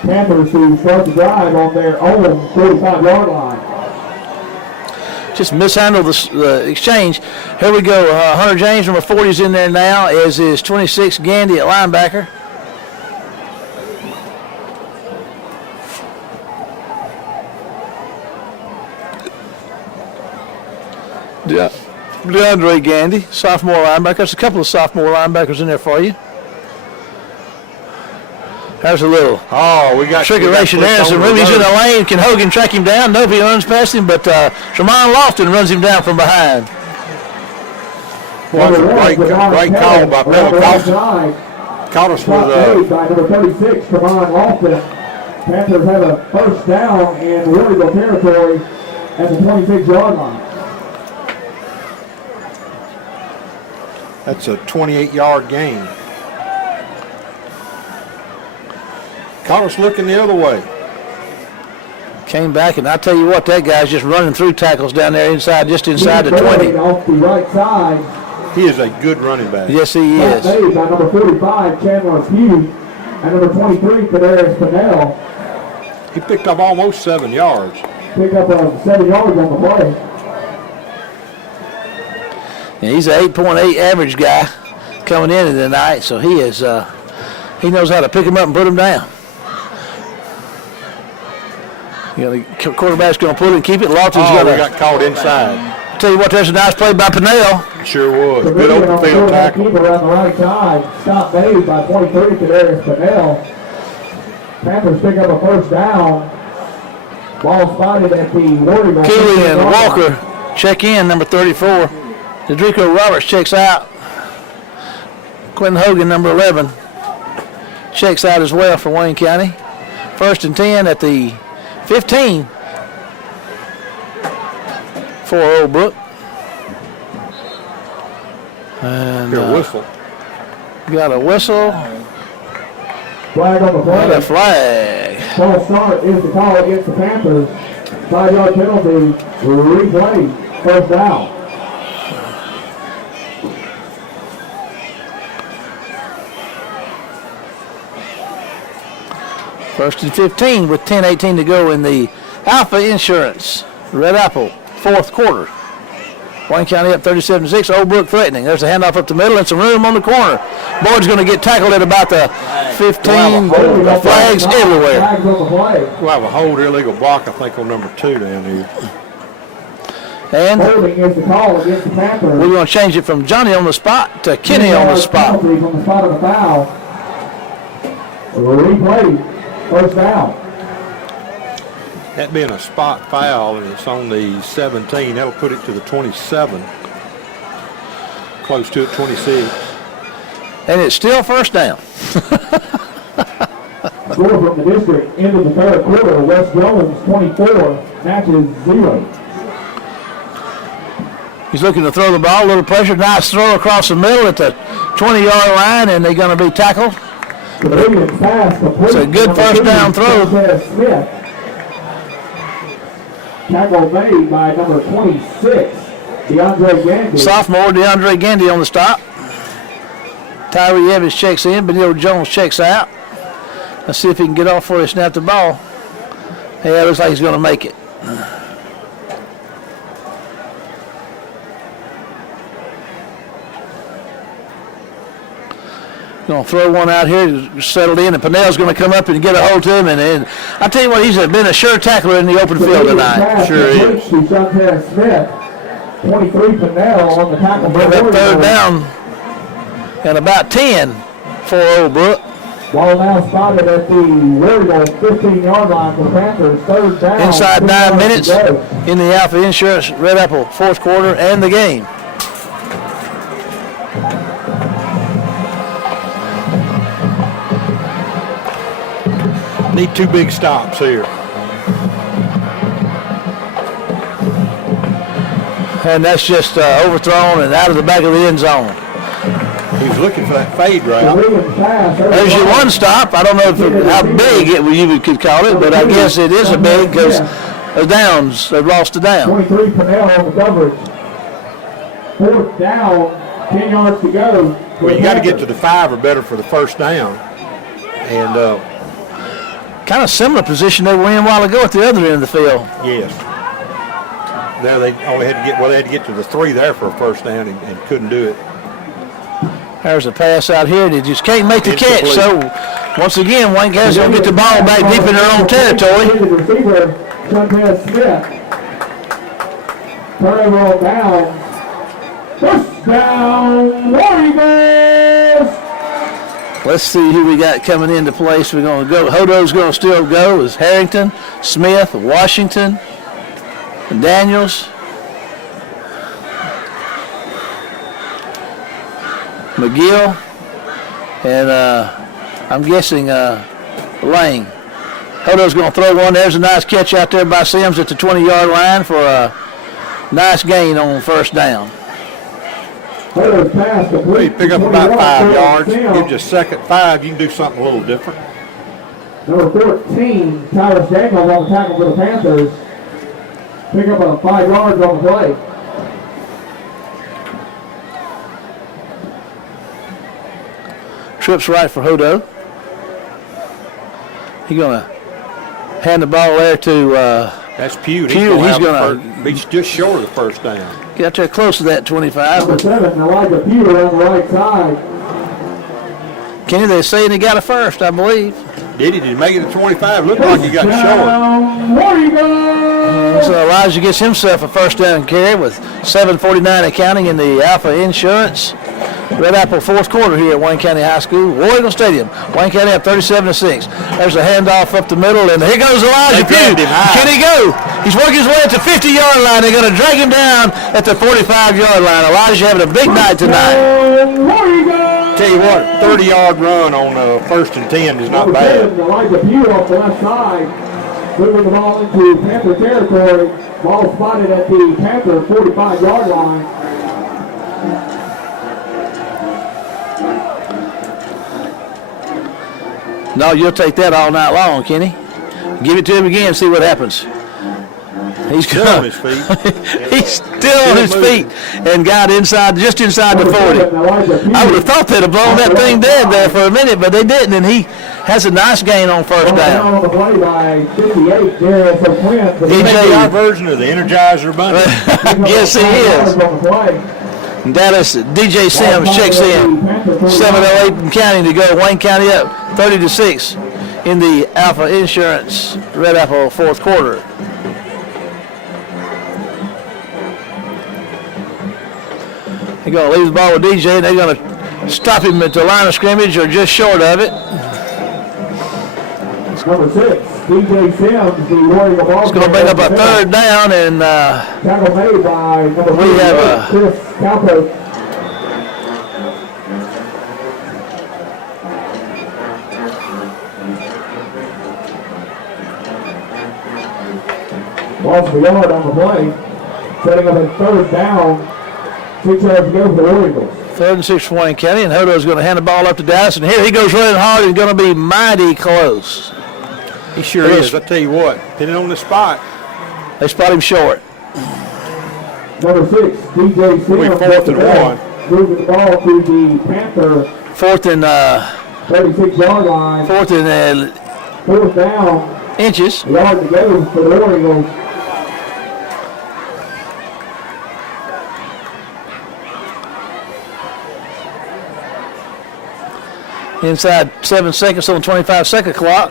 Panthers who start the drive on their own 35-yard line. Just mishandled the exchange. Here we go. Hunter James, number 40, is in there now, as is 26 Gandy at linebacker. DeAndre Gandy, sophomore linebacker. There's a couple of sophomore linebackers in there for you. There's a little trickeration there. Some room. He's in the lane. Can Hogan track him down? Nope, he runs past him, but Tremont Lofton runs him down from behind. Well, that's a great call by Bill Costas. Caught us with by number 36, Tremont Lofton. Panthers have a first down in War Eagle territory at the 26-yard line. That's a 28-yard gain. Caught us looking the other way. Came back, and I tell you what, that guy's just running through tackles down there just inside the 20. Off the right side. He is a good running back. Yes, he is. Made by number 45, Chandler Pugh, and number 23, Kadarius Fennell. He picked up almost 7 yards. Pick up 7 yards on the play. And he's an 8.8 average guy coming into the night, so he is. He knows how to pick him up and put him down. The quarterback's going to pull it and keep it. Lawton's we got caught inside. Tell you what, there's a nice play by Pinnell. Sure was. Good open field tackle. Keeper on the right side. Stop made by 23, Kadarius Fennell. Panthers pick up a first down. Ball spotted at the War Eagle. Keeley and Walker check in, number 34. Dedrico Roberts checks out. Quentin Hogan, number 11, checks out as well for Wayne County. First and 10 at the 15 for Old Brook. And whistle. Got a whistle. Flag on the play. And a flag. False start is the call against the Panthers. 5-yard penalty. Replay. First down. 1st and 15 with 10:18 to go in the Alpha Insurance Red Apple 4th quarter. Wayne County up 37-6. Old Brook threatening. There's a handoff up the middle and some room on the corner. Boyd's going to get tackled at about the 15. Flags everywhere. We'll have a hold illegal block, I think, on number 2 down here. And holding is the call against the Panthers. we're going to change it from Johnny on the spot to Kenny on the spot. On the spot of the foul. Replay. First down. That being a spot foul, and it's on the 17, that'll put it to the 27. Close to it, 26. And it's still first down. Score from the district into the 3rd quarter. West Jones 24, Natchez 0. He's looking to throw the ball, a little pressure, nice throw across the middle at the 20-yard line, and they're going to be tackled. It's a good first down throw. Smith. Tackle made by number 26, DeAndre Gandy. Sophomore DeAndre Gandy on the stop. Tyree Evans checks in, Benito Jones checks out. Let's see if he can get off before they snap the ball. Yeah, it looks like he's going to make it. Going to throw one out here, settled in, and Pinnell's going to come up and get a hold to him. And I tell you what, he's been a sure tackler in the open field tonight. Sure is. Smith, 23 Pinnell on the tackle. Bring up 3rd down and about 10 for Old Brook. Ball now spotted at the Louisville 15-yard line for the Panthers. 3rd down. Inside 9 minutes in the Alpha Insurance Red Apple 4th quarter and the game. Need 2 big stops here. And that's just overthrown and out of the back of the end zone. He was looking for that fade route. There's your one stop. I don't know how big you could call it, but I guess it is a big because the downs, they've lost the down. 23 Pinnell on the coverage. 4th down, 10 yards to go. Well, you got to get to the 5 or better for the first down. And kind of similar position they were in a while ago at the other end of the field. Yes. There they only had to get, they had to get to the 3 there for a first down and couldn't do it. There's a pass out here. They just can't make the catch. So, once again, Wayne County's going to get the ball back deep in their own territory. The receiver, Chantel Smith. Turnover on down. First down, Warriors. Let's see who we got coming into place. We're going to go. Hodo's going to still go. Is Harrington, Smith, Washington, and Daniels. McGill, and I'm guessing Lane. Hodo's going to throw one. There's a nice catch out there by Sims at the 20-yard line for a nice gain on first down. Well, you pick up about 5 yards, give you a second 5, you can do something a little different. Number 14, Tyrus Daniels on the tackle for the Panthers. Pick up 5 yards on the play. Trips right for Hodo. He's going to hand the ball there to that's Pugh. He's going to be just short of the first down. Get out there close to that 25. Number 7, Elijah Pugh on the right side. Kenny, they're saying he got a first, I believe. Did he? Did he make it to 25? Looked like he got short. So Elijah gets himself a first down carry with 7:49 accounting in the Alpha Insurance Red Apple 4th quarter here at Wayne County High School, War Eagle Stadium. Wayne County up 37-6. There's a handoff up the middle, and here goes Elijah Pugh. Can he go? He's working his way at the 50-yard line. They're going to drag him down at the 45-yard line. Elijah having a big night tonight. Tell you what, 30-yard run on 1st and 10 is not bad. Elijah Pugh off the left side, moving the ball into Panther territory. Ball spotted at the Panther 45-yard line. No, you'll take that all night long, Kenny. Give it to him again, see what happens. He's still on his feet. He's still on his feet and got inside, just inside the 40. I would have thought they'd have blown that thing dead there for a minute, but they didn't, and he Has a nice gain on first down. On the play by 58, Darius O'Quinn. DJ, our version of the Energizer Bunny. Yes, he is. Dallas DJ Sims checks in. 7:08 in county to go. Wayne County up 30-6 in the Alpha Insurance Red Apple fourth quarter. They're going to leave the ball with DJ, and they're going to stop him at the line of scrimmage or just short of it. Number 6, DJ Sims, the Warrior ball. It's going to bring up a third down, and tackle made by number we have Chris Calco. Lost the yard on the play, setting up a third down. 6 yards to go for the Warriors. 3rd and 6 for Wayne County, and Hodo's going to hand the ball up to Dallas, and here he goes running hard and going to be mighty close. He sure is. I tell you what, depending on the spot. They spot him short. Number 6, DJ Sims. 4th and 1. Moving the ball to the Panther. 4th and 36-yard line. 4th and 4th down. Inches. Yard to go for the Warriors. Inside 7 seconds on the 25-second clock.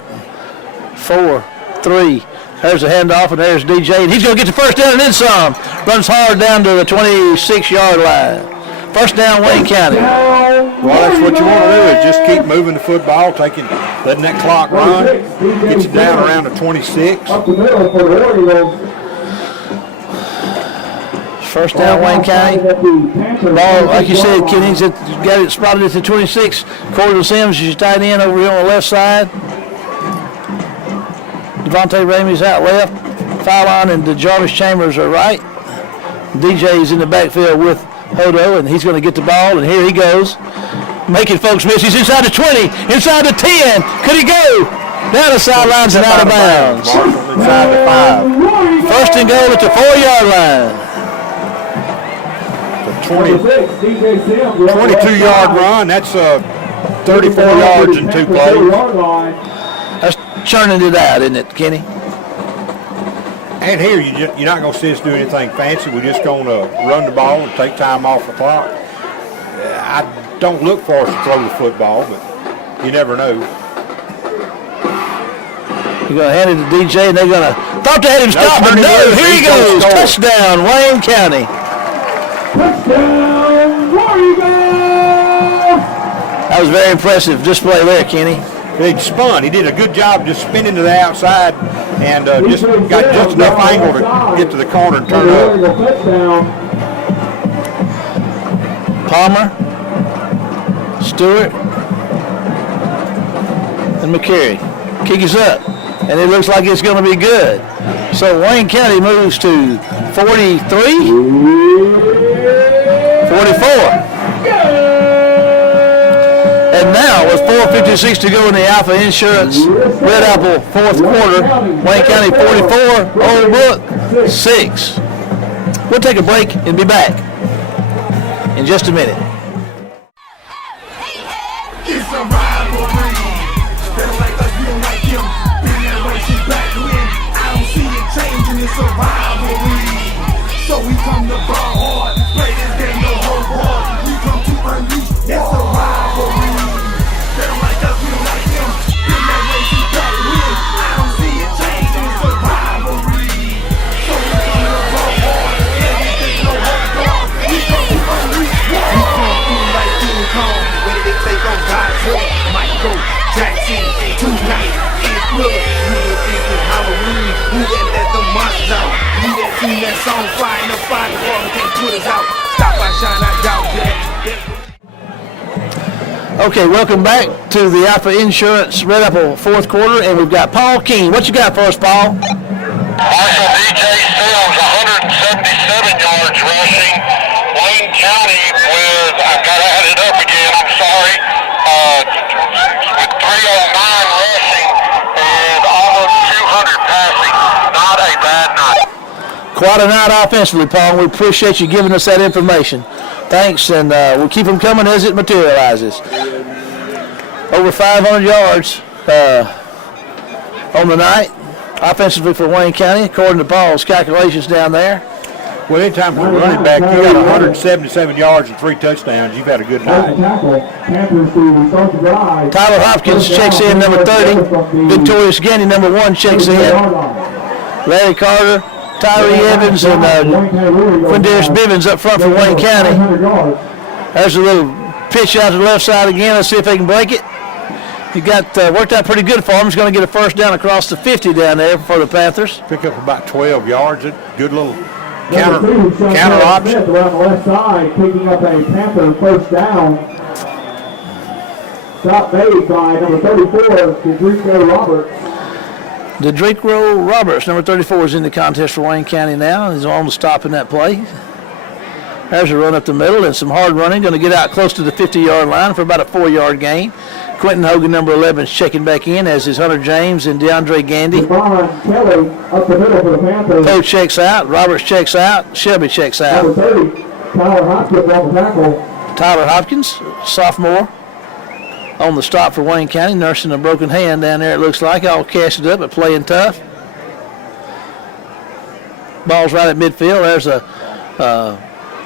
4, 3. There's a handoff, and there's DJ, and he's going to get the first down and then some. Runs hard down to the 26-yard line. First down, Wayne County. Well, that's what you want to do is just keep moving the football, letting that clock run, get you down around the 26. Up the middle for the Warriors. First down, Wayne County. Ball, like you said, Kenny's got it spotted at the 26. Cordell Sims is tight end over here on the left side. Devontae Ramey's out left. Fallon and DeJarvis Chambers are right. DJ's in the backfield with Hodo, and he's going to get the ball, and here he goes. Making folks miss. He's inside the 20, inside the 10. Could he go? Down the sidelines and out of bounds. Inside the 5. First and goal at the 4-yard line. 22-yard run. That's 34 yards in 2 plays. That's churning it out, isn't it, Kenny? And here, you're not going to see us do anything fancy. We're just going to run the ball and take time off the clock. I don't look for us to throw the football, but you never know. You're going to hand it to DJ, and they're going to thought they had him stop, but no, here he goes. Touchdown, Wayne County. Touchdown, Warriors! That was very impressive display there, Kenny. He spun. He did a good job just spinning to the outside and just got just enough angle to get to the corner and turn up. Palmer, Stewart, and McCary. Kick is up, and it looks like it's going to be good. So Wayne County moves to 43, 44. And now, with 4:56 to go in the Alpha Insurance Red Apple fourth quarter, Wayne County 44, Old Brook 6. We'll take a break and be back in just a minute. It's a rivalry. They don't like us, we don't like them. Been that way since back when. I don't see it changing, it's a rivalry. So we come to ball hard, play this game no work hard. We come to unleash, it's a rivalry. They don't like us, we don't like them. Been that way since back when. I don't see it changing, it's a rivalry. So we come to ball hard, everything no work hard. We come to unleash, we come through like King Kong. When they take on God's head, Michael Jackson, tonight is Thriller. You would think it's Halloween, who that let the monsters out? You that seen that song flying up fire before they can't put us out. Stop by shine, I doubt that. Okay, welcome back to the Alpha Insurance Red Apple fourth quarter, and we've got Paul King. What you got for us, Paul? Marshall DJ Sims, 177 yards rushing. Wayne County with, I've got to add it up again, I'm sorry, with 309 rushing and almost 200 passing. Not a bad night. Quite a night offensively, Paul. We appreciate you giving us that information. Thanks, and we'll keep them coming as it materializes. Over 500 yards on the night, offensively for Wayne County, according to Paul's calculations down there. Well, anytime for a running back, you got 177 yards and 3 touchdowns, you've had a good night. Tyler Hopkins checks in, number 30. Victorious Gandy, number 1, checks in. Larry Carter, Tyree Evans, and Quindarius Bivens up front for Wayne County. There's a little pitch out to the left side again. Let's see if they can break it. He got worked out pretty good for him. He's going to get a first down across the 50 down there for the Panthers. Pick up about 12 yards. Good little counter option. Around the left side, picking up a Panther first down. Stop made by number 34, Dedrico Roberts. Dedrico Roberts, number 34, is in the contest for Wayne County now. He's on the stop in that play. There's a run up the middle and some hard running. Going to get out close to the 50-yard line for about a 4-yard gain. Quentin Hogan, number 11, is checking back in, as is Hunter James and DeAndre Gandy. Kelly up the middle for the Panthers. Poe checks out. Roberts checks out. Shelby checks out. Number 30, Tyler Hopkins on the tackle. Tyler Hopkins, sophomore, on the stop for Wayne County, nursing a broken hand down there, it looks like, all casted up but playing tough. Ball's right at midfield. There's a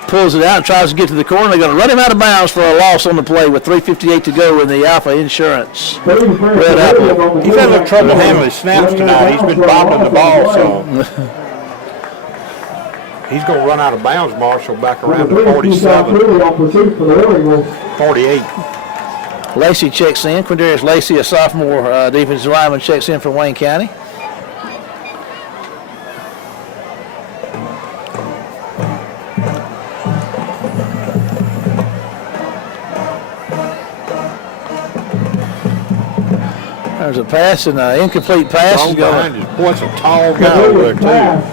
pulls it out and tries to get to the corner. They're going to run him out of bounds for a loss on the play with 3:58 to go in the Alpha Insurance Red Apple. He's had a little trouble handling his snaps tonight. He's been bobbling the ball, so he's going to run out of bounds, Marshall, back around to 47, 48. Lacey checks in. Quindarius Lacey, a sophomore defensive lineman, checks in for Wayne County. There's a pass and an incomplete pass. What's a tall guy over there, too.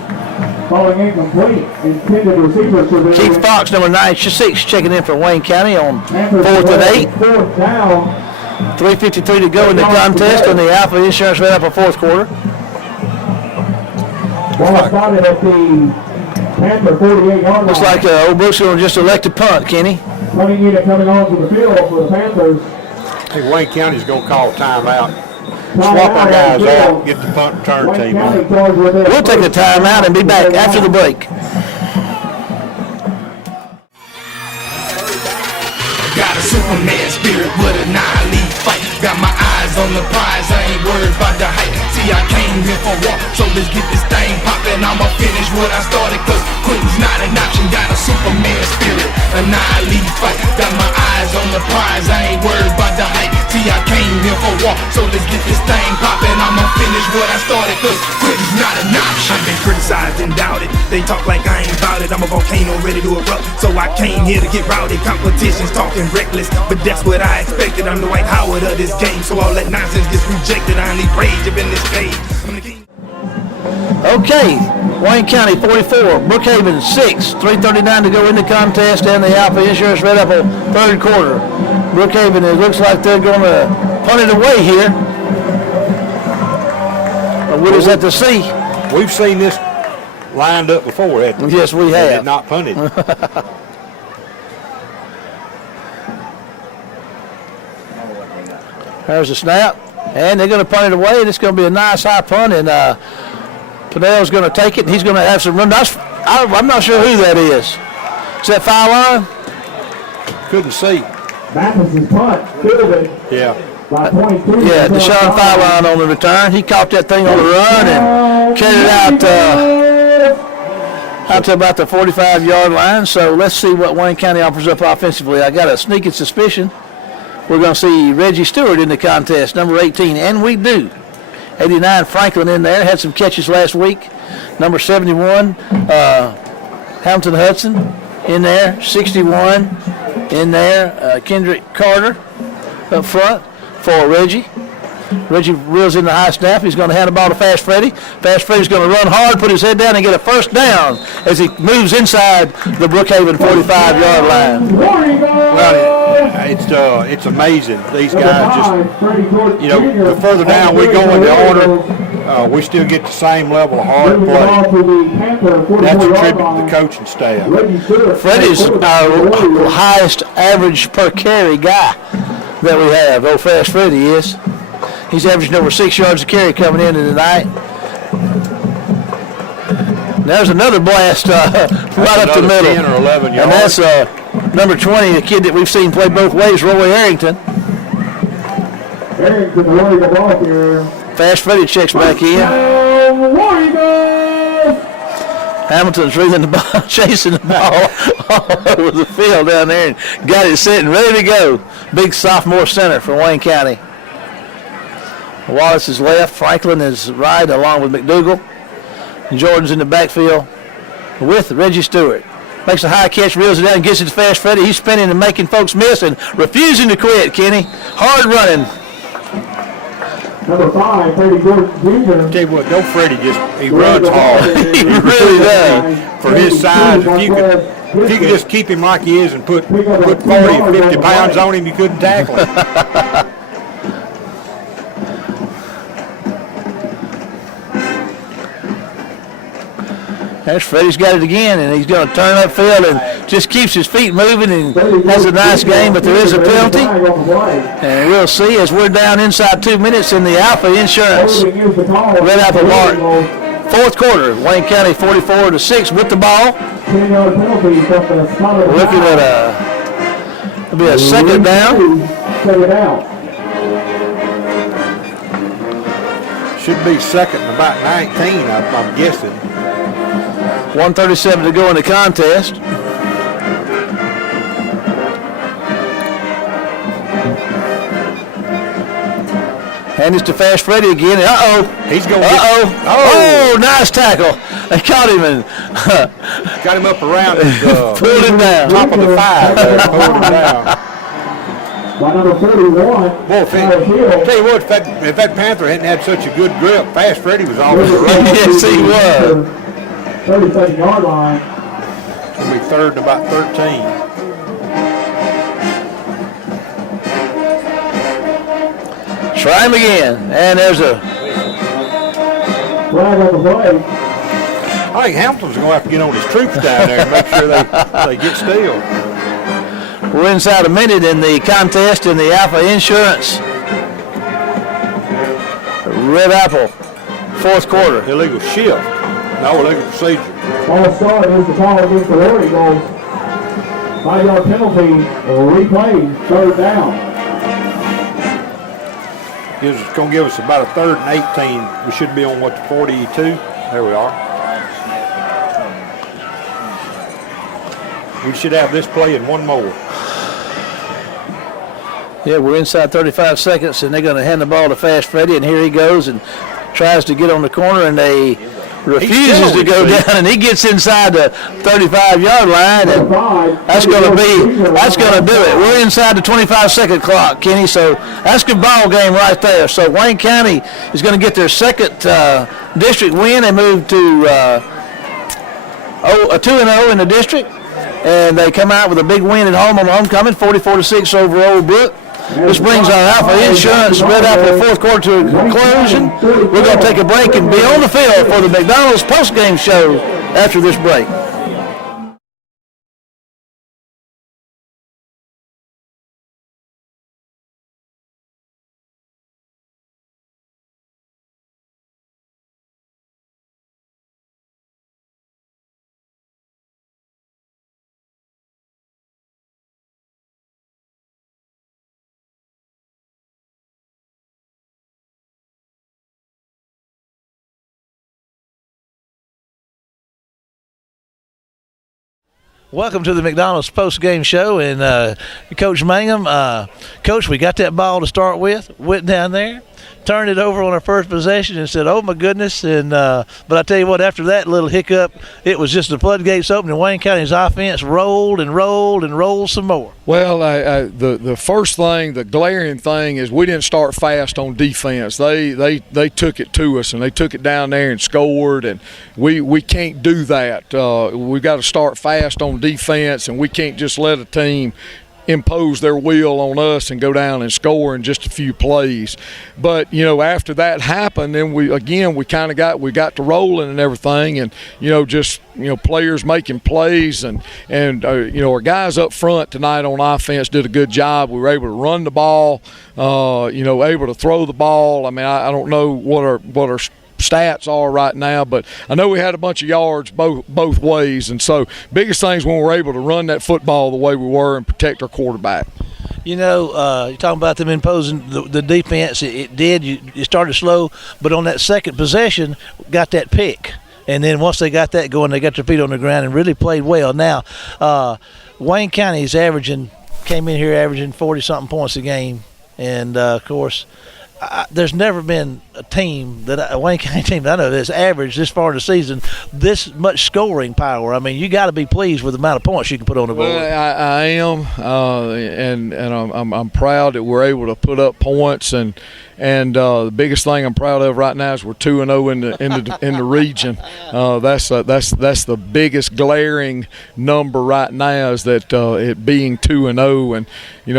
Falling incomplete. Intended receiver for the Keith Fox, number 96, checking in for Wayne County on 4th and 8. 4th down. 3:53 to go in the contest in the Alpha Insurance Red Apple fourth quarter. Ball spotted at the Panther 48-yard line. Looks like Old Brook's going to just elect a punt, Kenny. Punting unit coming onto the field for the Panthers. I think Wayne County's going to call timeout. Swap our guys out, get the punt return team on. We'll take a timeout and be back after the break. Got a Superman spirit with a 9-leaf fight. Got my eyes on the prize, I ain't worried about the hype. See, I came here for war, so let's get this thing poppin'. I'ma finish what I started, cause quitting's not an option. Got a Superman spirit, a 9-leaf fight. Got my eyes on the prize, I ain't worried about the hype. See, I came here for war, so let's get this thing poppin'. I'ma finish what I started, cause quitting's not an option. I've been criticized and doubted, they talk like I ain't about it. I'm a volcano ready to erupt, so I came here to get rowdy. Competition's talking reckless, but that's what I expected. I'm the Dwight Howard of this game, so all that nonsense gets rejected. I need rage up in this stage. I'm the king. Okay, Wayne County 44, Brookhaven 6, 3:39 to go in the contest and the Alpha Insurance Red Apple third quarter. Brookhaven, it looks like they're going to punt it away here. We'll just have to see. We've seen this lined up before, haven't we? Yes, we have. They did not punt it. There's a snap, and they're going to punt it away, and it's going to be a nice high punt, and Pinnell's going to take it, and he's going to have some room. I'm not sure who that is. Is that foul line? Couldn't see. Mathis's punt, fielded. Yeah. By 22. Yeah, Deshaun foul line on the return. He caught that thing on the run and carried it out to about the 45-yard line. So let's see what Wayne County offers up offensively. I got a sneaking suspicion we're going to see Reggie Stewart in the contest, number 18, and we do. 89 Franklin in there, had some catches last week. Number 71 Hamilton Hudson in there, 61 in there. Kendrick Carter up front for Reggie. Reggie reels in the high snap. He's going to hand the ball to Fast Freddy. Fast Freddy's going to run hard, put his head down, and get a first down as he moves inside the Brookhaven 45-yard line. Well, it's amazing. These guys just, the further down we go in the order, we still get the same level of hard play. That's a tribute to the coaching staff. Freddie's our highest average per carry guy that we have. Old Fast Freddy is. He's averaging over 6 yards a carry coming into tonight. And there's another blast right up the middle. 10 or 11 yards. And that's number 20, a kid that we've seen play both ways, Roy Harrington. Harrington, the Warrior ball here. Fast Freddie checks back in. Hamilton's reading the ball, chasing the ball all over the field down there and got it set and ready to go. Big sophomore center for Wayne County. Wallace is left, Franklin is right along with McDougal. Jordan's in the backfield with Reggie Stewart. Makes a high catch, reels it down, and gets it to Fast Freddie. He's spinning and making folks miss and refusing to quit, Kenny. Hard running. Number 5, Freddie Gordon Jr. Tell you what, don't Freddie he runs hard. He really does. For his size, if you could just keep him like he is and put 40 or 50 pounds on him, you couldn't tackle him. There's Freddie's got it again, and he's going to turn upfield and just keeps his feet moving and has a nice game, but there is a penalty. And we'll see as we're down inside 2 minutes in the Alpha Insurance Red Apple Mark. Fourth quarter, Wayne County 44-6 with the ball. Looking at it'll be a second down. Should be second and about 19, I'm guessing. 1:37 to go in the contest. And it's to Fast Freddie again. He's going. Oh, nice tackle. They caught him and got him up around his pulled him down. Top of the 5 there, pulled him down. By number 41. Boy, tell you what, if that Panther hadn't had such a good grip, Fast Freddie was always right. Yes, he was. 32nd-yard line. It'll be third and about 13. Try him again, and there's a flag on the play. I think Hamilton's going to have to get on his troops down there and make sure they get still. We're inside a minute in the contest in the Alpha Insurance Red Apple fourth quarter. Illegal shift. No illegal procedure. Ball start is the call against the War Eagles. 5-yard penalty, replay, third down. It's going to give us about a third and 18. We should be on, what, the 42? There we are. We should have this play in one more. Yeah, we're inside 35 seconds, and they're going to hand the ball to Fast Freddie, and here he goes and tries to get on the corner, and they refuses to go down, and he gets inside the 35-yard line, and that's going to do it. We're inside the 25-second clock, Kenny, so that's a good ball game right there. So Wayne County is going to get their second district win. They move to 2-0 in the district, and they come out with a big win at home on homecoming, 44-6 over Old Brook. This brings our Alpha Insurance Red Apple fourth quarter to a conclusion. We're going to take a break and be on the field for the McDonald's postgame show after this break. Welcome to the McDonald's post-game show, and Coach Mangum. Coach, we got that ball to start with, went down there, turned it over on our first possession and said, oh, my goodness. And but I tell you what, after that little hiccup, it was just the floodgates open, and Wayne County's offense rolled and rolled and rolled some more. Well, the first thing, the glaring thing, is we didn't start fast on defense. They took it to us, and they took it down there and scored, and we can't do that. We've got to start fast on defense, and we can't just let a team impose their will on us and go down and score in just a few plays. But after that happened, then we kind of got to rolling and everything, and players making plays, and our guys up front tonight on offense did a good job. We were able to run the ball, able to throw the ball. I mean, I don't know what our stats are right now, but I know we had a bunch of yards both ways, and so biggest things when we're able to run that football the way we were and protect our quarterback. You're talking about them imposing the defense. It started slow, but on that second possession, got that pick. And then once they got that going, they got their feet on the ground and really played well. Now, Wayne County is came in here averaging 40-something points a game. And, of course, there's never been a team a Wayne County team that I know that's averaged this far in the season this much scoring power. I mean, you got to be pleased with the amount of points you can put on the board. Well, I am, and I'm proud that we're able to put up points, and the biggest thing I'm proud of right now is we're 2-0 in the region. That's the biggest glaring number right now, is that it being 2-0, and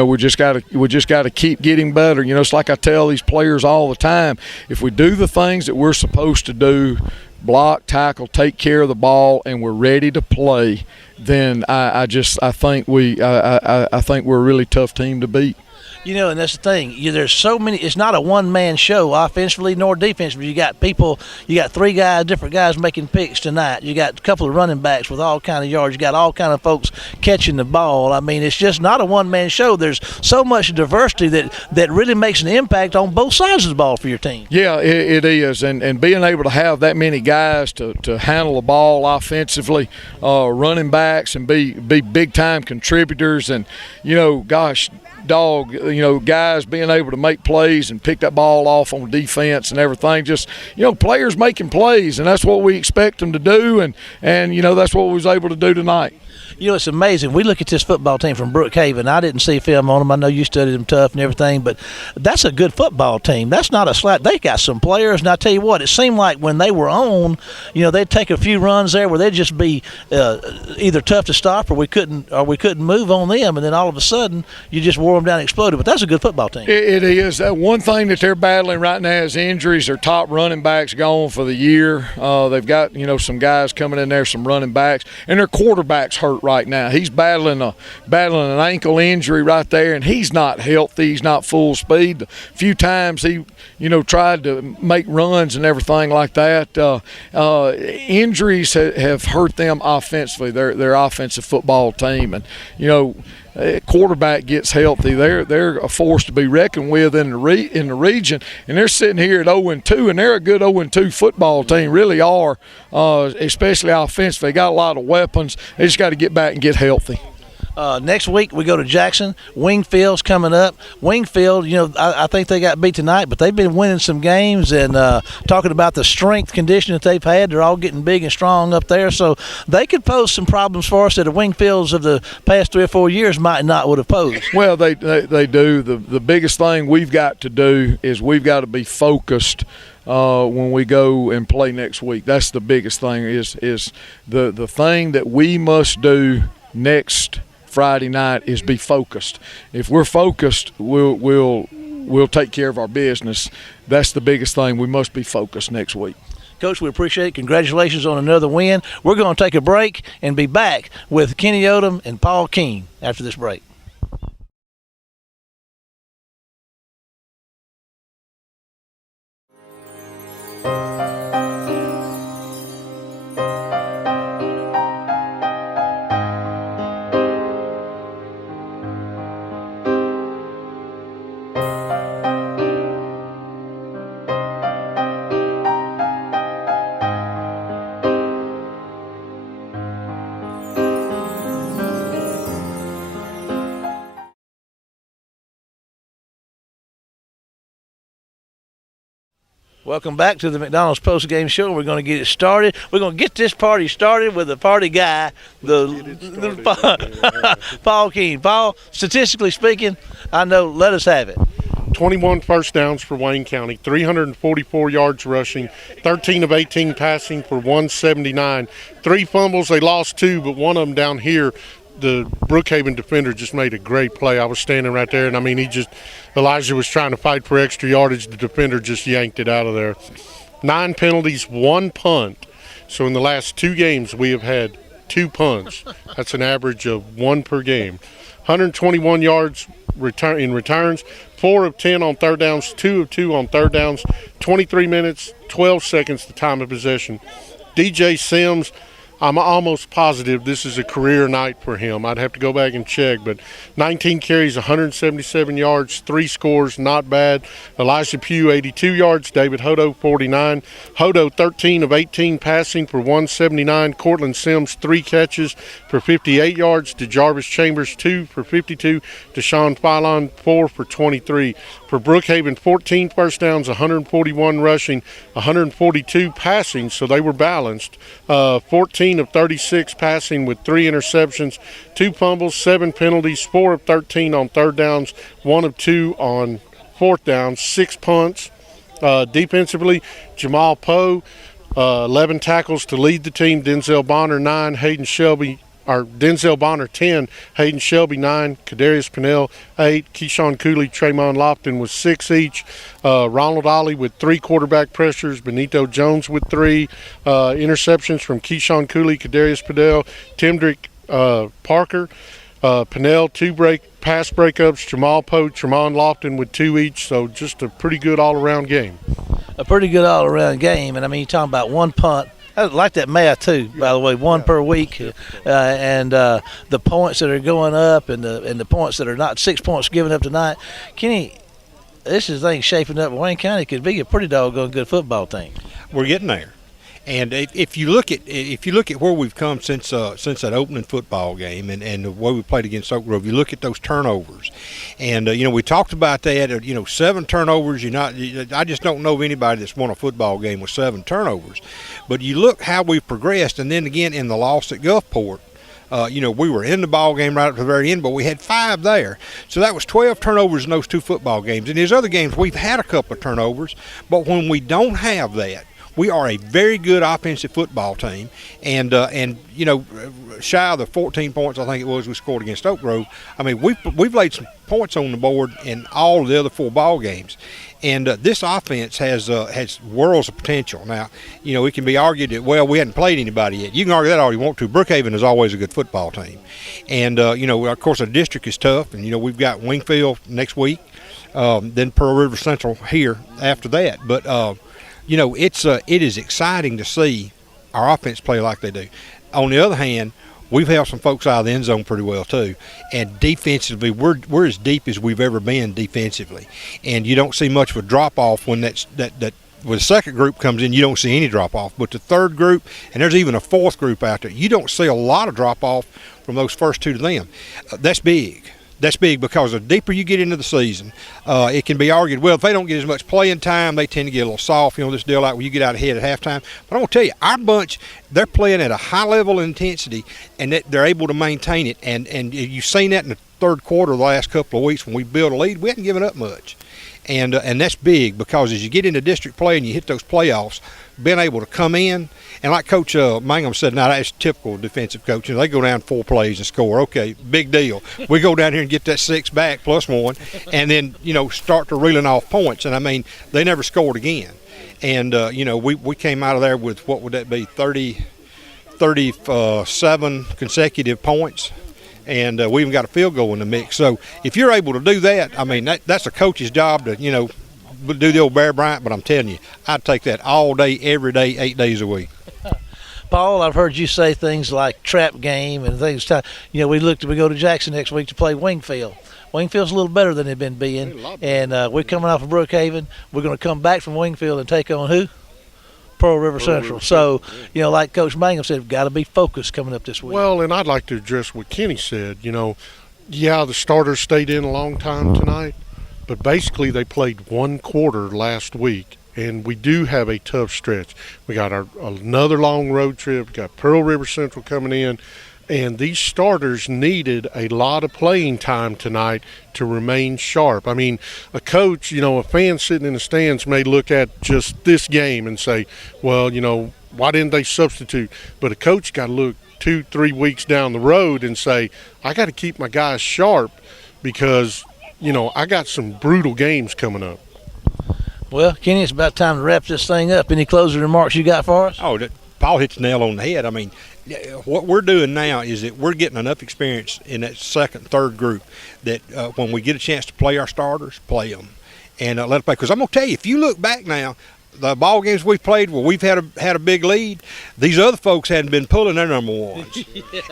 we just got to keep getting better. It's like I tell these players all the time: if we do the things that we're supposed to do, block, tackle, take care of the ball, and we're ready to play, then I think we're a really tough team to beat. And that's the thing. There's so many. It's not a one-man show offensively nor defensively. You got three different guys making picks tonight. You got a couple of running backs with all kind of yards. You got all kind of folks catching the ball. I mean, it's just not a one-man show. There's so much diversity that really makes an impact on both sides of the ball for your team. Yeah, it is. And being able to have that many guys to handle the ball offensively, running backs, and be big-time contributors, and, guys being able to make plays and pick that ball off on defense and everything. Just, players making plays, and that's what we expect them to do, and that's what we was able to do tonight. It's amazing. We look at this football team from Brook Haven. I didn't see film on them. I know you studied them tough and everything, but that's a good football team. That's not a slap. They got some players, and I tell you what, it seemed like when they were on, they'd take a few runs there where they'd just be either tough to stop, or we couldn't move on them, and then all of a sudden you just wore them down and exploded. But that's a good football team. It is. One thing that they're battling right now is injuries. Their top running backs gone for the year. They've got some guys coming in there, some running backs, and their quarterback's hurt right now. He's battling an ankle injury right there, and he's not healthy. He's not full speed. A few times he tried to make runs and everything like that. Injuries have hurt them offensively. Their offensive football team, and quarterback gets healthy, they're a force to be reckoned with in the region, and they're sitting here at 0-2, and they're a good 0-2 football team, really are, especially offensively. They got a lot of weapons. They just got to get back and get healthy. Next week we go to Jackson. Wingfield's coming up. Wingfield, I think they got beat tonight, but they've been winning some games, and talking about the strength condition that they've had, they're all getting big and strong up there, so they could pose some problems for us that the Wingfields of the past 3 or 4 years might not would have posed. Well, they do. The biggest thing we've got to do is we've got to be focused when we go and play next week. That's the biggest thing, is the thing that we must do next Friday night is be focused. If we're focused, we'll take care of our business. That's the biggest thing. We must be focused next week. Coach, we appreciate it. Congratulations on another win. We're going to take a break and be back with Kenny Odom and Paul Keene after this break. Welcome back to the McDonald's Postgame Show. We're going to get it started. We're going to get this party started with the party guy, Paul Keene. Paul, statistically speaking, let us have it. 21 first downs for Wayne County, 344 yards rushing, 13 of 18 passing for 179. 3 fumbles, they lost 2, but one of them down here the Brookhaven defender just made a great play. I was standing right there, and I mean, Elijah was trying to fight for extra yardage. The defender just yanked it out of there. 9 penalties, 1 punt. So in the last 2 games, we have had 2 punts. That's an average of 1 per game. 121 yards in returns, 4 of 10 on third downs, 2 of 2 on third downs, 23 minutes, 12 seconds the time of possession. DJ Sims, I'm almost positive this is a career night for him. I'd have to go back and check, but 19 carries, 177 yards, 3 scores, not bad. Elijah Pugh, 82 yards. David Hodo, 49. Hodo, 13 of 18 passing for 179. Cortland Sims, 3 catches for 58 yards. DeJarvis Chambers, 2 for 52. Deshaun Philon, 4 for 23. For Brookhaven, 14 first downs, 141 rushing, 142 passing, so they were balanced. 14 of 36 passing with 3 interceptions, 2 fumbles, 7 penalties, 4 of 13 on third downs, 1 of 2 on fourth downs, 6 punts. Defensively, Jamal Poe, 11 tackles to lead the team. Denzel Bonner, 9. Denzel Bonner, 10. Hayden Shelby, 9. Kadarius Pennell, 8. Keyshawn Cooley, Tremont Lofton with 6 each. Ronald Ollie with 3 quarterback pressures. Benito Jones with 3. Interceptions from Keyshawn Cooley, Kadarius Pennell, Timdrick Parker. Pennell, 2 pass breakups. Jamal Poe, Tremont Lofton with 2 each. So just a pretty good all-around game. A pretty good all-around game. And, I mean, you're talking about 1 punt. I like that math too, by the way, 1 per week, and the points that are going up and the points that are not, 6 points given up tonight. Kenny, this is thing shaping up. Wayne County could be a pretty doggone good football team. We're getting there. And if you look at where we've come since that opening football game and the way we played against Oak Grove, you look at those turnovers, and we talked about that. 7 turnovers. I just don't know of anybody that's won a football game with 7 turnovers. But you look how we've progressed, and then again in the loss at Gulfport. We were in the ball game right up to the very end, but we had 5 there. So that was 12 turnovers in those 2 football games. In these other games, we've had a couple of turnovers, but when we don't have that, we are a very good offensive football team, and shy of the 14 points I think it was we scored against Oak Grove. I mean, we've laid some points on the board in all of the other 4 ball games, and this offense has worlds of potential. Now, it can be argued that we hadn't played anybody yet. You can argue that all you want to. Brookhaven is always a good football team, and of course our district is tough, and we've got Wingfield next week, then Pearl River Central here after that, but. It is exciting to see our offense play like they do. On the other hand, we've held some folks out of the end zone pretty well too. And defensively, we're as deep as we've ever been defensively. And you don't see much of a drop off when that when the second group comes in, you don't see any drop off. But the third group, and there's even a 4th group out there, you don't see a lot of drop off from those first 2 to them. That's big. That's big because the deeper you get into the season, it can be argued, well, if they don't get as much playing time, they tend to get a little soft, this deal like when you get out ahead at halftime. But I'm going to tell you, our bunch, they're playing at a high level of intensity, and they're able to maintain it. And you've seen that in the third quarter of the last couple of weeks when we built a lead. We hadn't given up much. And that's big because as you get into district play and you hit those playoffs, being able to come in, and like Coach Mangum said, now that's typical defensive coach. They go down 4 plays and score. Okay, big deal. We go down here and get that 6 back plus 1, and then start to reeling off points. And I mean, they never scored again. And we came out of there with what would that be, 37 consecutive points. And we even got a field goal in the mix. So if you're able to do that, I mean, that's a coach's job to, do the old Bear Bryant. But I'm telling you, I'd take that all day, every day, 8 days a week. Paul, I've heard you say things like trap game and things. We go to Jackson next week to play Wingfield. Wingfield's a little better than they've been being. And we're coming off of Brookhaven. We're going to come back from Wingfield and take on who? Pearl River Central. So, like Coach Mangum said, we've got to be focused coming up this week. Well, and I'd like to address what Kenny said. The starters stayed in a long time tonight, but basically they played 1 quarter last week, and we do have a tough stretch. We got another long road trip. We got Pearl River Central coming in, and these starters needed a lot of playing time tonight to remain sharp. I mean, a coach, a fan sitting in the stands may look at just this game and say, well, Why didn't they substitute? But a coach got to look 2-3 weeks down the road and say, I got to keep my guys sharp because, I got some brutal games coming up. Well, Kenny, it's about time to wrap this thing up. Any closing remarks you got for us? Oh, Paul hits the nail on the head. I mean, what we're doing now is that we're getting enough experience in that second, third group that when we get a chance to play our starters, play them and let them play. Because I'm going to tell you, if you look back now, the ball games we've played where we've had a big lead, these other folks hadn't been pulling their number ones,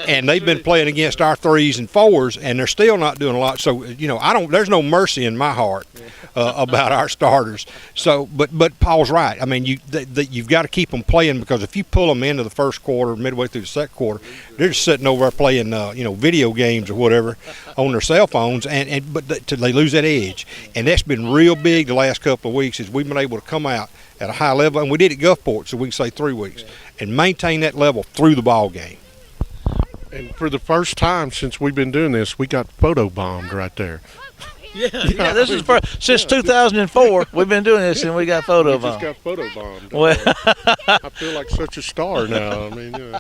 and they've been playing against our 3s and 4s, and they're still not doing a lot. So there's no mercy in my heart about our starters. So, but Paul's right. I mean, you've got to keep them playing, because if you pull them into the first quarter, midway through the second quarter, they're just sitting over there playing video games or whatever on their cell phones, but they lose that edge, and that's been real big the last couple of weeks. Is we've been able to come out at a high level, and we did it Gulfport, so we can say 3 weeks, and maintain that level through the ball game. And for the first time since we've been doing this, we got photobombed right there. Yeah, this is since 2004. We've been doing this, and we got photobombed. We just got photobombed. Well, I feel like such a star now. I mean,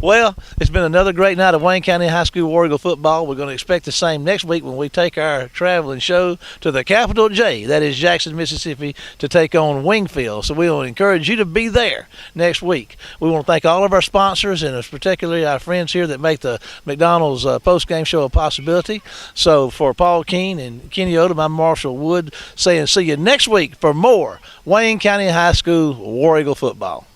Well, it's been another great night of Wayne County High School War Eagle football. We're going to expect the same next week when we take our traveling show to the capital J, that is Jackson, Mississippi, to take on Wingfield. So we will encourage you to be there next week. We want to thank all of our sponsors, and particularly our friends here that make the McDonald's post-game show a possibility. So for Paul Keene and Kenny Odom, I'm Marshall Wood saying see you next week for more Wayne County High School War Eagle football.